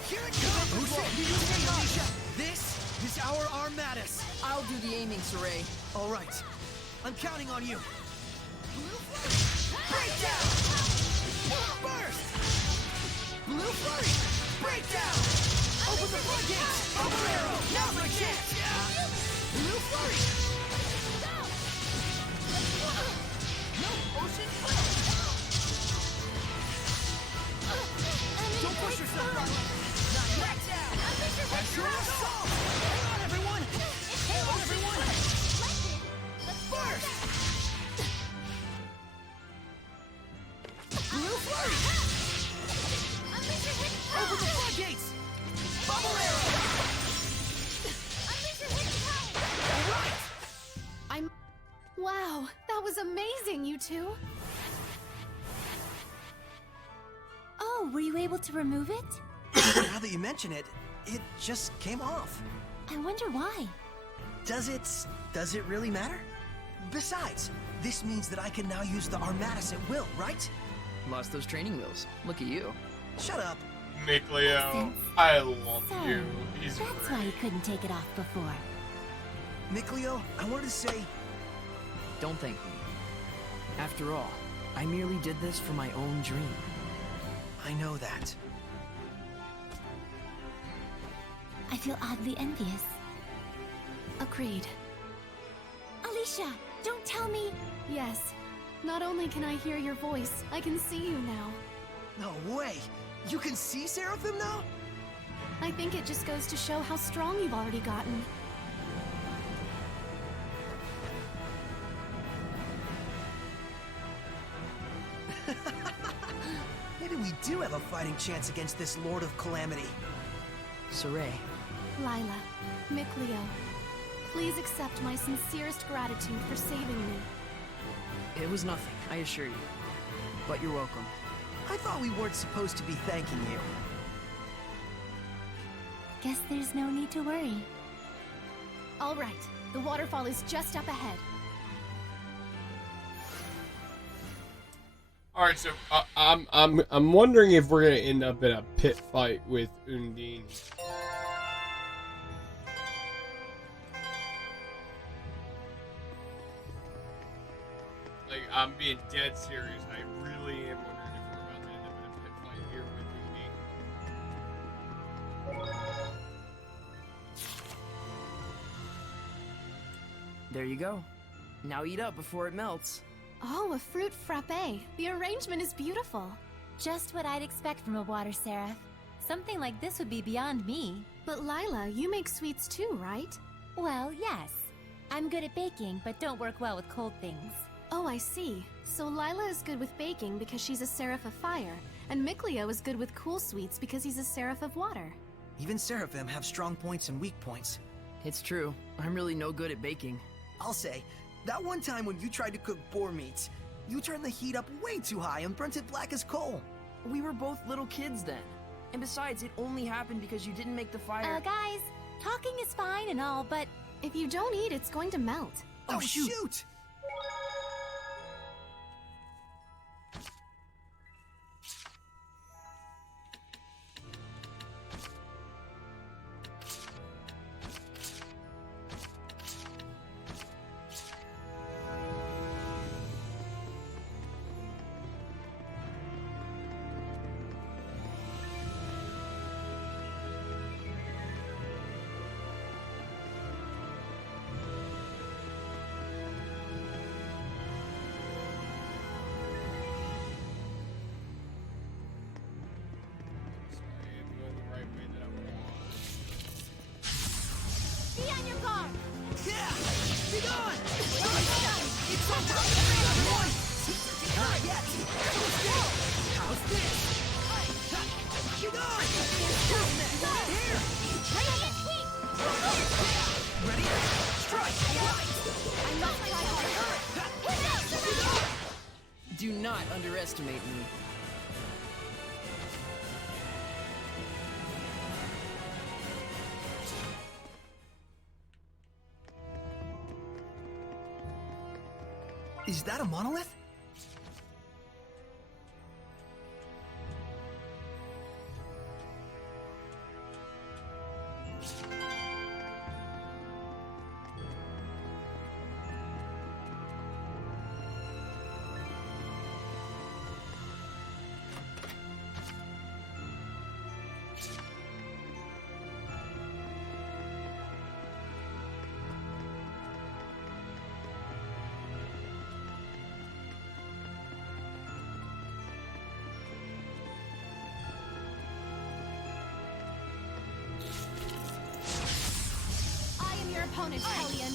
Here it comes! Alicia! This is our Armatus! I'll do the aiming, Saray. All right. I'm counting on you. Breakdown! Burst! Blue Flurry! Breakdown! Open the floodgates! Bubble arrow! Now my chance! Blue Flurry! No ocean flip! Don't push yourself, Riley! Not yet! Pressure assault! Hang on, everyone! Hang on, everyone! Burst! Blue Flurry! Open the floodgates! Bubble arrow! I'm... Wow, that was amazing, you two. Oh, were you able to remove it? Now that you mention it, it just came off. I wonder why. Does it really matter? Besides, this means that I can now use the Armatus at will, right? Lost those training wheels. Look at you. Shut up. Mikleo, I love So, you. He's that's great. why you couldn't take it off before. Mikleo, I wanted to say... Don't thank me. After all, I merely did this for my own dream. I know that. I feel oddly envious. Agreed. Alicia, don't tell me... Yes. Not only can I hear your voice, I can see you now. No way! You can see Seraphim now? I think it just goes to show how strong you've already gotten. Maybe we do have a fighting chance against this Lord of Calamity. Saray. Lila, Mikleo, please accept my sincerest gratitude for saving me. It was nothing, I assure you. But you're welcome. I thought we weren't supposed to be thanking you. Guess there's no need to worry. All right, the waterfall is just up ahead. All right, so I'm wondering if we're gonna end up in a pit fight with Undine. Like, I'm being dead serious. I really am wondering if we're about to end up in a pit fight here with Undine. There you go. Now eat up before it melts. Oh, a fruit frappe. The arrangement is beautiful. Just what I'd expect from a water seraph. Something like this would be beyond me. But Lila, you make sweets too, right? Well, yes. I'm good at baking, but don't work well with cold things. Oh, I see. So Lila is good with baking because she's a seraph of fire, and Mikleo is good with cool sweets because he's a seraph of water. Even Seraphim have strong points and weak points. It's true. I'm really no good at baking. I'll say, that one time when you tried to cook boar meat, you turned the heat up way too high and burnt it black as coal. We were both little kids then. And besides, it only happened because you didn't make the fire. Guys, talking is fine and all, but if you don't eat, it's going to melt. Oh, shoot! be on your guard! Yeah! Be gone! It's over! Not yet! How's this? Be gone! Here! Do not underestimate me. Is that a monolith? Opponent, Hellion.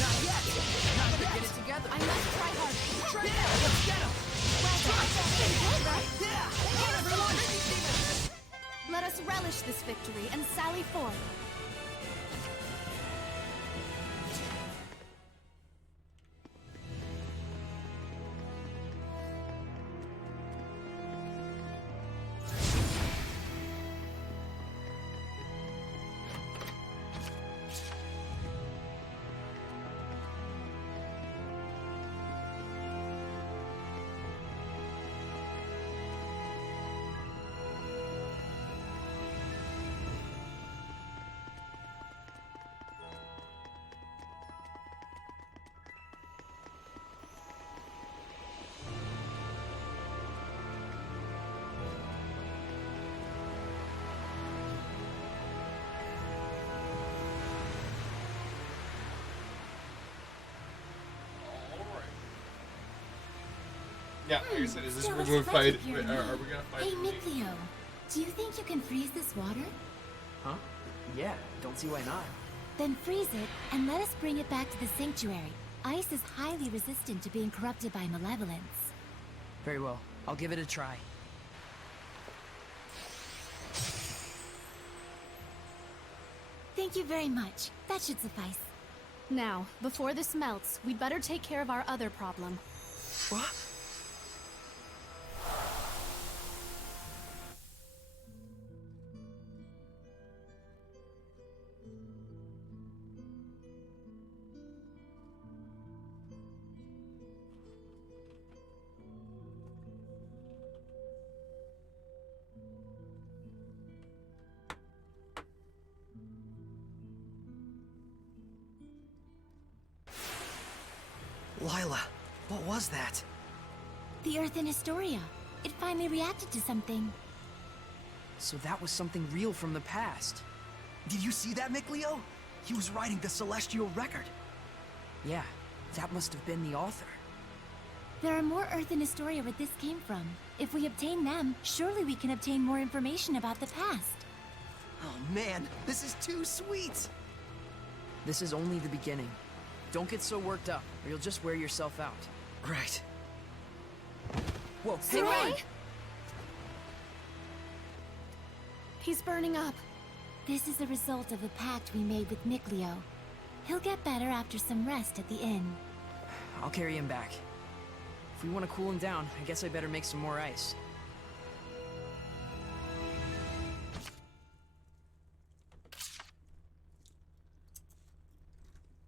Not yet. Not gonna get it together. I must try hard. Try it out. Let's get him. Let us relish this victory and sally forth. Yeah, like I said, is this Still where a we're spread fight? here, Are we no? gonna fight? Hey, Mikleo, do you think you can freeze this water? Huh? Yeah, don't see why not. Then freeze it, and let us bring it back to the sanctuary. Ice is highly resistant to being corrupted by malevolence. Very well. I'll give it a try. Thank you very much. That should suffice. Now, before this melts, we'd better take care of our other problem. What? Lila, what was that? The Earth in Historia. It finally reacted to something. So that was something real from the past. Did you see that, Mikleo? He was writing the Celestial Record. Yeah, that must have been the author. There are more Earth in Historia where this came from. If we obtain them, surely we can obtain more information about the past. Oh man, this is too sweet! This is only the beginning. Don't get so worked up, or you'll just wear yourself out. Right. Whoa, Hey, Ray! He's burning up. This is a result of a pact we made with Mikleo. He'll get better after some rest at the inn. I'll carry him back. If we want to cool him down, I guess I better make some more ice.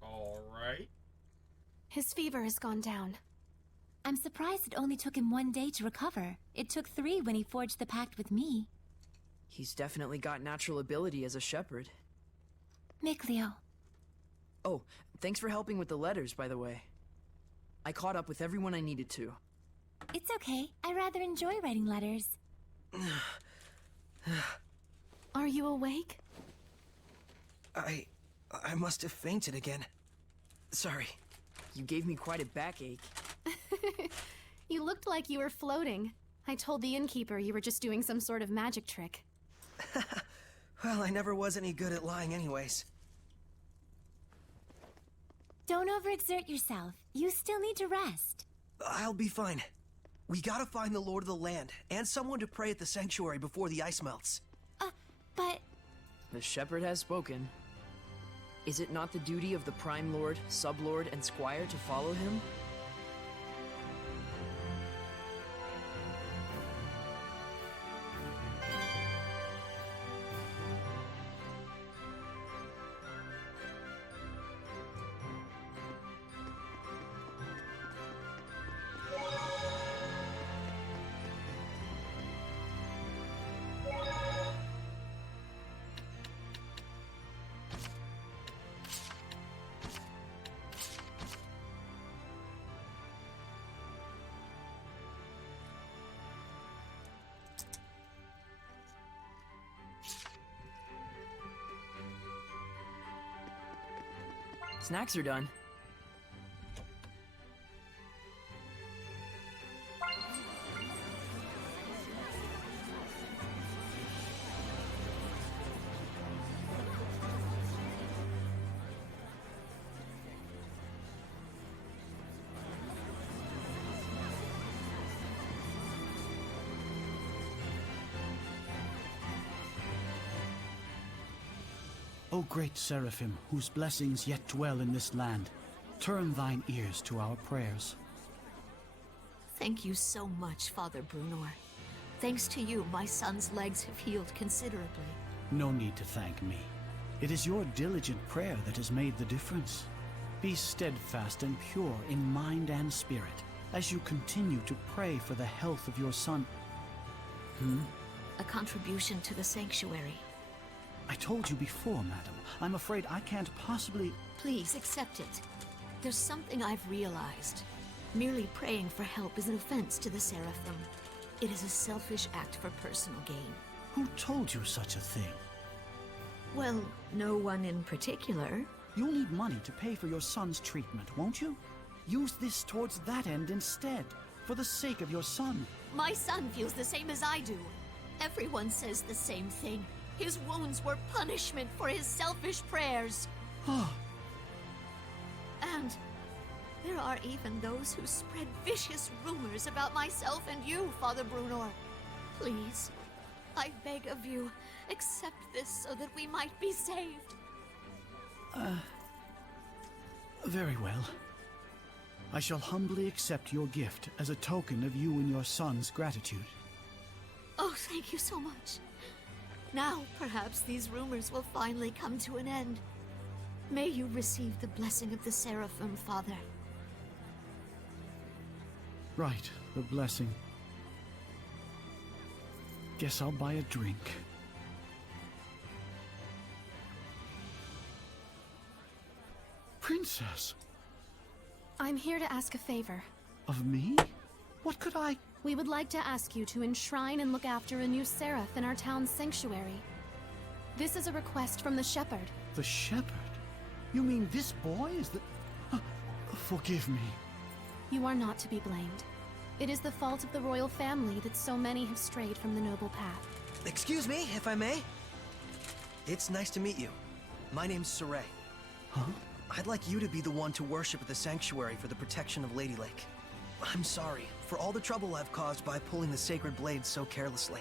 Alright. His fever has gone down. I'm surprised it only took him 1 day to recover. It took 3 when he forged the pact with me. He's definitely got natural ability as a shepherd. Mikleo. Oh, thanks for helping with the letters, by the way. I caught up with everyone I needed to. It's okay. I rather enjoy writing letters. Are you awake? I must have fainted again. Sorry. You gave me quite a backache. You looked like you were floating. I told the innkeeper you were just doing some sort of magic trick. Well, I never was any good at lying anyways. Don't overexert yourself. You still need to rest. I'll be fine. We gotta find the Lord of the Land, and someone to pray at the sanctuary before the ice melts. But... The shepherd has spoken. Is it not the duty of the Prime Lord, Sublord, and Squire to follow him? Snacks are done. O great Seraphim, whose blessings yet dwell in this land, turn thine ears to our prayers. Thank you so much, Father Brunor. Thanks to you, my son's legs have healed considerably. No need to thank me. It is your diligent prayer that has made the difference. Be steadfast and pure in mind and spirit as you continue to pray for the health of your son. A contribution to the sanctuary. I told you before, madam. I'm afraid I can't possibly... Please accept it. There's something I've realized. Merely praying for help is an offense to the Seraphim. It is a selfish act for personal gain. Who told you such a thing? Well, no one in particular. You'll need money to pay for your son's treatment, won't you? Use this towards that end instead, for the sake of your son. My son feels the same as I do. Everyone says the same thing. His wounds were punishment for his selfish prayers. And there are even those who spread vicious rumors about myself and you, Father Brunor. Please, I beg of you, accept this so that we might be saved. Very well. I shall humbly accept your gift as a token of you and your son's gratitude. Oh, thank you so much. Now, perhaps these rumors will finally come to an end. May you receive the blessing of the Seraphim, Father. Right, the blessing. Guess I'll buy a drink. Princess! I'm here to ask a favor. Of me? What could I... We would like to ask you to enshrine and look after a new seraph in our town's sanctuary. This is a request from the shepherd. The shepherd? You mean this boy is the... Forgive me. You are not to be blamed. It is the fault of the royal family that so many have strayed from the noble path. Excuse me, if I may? It's nice to meet you. My name's Saray. Huh? I'd like you to be the one to worship at the sanctuary for the protection of Lady Lake. I'm sorry for all the trouble I've caused by pulling the sacred blade so carelessly.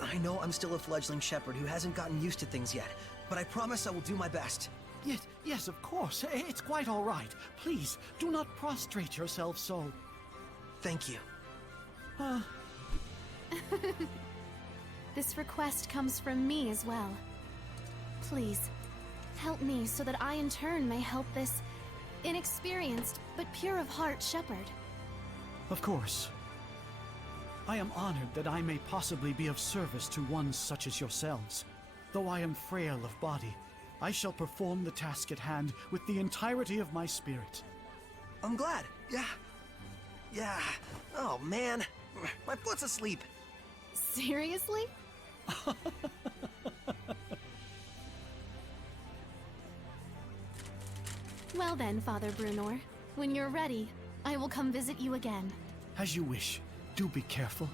I know I'm still a fledgling shepherd who hasn't gotten used to things yet, but I promise I will do my best. Yes, of course. It's quite all right. Please, do not prostrate yourself so. Thank you. This request comes from me as well. Please, help me so that I in turn may help this inexperienced but pure of heart shepherd. Of course. I am honored that I may possibly be of service to ones such as yourselves. Though I am frail of body, I shall perform the task at hand with the entirety of my spirit. I'm glad. Yeah. Oh, man. My foot's asleep. Seriously? Well then, Father Brunor. When you're ready, I will come visit you again. As you wish. Do be careful.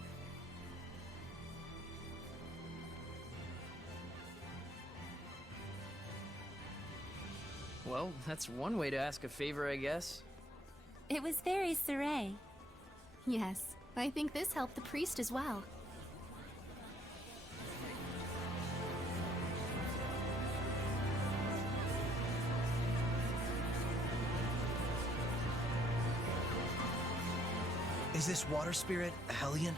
Well, that's one way to ask a favor, I guess. It was very Saray. Yes, I think this helped the priest as well. Is this water spirit a Hellion?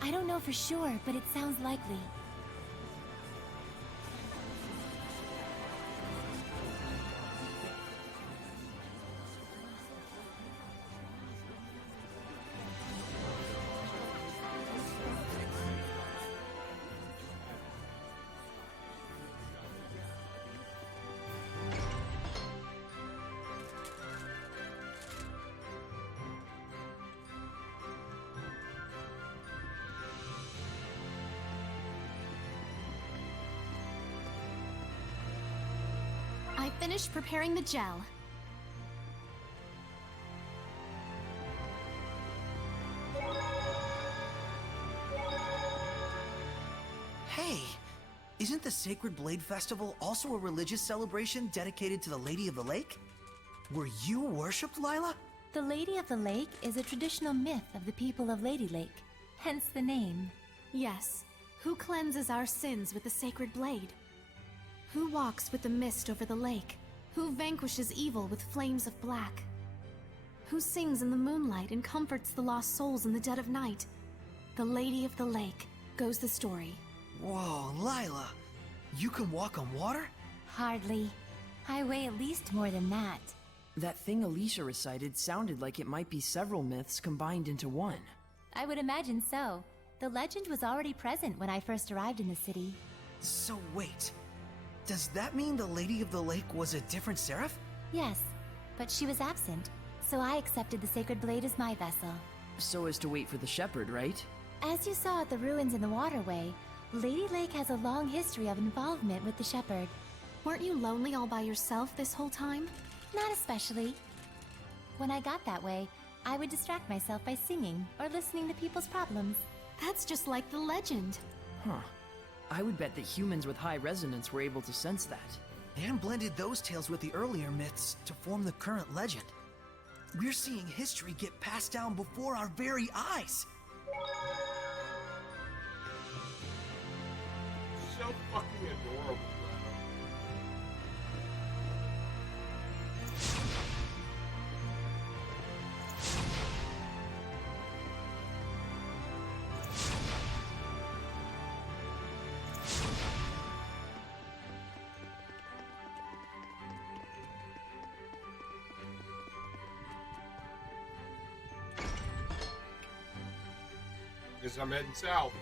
I don't know for sure, but it sounds likely. finished preparing the gel. Hey, isn't the Sacred Blade Festival also a religious celebration dedicated to the Lady of the Lake? Were you worshipped, Lila? The Lady of the Lake is a traditional myth of the people of Lady Lake, hence the name. Yes. Who cleanses our sins with the sacred blade? Who walks with the mist over the lake? Who vanquishes evil with flames of black? Who sings in the moonlight and comforts the lost souls in the dead of night? The Lady of the Lake, goes the story. Whoa, Lila! You can walk on water? Hardly. I weigh at least more than that. That thing Alicia recited sounded like it might be several myths combined into one. I would imagine so. The legend was already present when I first arrived in the city. So wait, does that mean the Lady of the Lake was a different seraph? Yes, but she was absent, so I accepted the Sacred Blade as my vessel. So as to wait for the shepherd, right? As you saw at the ruins in the waterway, Lady Lake has a long history of involvement with the shepherd. Weren't you lonely all by yourself this whole time? Not especially. When I got that way, I would distract myself by singing or listening to people's problems. That's just like the legend. Huh. I would bet that humans with high resonance were able to sense that. And blended those tales with the earlier myths to form the current legend. We're seeing history get passed down before our very eyes. So fucking adorable. Guess I'm heading south.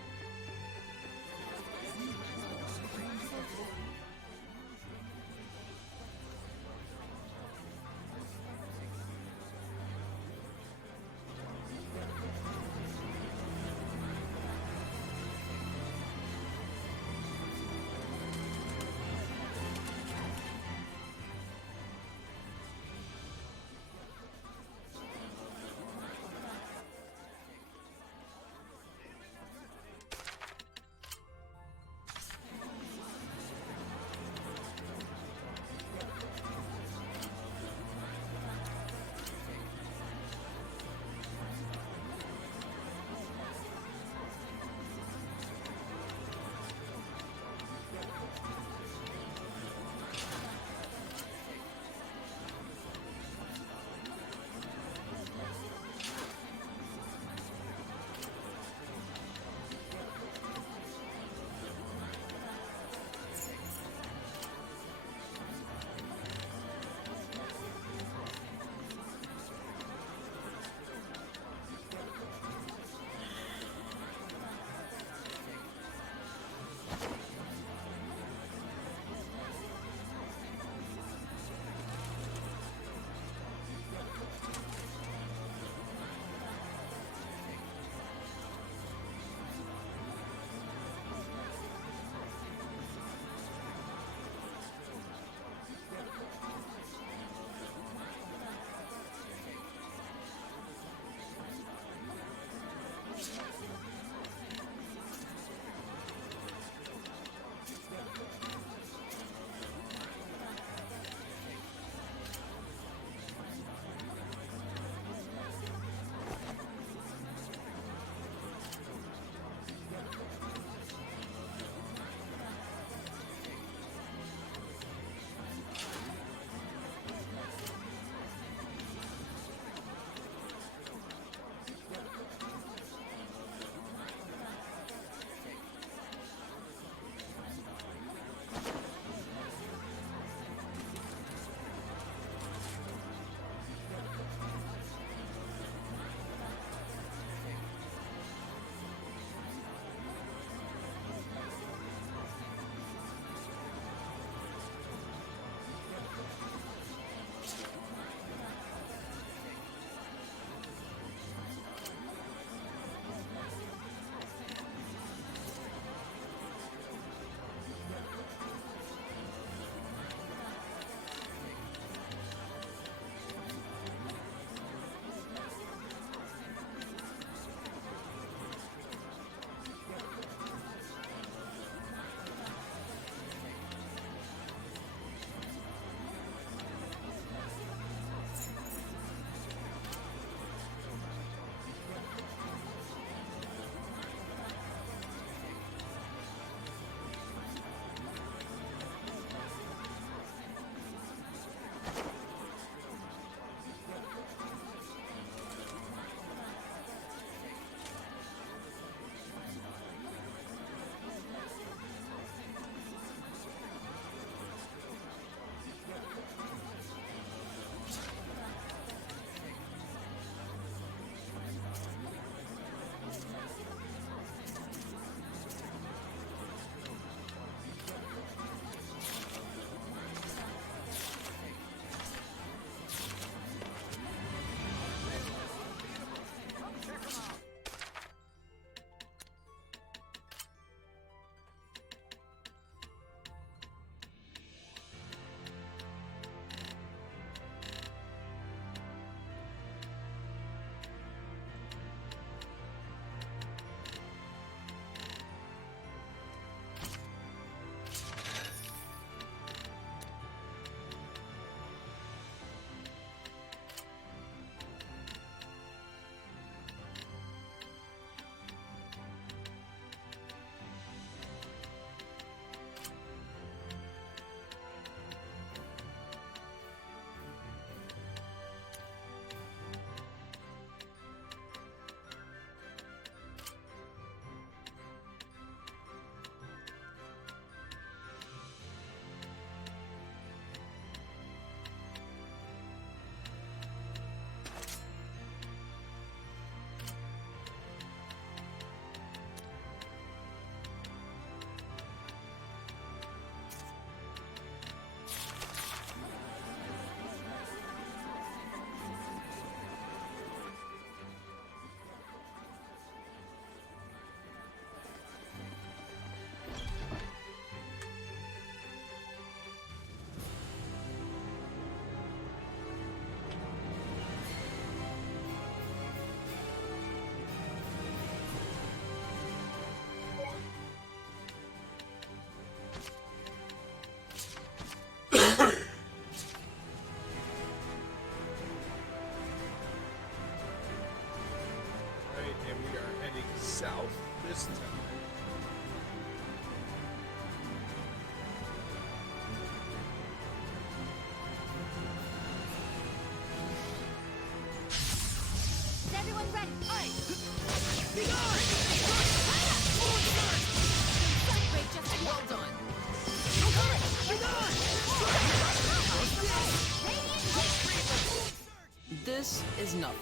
this is nothing.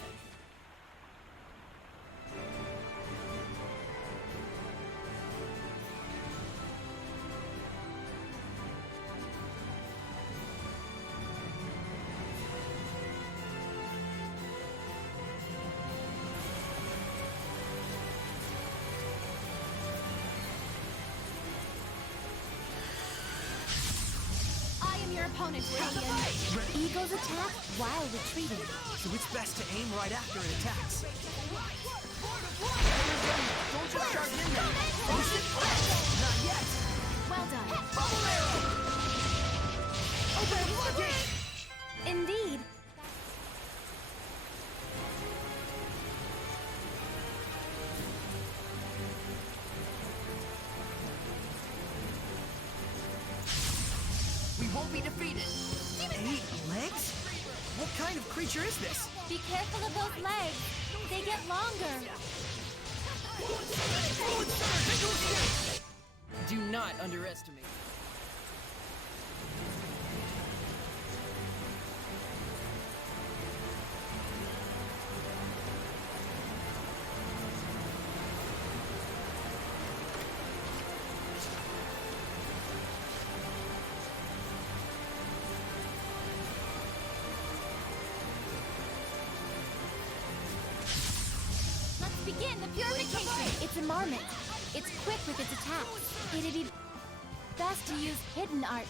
Your opponent, Eagles attack while retreating. So it's best to aim right after it attacks. Don't just charge in there. Not yet. Well done. Bubble arrow! Open floodgate! Indeed. We won't be defeated. 8 legs? What kind of creature is this? Be careful of those legs. They get longer. Do not underestimate. Begin the purification! It's a marmot. It's quick with its attacks. It'd be best to use hidden arts.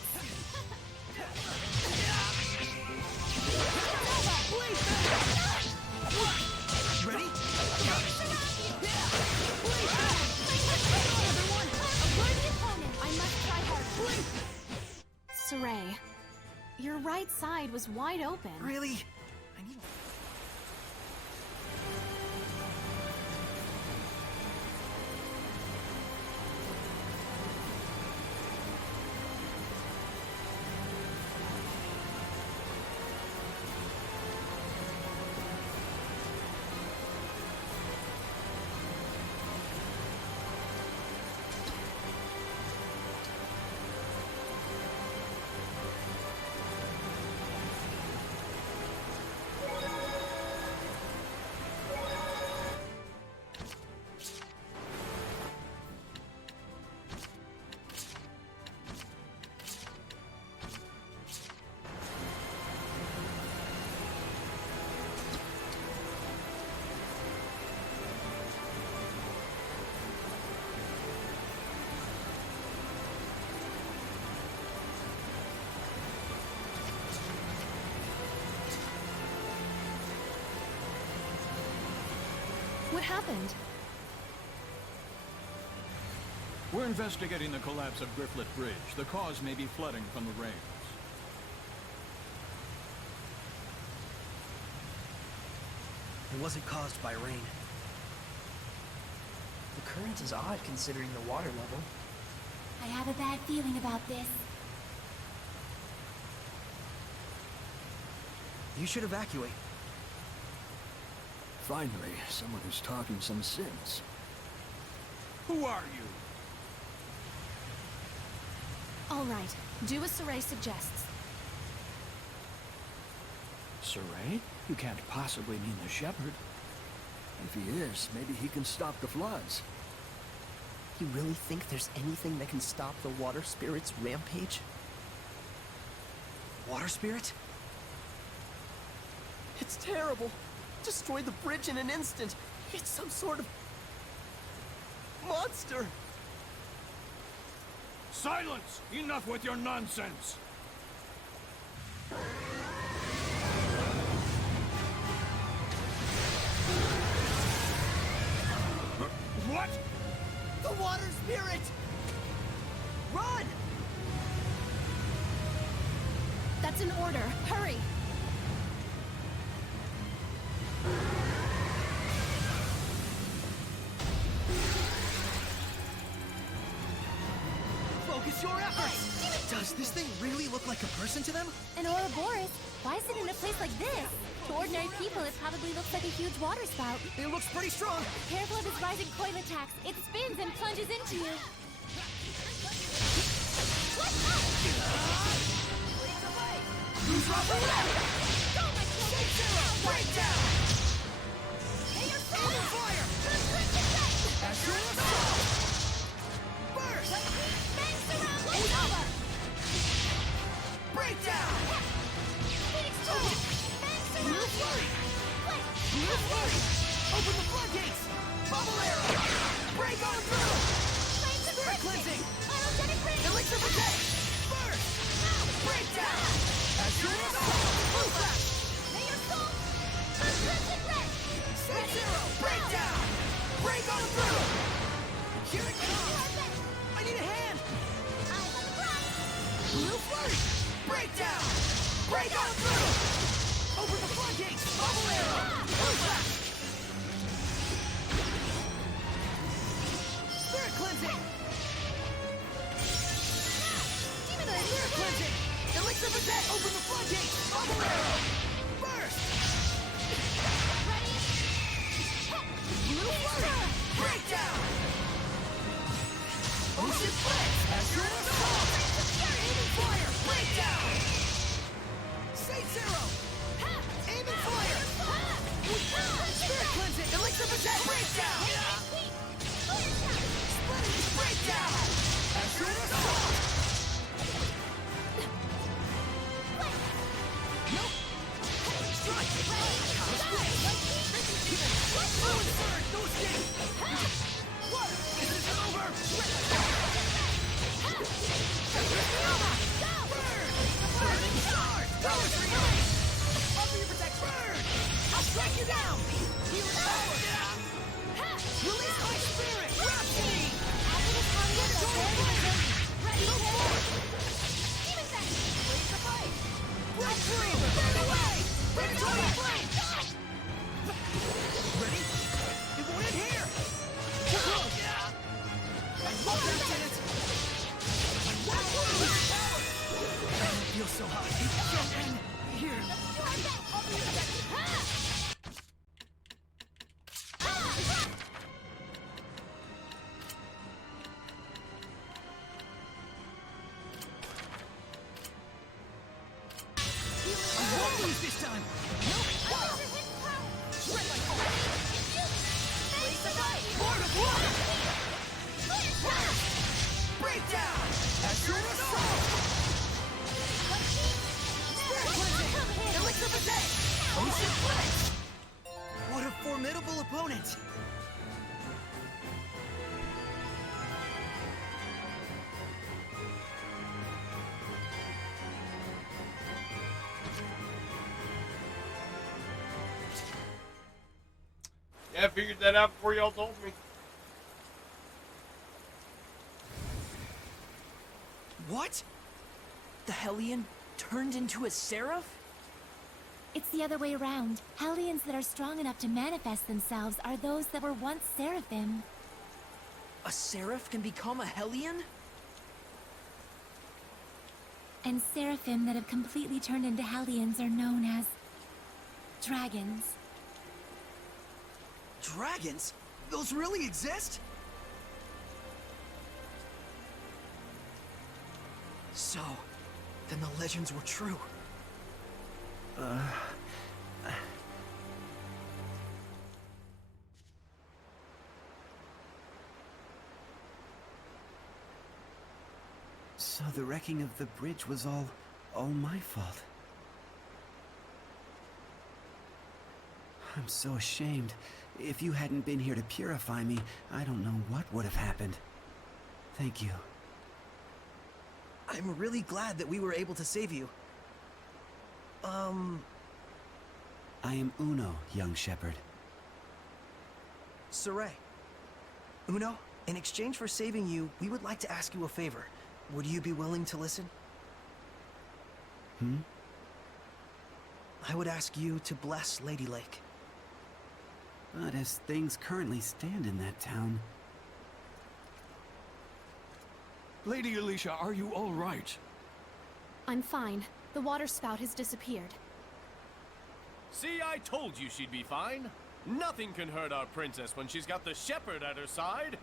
Ready? I must try harder. Saray, your right side was wide open. Really? I need... What happened? We're investigating the collapse of Grifflet Bridge. The cause may be flooding from the rains. It wasn't caused by rain. The current is odd considering the water level. I have a bad feeling about this. You should evacuate. Finally, someone who's talking some sense. Who are you? All right, do as Saray suggests. Saray? You can't possibly mean the shepherd. If he is, maybe he can stop the floods. You really think there's anything that can stop the water spirit's rampage? Water spirit? It's terrible. Destroyed the bridge in an instant. It's some sort of monster. Silence! Enough with your nonsense! What? The water spirit! Run! That's an order. Hurry! Focus your efforts! Does this thing really look like a person to them? An Ouroboros? Why is it in a place like this? To ordinary people, it probably looks like a huge water spout. It looks pretty strong. Careful of its rising coil attacks. It spins and plunges into you. Break down! Breakdown! Break on through! Open the floodgates! Bubble arrow! Spirit cleansing! Spirit cleansing! Elixir Possess! Open the floodgates! Bubble arrow! Burst! Blue flurry! Breakdown! Ocean Blitz! Azure Assault! Aiming Fire! Breakdown! Saint Zero! Aiming Fire! Spirit Cleansing! Elixir Possess! Breakdown! Splitting Breakdown! Azure Assault! Nope! Strike! Counter Split! Fluid Surge! No escape! What? Is this over? Burning Charge! Poetry! Offer your protect! Burn! I'll strike you down! Heal power! Release my spirit! Rhapsody! Predatory Flame! Go forward! Demon Set! Blaze the fight! Break free! Burn away! Predatory Flame! Ready? It won't end here! I love that, Lieutenant! I feel so hot. It can't end here. I won't lose this time! Nope! Shred like fire! Blaze the fight! Lord of Water! Breakdown! Azure Assault! Spirit Cleansing! Elixir Possess! Ocean Blitz! What a formidable opponent! Yeah, I figured that out before y'all told me. What? The Hellion turned into a seraph? It's the other way around. Hellions that are strong enough to manifest themselves are those that were once seraphim. A seraph can become a Hellion? And seraphim that have completely turned into hellions are known as dragons. Dragons? Those really exist? So, then the legends were true. So the wrecking of the bridge was all my fault. I'm so ashamed. If you hadn't been here to purify me, I don't know what would have happened. Thank you. I'm really glad that we were able to save you. I am Uno, young shepherd. Saray. Uno, in exchange for saving you, we would like to ask you a favor. Would you be willing to listen? I would ask you to bless Lady Lake. But as things currently stand in that town... Lady Alicia, are you all right? I'm fine. The water spout has disappeared. See, I told you she'd be fine. Nothing can hurt our princess when she's got the shepherd at her side.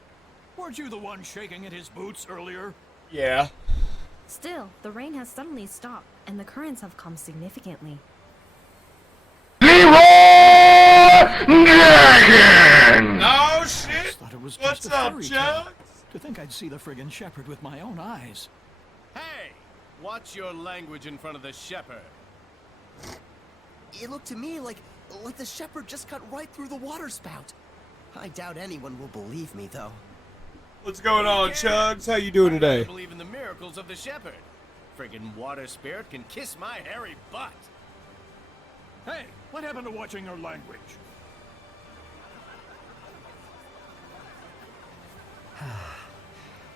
Weren't you the one shaking in his boots earlier? Yeah. Still, the rain has suddenly stopped, and the currents have come significantly. Dragon! Oh shit! Thought it was What's just a up, fairy Chuck? tale. To think I'd see the friggin' shepherd with my own eyes. Hey, watch your language in front of the shepherd. It looked to me like the shepherd just cut right through the water spout. I doubt anyone will believe me, though. What's going on, Chugs? How you doing I today? believe in the miracles of the shepherd. Friggin' water spirit can kiss my hairy butt. Hey, what happened to watching your language?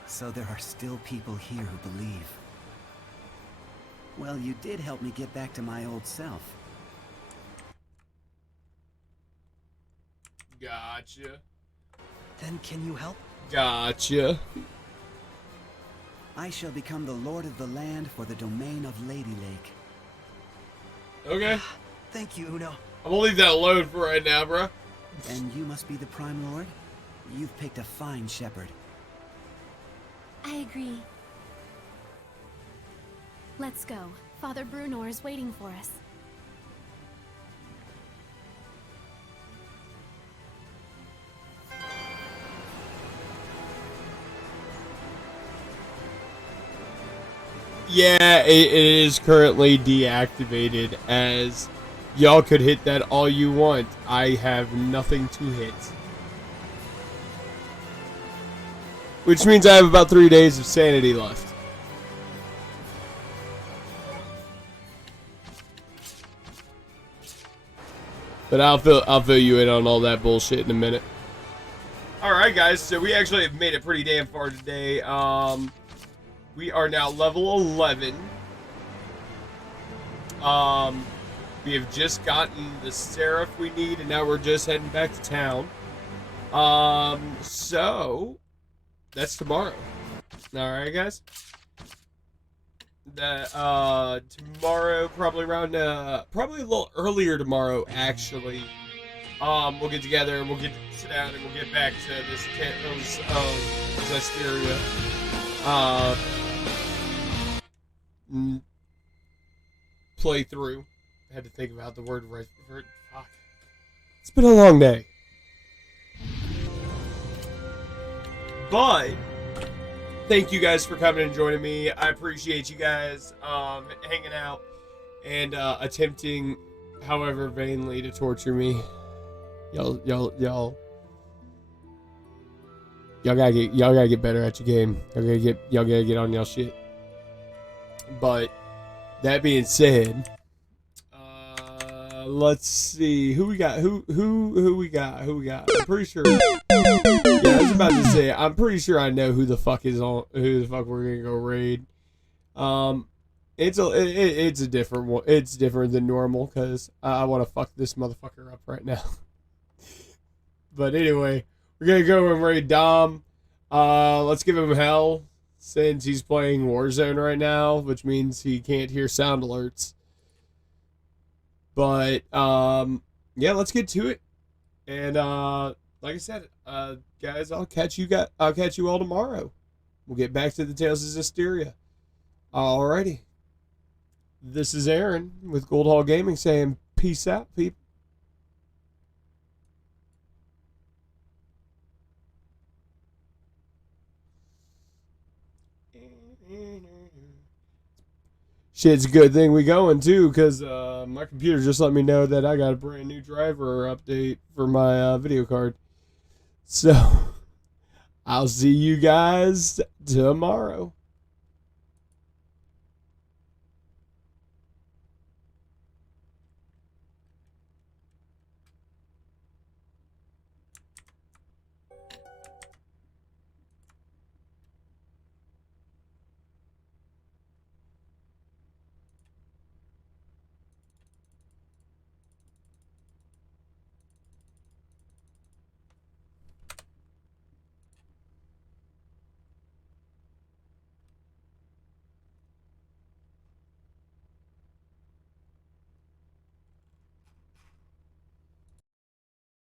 So there are still people here who believe. Well, you did help me get back to my old self. Gotcha. Then can you help? Gotcha. I shall become the lord of the land for the domain of Lady Lake. Okay. Thank you, Uno. I'm gonna leave that alone for right now, bro. And you must be the Prime Lord? You've picked a fine shepherd. I agree. Let's go. Father Brunor is waiting for us. Yeah, it is currently deactivated, as y'all could hit that all you want. I have nothing to hit. Which means I have about 3 days of sanity left. But I'll fill you in on all that bullshit in a minute. Alright guys, so we actually have made it pretty damn far today. We are now level 11. We have just gotten the Seraph we need, and now we're just heading back to town. So that's tomorrow. Alright, guys. Tomorrow, probably around, probably a little earlier tomorrow, actually. We'll get together and we'll get to sit down and we'll get back to this Zestiria. Playthrough. I had to think about the word right. Fuck. It's been a long day. But thank you guys for coming and joining me. I appreciate you guys hanging out and attempting, however vainly, to torture me. Y'all gotta get better at your game. Y'all gotta get on y'all shit. But that being said, let's see who we got. Who we got? I'm pretty sure. Yeah, I was about to say. I'm pretty sure I know who the fuck is on. Who the fuck we're gonna go raid. It's a different one. It's different than normal because I want to fuck this motherfucker up right now. But anyway, we're gonna go and raid Dom. Let's give him hell since he's playing Warzone right now, which means he can't hear sound alerts. But yeah, let's get to it. And like I said, guys, I'll catch you all tomorrow. We'll get back to the Tales of Zestiria. Alrighty. This is Aaron with Gold Hall Gaming saying peace out, people. Shit, it's a good thing we going too, because my computer just let me know that I got a brand new driver update for my video card. So, I'll see you guys tomorrow.